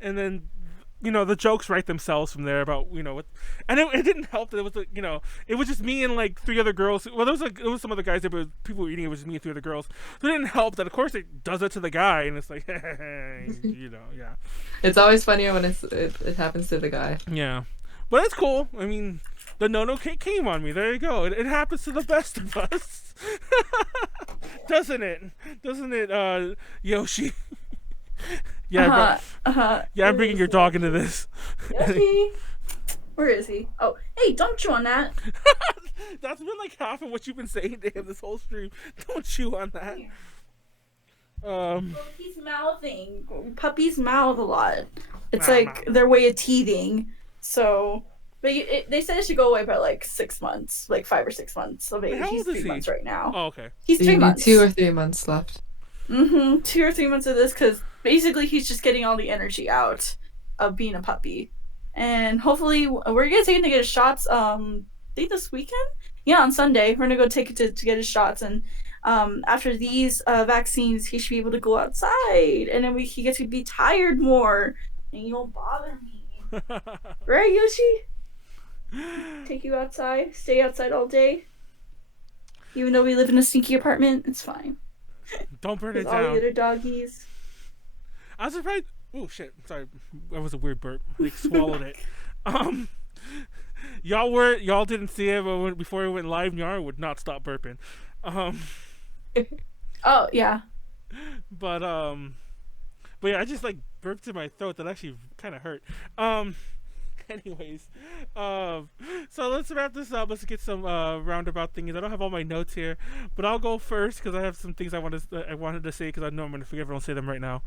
and then the jokes write themselves from there about what, and it didn't help that it was like it was just me and like three other girls. Well, there was some other guys there, but people were eating. It was just me and three other girls. So it didn't help that of course it does it to the guy, and it's like yeah. It's always funnier when it happens to the guy. Yeah, but it's cool. I mean, the no cake came on me. There you go. It happens to the best of us, doesn't it? Doesn't it, Yoshi? Yeah, yeah. I'm bringing your dog into this. Yoshi, where is he? Oh, hey! Don't chew on that. That's been like half of what you've been saying to him this whole stream. Don't chew on that. He's mouthing. Puppies mouth a lot. It's like their way of teething. So, but they said it should go away by like 6 months, like 5 or 6 months. So maybe he's 3 months right now. Oh, okay. He's 3 months. 2 or 3 months left. 2 or 3 months of this because basically he's just getting all the energy out of being a puppy, and hopefully we're gonna take him to get his shots. I think this weekend. Yeah, on Sunday we're gonna go take it to get his shots, and after these vaccines, he should be able to go outside, and then he gets to be tired more, and he won't bother me. Right, Yoshi? Take you outside, stay outside all day. Even though we live in a stinky apartment, it's fine. Don't burn it down. All the other doggies. I was surprised. Oh shit! Sorry, that was a weird burp. Like swallowed it. Y'all didn't see it, but before it went live, Nyaru would not stop burping. Oh yeah. But yeah, I just like burped in my throat. That actually kind of hurt. Anyways, so let's wrap this up. Let's get some roundabout things. I don't have all my notes here, but I'll go first because I have some things I wanted to say because I know I'm gonna forget. I'll say them right now.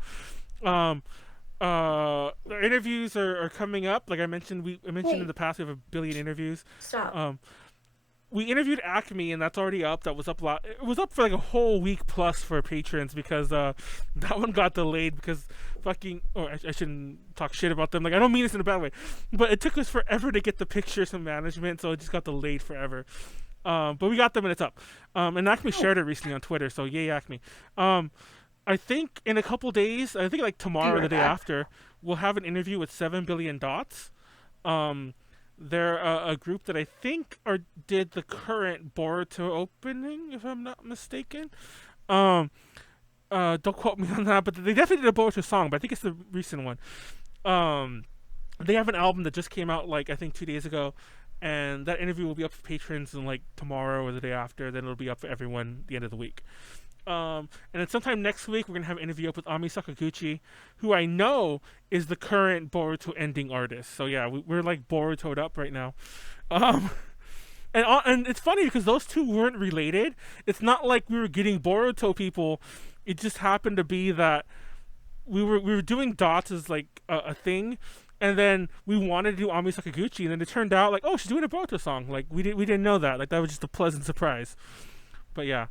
The interviews are coming up. Like I mentioned, in the past we have 1 billion interviews. Stop. We interviewed Acme, and that's already up. That was up it was up for like a whole week plus for patrons because that one got delayed because fucking. Oh, I shouldn't talk shit about them. Like I don't mean this in a bad way, but it took us forever to get the pictures from management, so it just got delayed forever. But we got them and it's up. And Acme shared it recently on Twitter, so yay Acme. I think in a couple days, I think like tomorrow or the day after, we'll have an interview with 7 Billion Dots. They're a group that I think did the current Boruto opening, if I'm not mistaken. don't quote me on that, but they definitely did a Boruto song, but I think it's the recent one. They have an album that just came out like I think 2 days ago, and that interview will be up for patrons in like tomorrow or the day after. Then it'll be up for everyone at the end of the week. And then sometime next week we're gonna have an interview up with Ami Sakaguchi, who I know is the current Boruto ending artist. So yeah, we're like Boruto'd up right now. And it's funny because those two weren't related. It's not like we were getting Boruto people. It just happened to be that we were doing dots as like a thing, and then we wanted to do Ami Sakaguchi, and then it turned out like, oh, she's doing a Boruto song. Like we didn't know that. Like that was just a pleasant surprise. But yeah,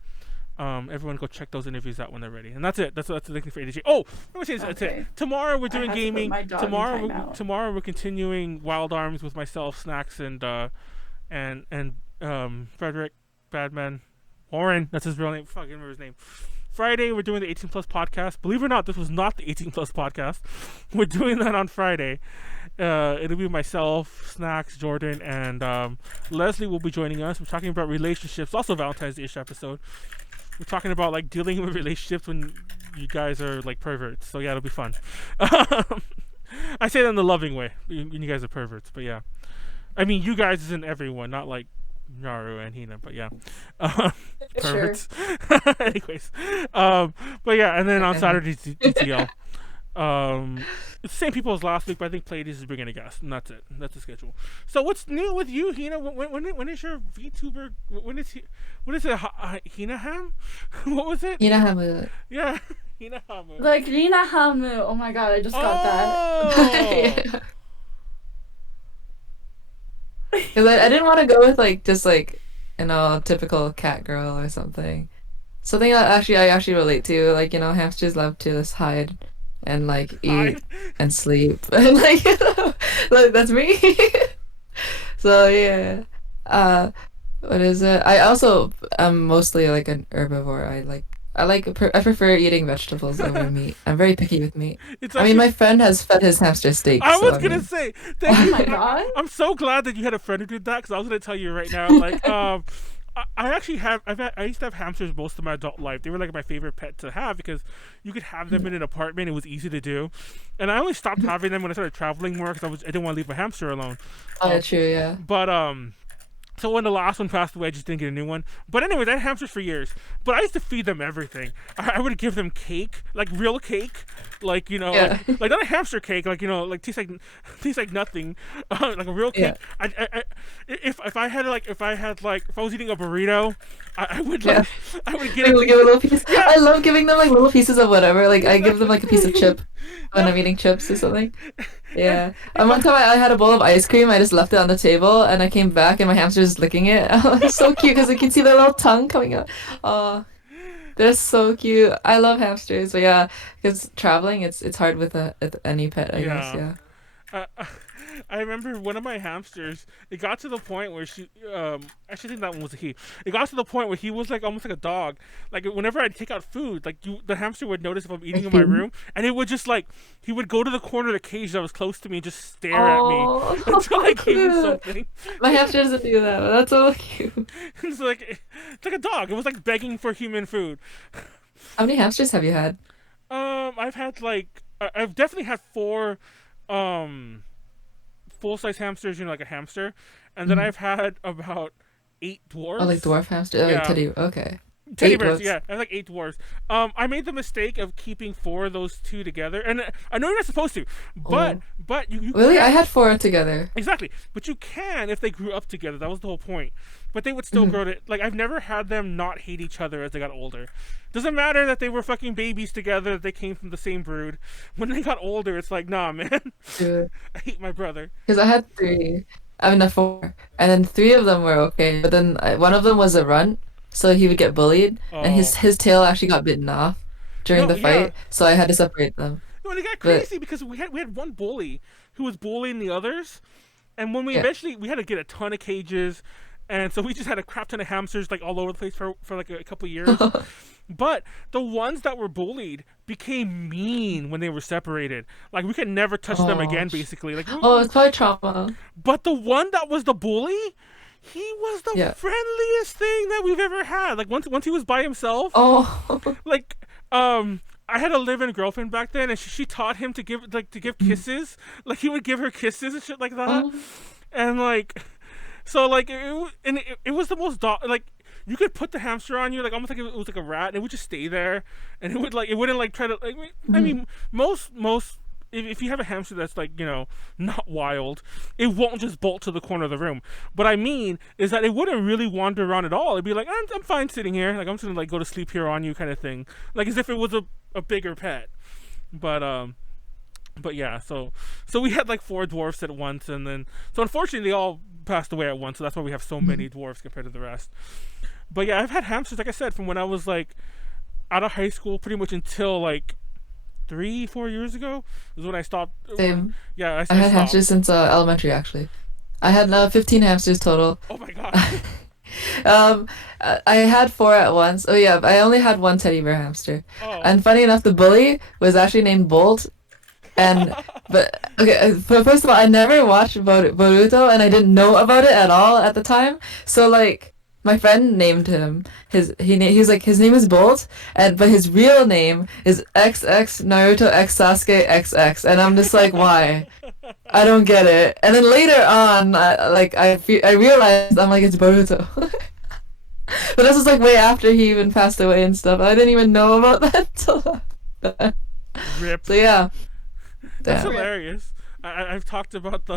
everyone go check those interviews out when they're ready. And that's it. That's the thing for ADG. Oh, let me say this. That's it. Tomorrow we're doing gaming. Tomorrow we're continuing Wild Arms with myself, Snacks, and Frederick Badman Warren. That's his real name. Fuck, I remember his name. Friday we're doing the 18 plus podcast. Believe it or not, this was not the 18 plus podcast. We're doing that on Friday. It'll be myself, Snacks, Jordan, and Leslie will be joining us. We're talking about relationships. Also Valentine's Day episode. We're talking about like dealing with relationships when you guys are like perverts. So yeah, it'll be fun. I say that in the loving way. You guys are perverts, but yeah. I mean, you guys isn't everyone, not like Nyaru and Hina, but yeah. Perverts. Sure. Anyways. But yeah, and then on Saturday's DTL. It's the same people as last week, but I think Pleiades is bringing a guest, and that's it. That's the schedule. So what's new with you, Hina? When is your VTuber? What is it? Hinaham? What was it? Hinahamu. Yeah, Hinahamu. Like Rinahamu. Oh my god, I just got that. Yeah. Because I didn't want to go with like just like typical cat girl or something. Something that I actually relate to. Like hamsters love to just hide and like eat and sleep and like like that's me. So yeah. What is it? I also am mostly like an herbivore. I prefer eating vegetables over meat. I'm very picky with meat. My friend has fed his hamster steak. I was gonna say, oh my god! I'm so glad that you had a friend who did that because I was gonna tell you right now. Like, I actually I used to have hamsters most of my adult life. They were like my favorite pet to have because you could have them in an apartment. It was easy to do, and I only stopped having them when I started traveling more because I didn't want to leave my hamster alone. Oh, true, yeah. But so when the last one passed away, I just didn't get a new one. But anyways, I had hamsters for years. But I used to feed them everything. I would give them cake, like real cake, like like not a hamster cake, like like tastes like nothing, like a real cake. Yeah. If I was eating a burrito, I would give a little piece. Yeah. I love giving them like little pieces of whatever. Like I give them like a piece of chip when I'm eating chips or something. Yeah. And one time I had a bowl of ice cream. I just left it on the table, and I came back, and my hamster's licking it. It's so cute because I can see their little tongue coming out. Oh, they're so cute. I love hamsters. But yeah, because traveling, it's hard with any pet, I guess. Yeah. I remember one of my hamsters. It got to the point where she, actually I think that one was a he. It got to the point where he was like almost like a dog. Like whenever I'd take out food, like the hamster would notice if I'm eating in my room, and it would just like he would go to the corner of the cage that was close to me and just stare at me until I gave him something. My hamster doesn't do that, but that's so cute. It's like a dog. It was like begging for human food. How many hamsters have you had? I've had I've definitely had 4 full-size hamsters, like a hamster, and then I've had about 8 dwarves. Oh, like dwarf hamster? Yeah. Like teddy. Okay. Teddy bears, yeah. I have like 8 dwarves. I made the mistake of keeping 4 of those 2 together, and I know you're not supposed to, but you really? can. I had 4 together. Exactly, but you can if they grew up together. That was the whole point. But they would still grow to I've never had them not hate each other as they got older. Doesn't matter that they were fucking babies together, that they came from the same brood. When they got older, it's like, nah, man. Dude. I hate my brother. Because I had 3. I mean, 4. And then 3 of them were okay. But then one of them was a runt, so he would get bullied. And his tail actually got bitten off during the fight. Yeah. So I had to separate them. No, and it got crazy because we had one bully who was bullying the others. And when we eventually, we had to get a ton of cages. And so we just had a crap ton of hamsters like all over the place for like a couple of years. But the ones that were bullied became mean when they were separated. Like we could never touch them again, basically. Like it's probably trauma. But the one that was the bully, he was the friendliest thing that we've ever had. Like once he was by himself. Oh. Like I had a live-in girlfriend back then, and she taught him to give kisses. Like he would give her kisses and shit like that, Oh. and like, so like it was the most like you could put the hamster on you like almost like it was like a rat, and it would just stay there, and it wouldn't like try to like. I mean, most if you have a hamster that's like not wild, it won't just bolt to the corner of the room. What I mean is that it wouldn't really wander around at all. It'd be like I'm fine sitting here, like I'm just gonna like go to sleep here on you kind of thing, like as if it was a bigger pet. But yeah, so we had like 4 dwarfs at once, and then so unfortunately they all passed away at once, so that's why we have so many dwarfs compared to the rest. But yeah, I've had hamsters, like I said, from when I was like out of high school pretty much until like 3-4 years ago is when I stopped. Same. Yeah, I had hamsters since elementary, actually. I had 15 hamsters total. Oh my god. I had 4 at once. Oh yeah, I only had 1 teddy bear hamster. Oh. And funny enough, the bully was actually named Bolt. But okay, first of all, I never watched Boruto, and I didn't know about it at all at the time. So like, my friend named him. He was like, his name is Bolt, but his real name is XX Naruto X Sasuke XX, and I'm just like, why? I don't get it. And then later on, I realized I'm like, it's Boruto. But this was like way after he even passed away and stuff. I didn't even know about that till then. Rip. So yeah. That's hilarious. I've talked about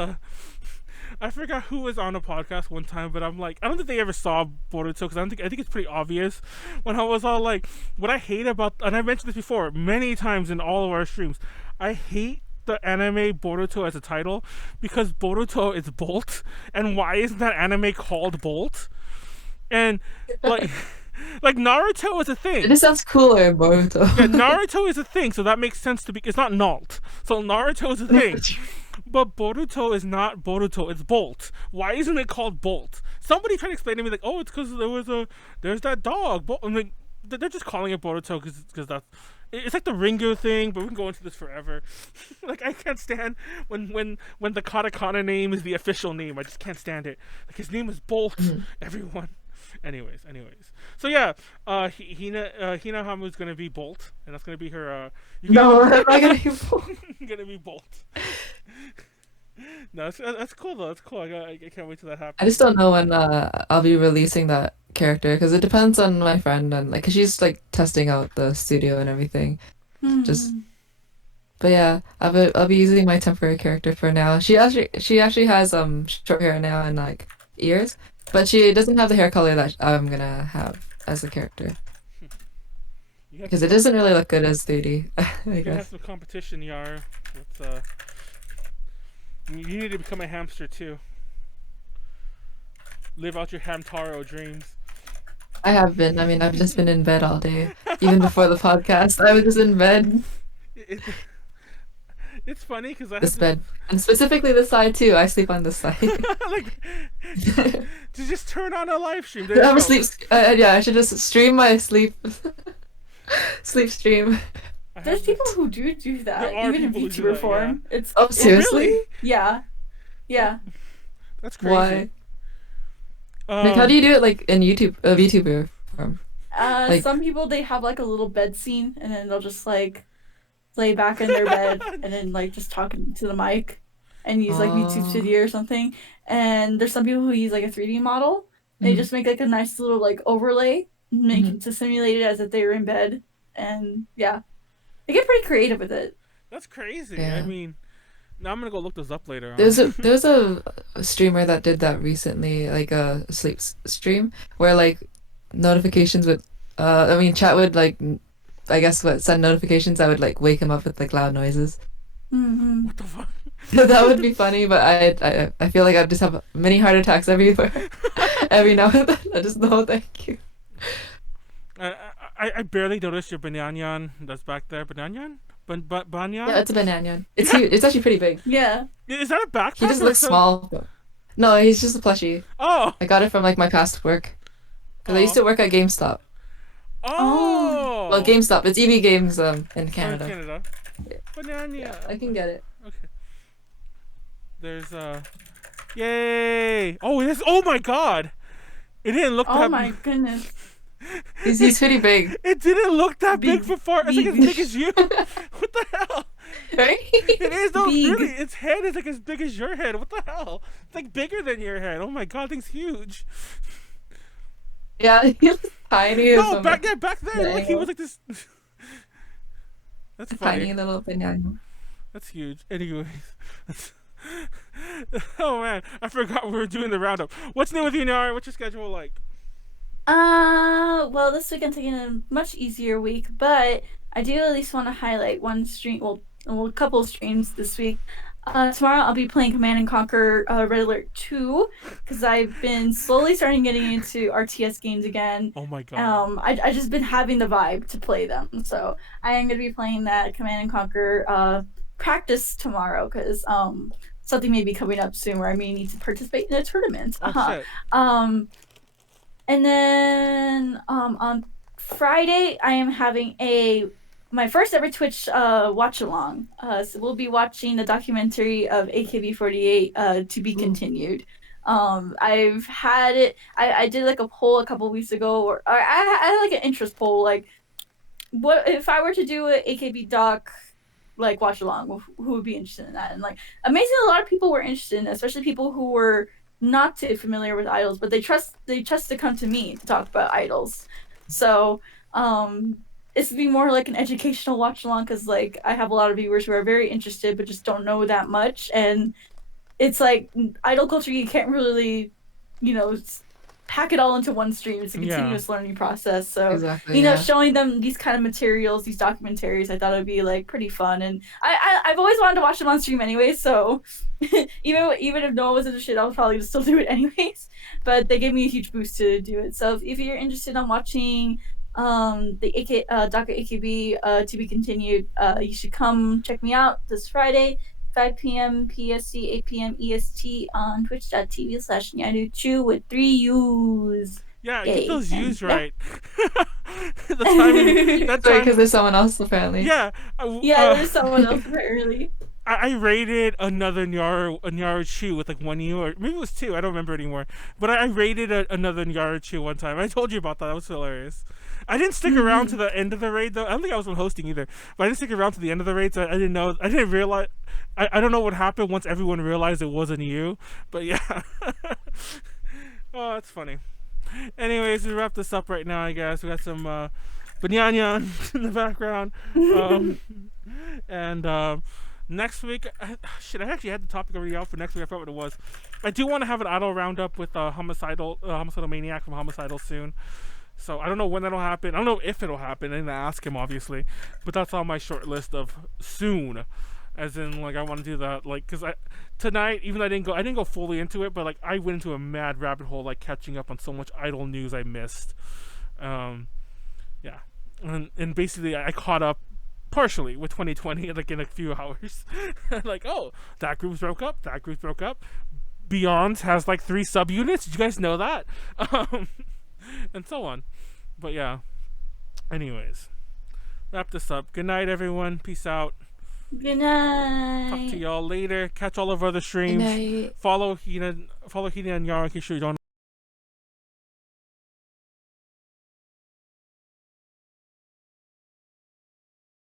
I forgot who was on a podcast one time, but I'm like, I don't think they ever saw Boruto because I think it's pretty obvious. When I was all like, what I hate about, and I mentioned this before many times in all of our streams, I hate the anime Boruto as a title because Boruto is Bolt, and why isn't that anime called Bolt? And like. Like Naruto is a thing. It just sounds cooler in Boruto. Yeah, Naruto is a thing, so that makes sense to be. It's not Nault, so Naruto is a thing. But Boruto is not Boruto. It's Bolt. Why isn't it called Bolt? Somebody tried to explain to me like, oh, it's because there's that dog. I'm like, they're just calling it Boruto because that's. It's like the Ringo thing, but we can go into this forever. Like I can't stand when the katakana name is the official name. I just can't stand it. Like his name is Bolt. Everyone. Anyways. So yeah, Hinahamu's gonna be Bolt, and that's gonna be her. No, I'm not gonna be Bolt. Gonna be Bolt. No, that's cool though. That's cool. I can't wait till that happens. I just don't know when I'll be releasing that character because it depends on my friend and like, cause she's like testing out the studio and everything. But yeah, I'll be using my temporary character for now. She actually has short hair now and like ears. But she doesn't have the hair color that I'm gonna have as a character. Because it doesn't really look good as 3D, I You guess. have some competition, Nyaru. You need to become a hamster too. Live out your Hamtaro dreams. I have been. I mean, I've just been in bed all day. Even before the podcast, I was just in bed. It's funny because I This bed. And specifically this side too. I sleep on this side. like to just turn on a live stream. I have a sleep. Yeah, I should just stream my sleep. Sleep stream. There's people who do that, There are even in people who do VTuber that, form. yeah. It's Oh, seriously? Really? yeah. That's crazy. Why? Like, how do you do it like in VTuber form? Like- Some people they have like a little bed scene, and then they'll just like lay back in their bed and then like just talk to the mic and use like YouTube Studio or something. And there's some people who use like a 3D model. They just make like a nice little like overlay, make it to simulate it as if they were in bed, and yeah, they get pretty creative with it. That's crazy. Yeah. I mean, now I'm gonna go look this up later on. There's a streamer that did that recently, like a sleep stream where like notifications would chat would like, I guess send notifications that would like wake him up with like loud noises. What the fuck? That would be funny, but I feel like I'd just have many heart attacks everywhere every now and then. I just no thank you. I barely noticed your banyan that's back there. Banyan? Banyan? Yeah, it's a banana. It's huge. It's actually pretty big. Yeah. Is that a backpack? He just or looks some- small. No, he's just a plushie. Oh. I got it from like my past work. Because I used to work at GameStop. Oh. Well, GameStop. It's EB Games in Oh, in Canada. Canada. Banana. I can get it. Okay. There's Yay! Oh, it is. Oh my God! It didn't look Oh that. my goodness. He's pretty big. It didn't look that big Big. before. It's like as Big. big as you. What the hell? Right? It is though. Big. Really, its head is like as big as your head. What the hell? It's like bigger than your head. Oh my god, thing's huge. Yeah, he looks tiny. as No, a- back then, like he angle. was like this. That's funny. Tiny little banana. That's huge. Anyways. Oh man, I forgot we were doing the roundup. What's new with you, Nyaru? What's your schedule like? Well, this week I'm taking a much easier week, but I do at least want to highlight one stream, well, a couple of streams this week. Tomorrow I'll be playing Command and Conquer Red Alert 2 because I've been slowly starting getting into RTS games again. Oh my god. I just been having the vibe to play them, so I am gonna be playing that Command and Conquer practice tomorrow because something may be coming up soon where I may need to participate in a tournament. Oh shit. And then on Friday, I am having my first ever Twitch watch along. So we'll be watching the documentary of AKB48 to be continued. I've had it. I did like a poll a couple weeks ago, or I had like an interest poll, like what if I were to do an AKB doc like watch along, who would be interested in that? And like amazingly, a lot of people were interested in it, especially people who were not too familiar with idols, but they trust to come to me to talk about idols. So it's to be more like an educational watch along because like I have a lot of viewers who are very interested but just don't know that much, and it's like idol culture you can't really, pack it all into one stream. It's a Yeah. continuous learning process. So Exactly. showing them these kind of materials, these documentaries, I thought it would be like pretty fun, and I've always wanted to watch them on stream anyway. So even if no one was interested, I'll probably still do it anyways. But they gave me a huge boost to do it. So if you're interested in watching the Docker AKB to be continued, you should come check me out this Friday, 5 p.m. PST, 8 p.m. EST on twitch.tv/Nyaru with 3 U's. Yeah, Yay. get those U's Yeah. right. The timing. That Sorry, time. because there's someone else apparently. Yeah. Yeah, there's someone else apparently. I rated another Nyaru Chu with like 1 U, or maybe it was 2. I don't remember anymore. But I rated another Nyaru Chu one time. I told you about that. That was hilarious. I didn't stick around to the end of the raid though. I don't think I was on hosting either. But I didn't stick around to the end of the raid, so I didn't know. I didn't realize. I don't know what happened once everyone realized it wasn't you. But yeah. Oh, that's funny. Anyways, we wrap this up right now. I guess we got some banyan in the background. And next week, I actually had the topic already out for next week. I forgot what it was. I do want to have an idol roundup with homicidal maniac from Homicidal soon. So I don't know when that'll happen. I don't know if it'll happen. I didn't ask him obviously, but that's on my short list of soon. As in, like, I want to do that, like, because tonight, even though I didn't go fully into it, but like I went into a mad rabbit hole, like catching up on so much idol news I missed. Yeah, and basically I caught up partially with 2020 like in a few hours. Like, oh, that group broke up. Beyond has like 3 subunits. Did you guys know that? And so on. But yeah. Anyways, wrap this up. Good night, everyone. Peace out. Good night. Talk to y'all later. Catch all of our other streams. Good night. Follow Hina and Yara in case you don't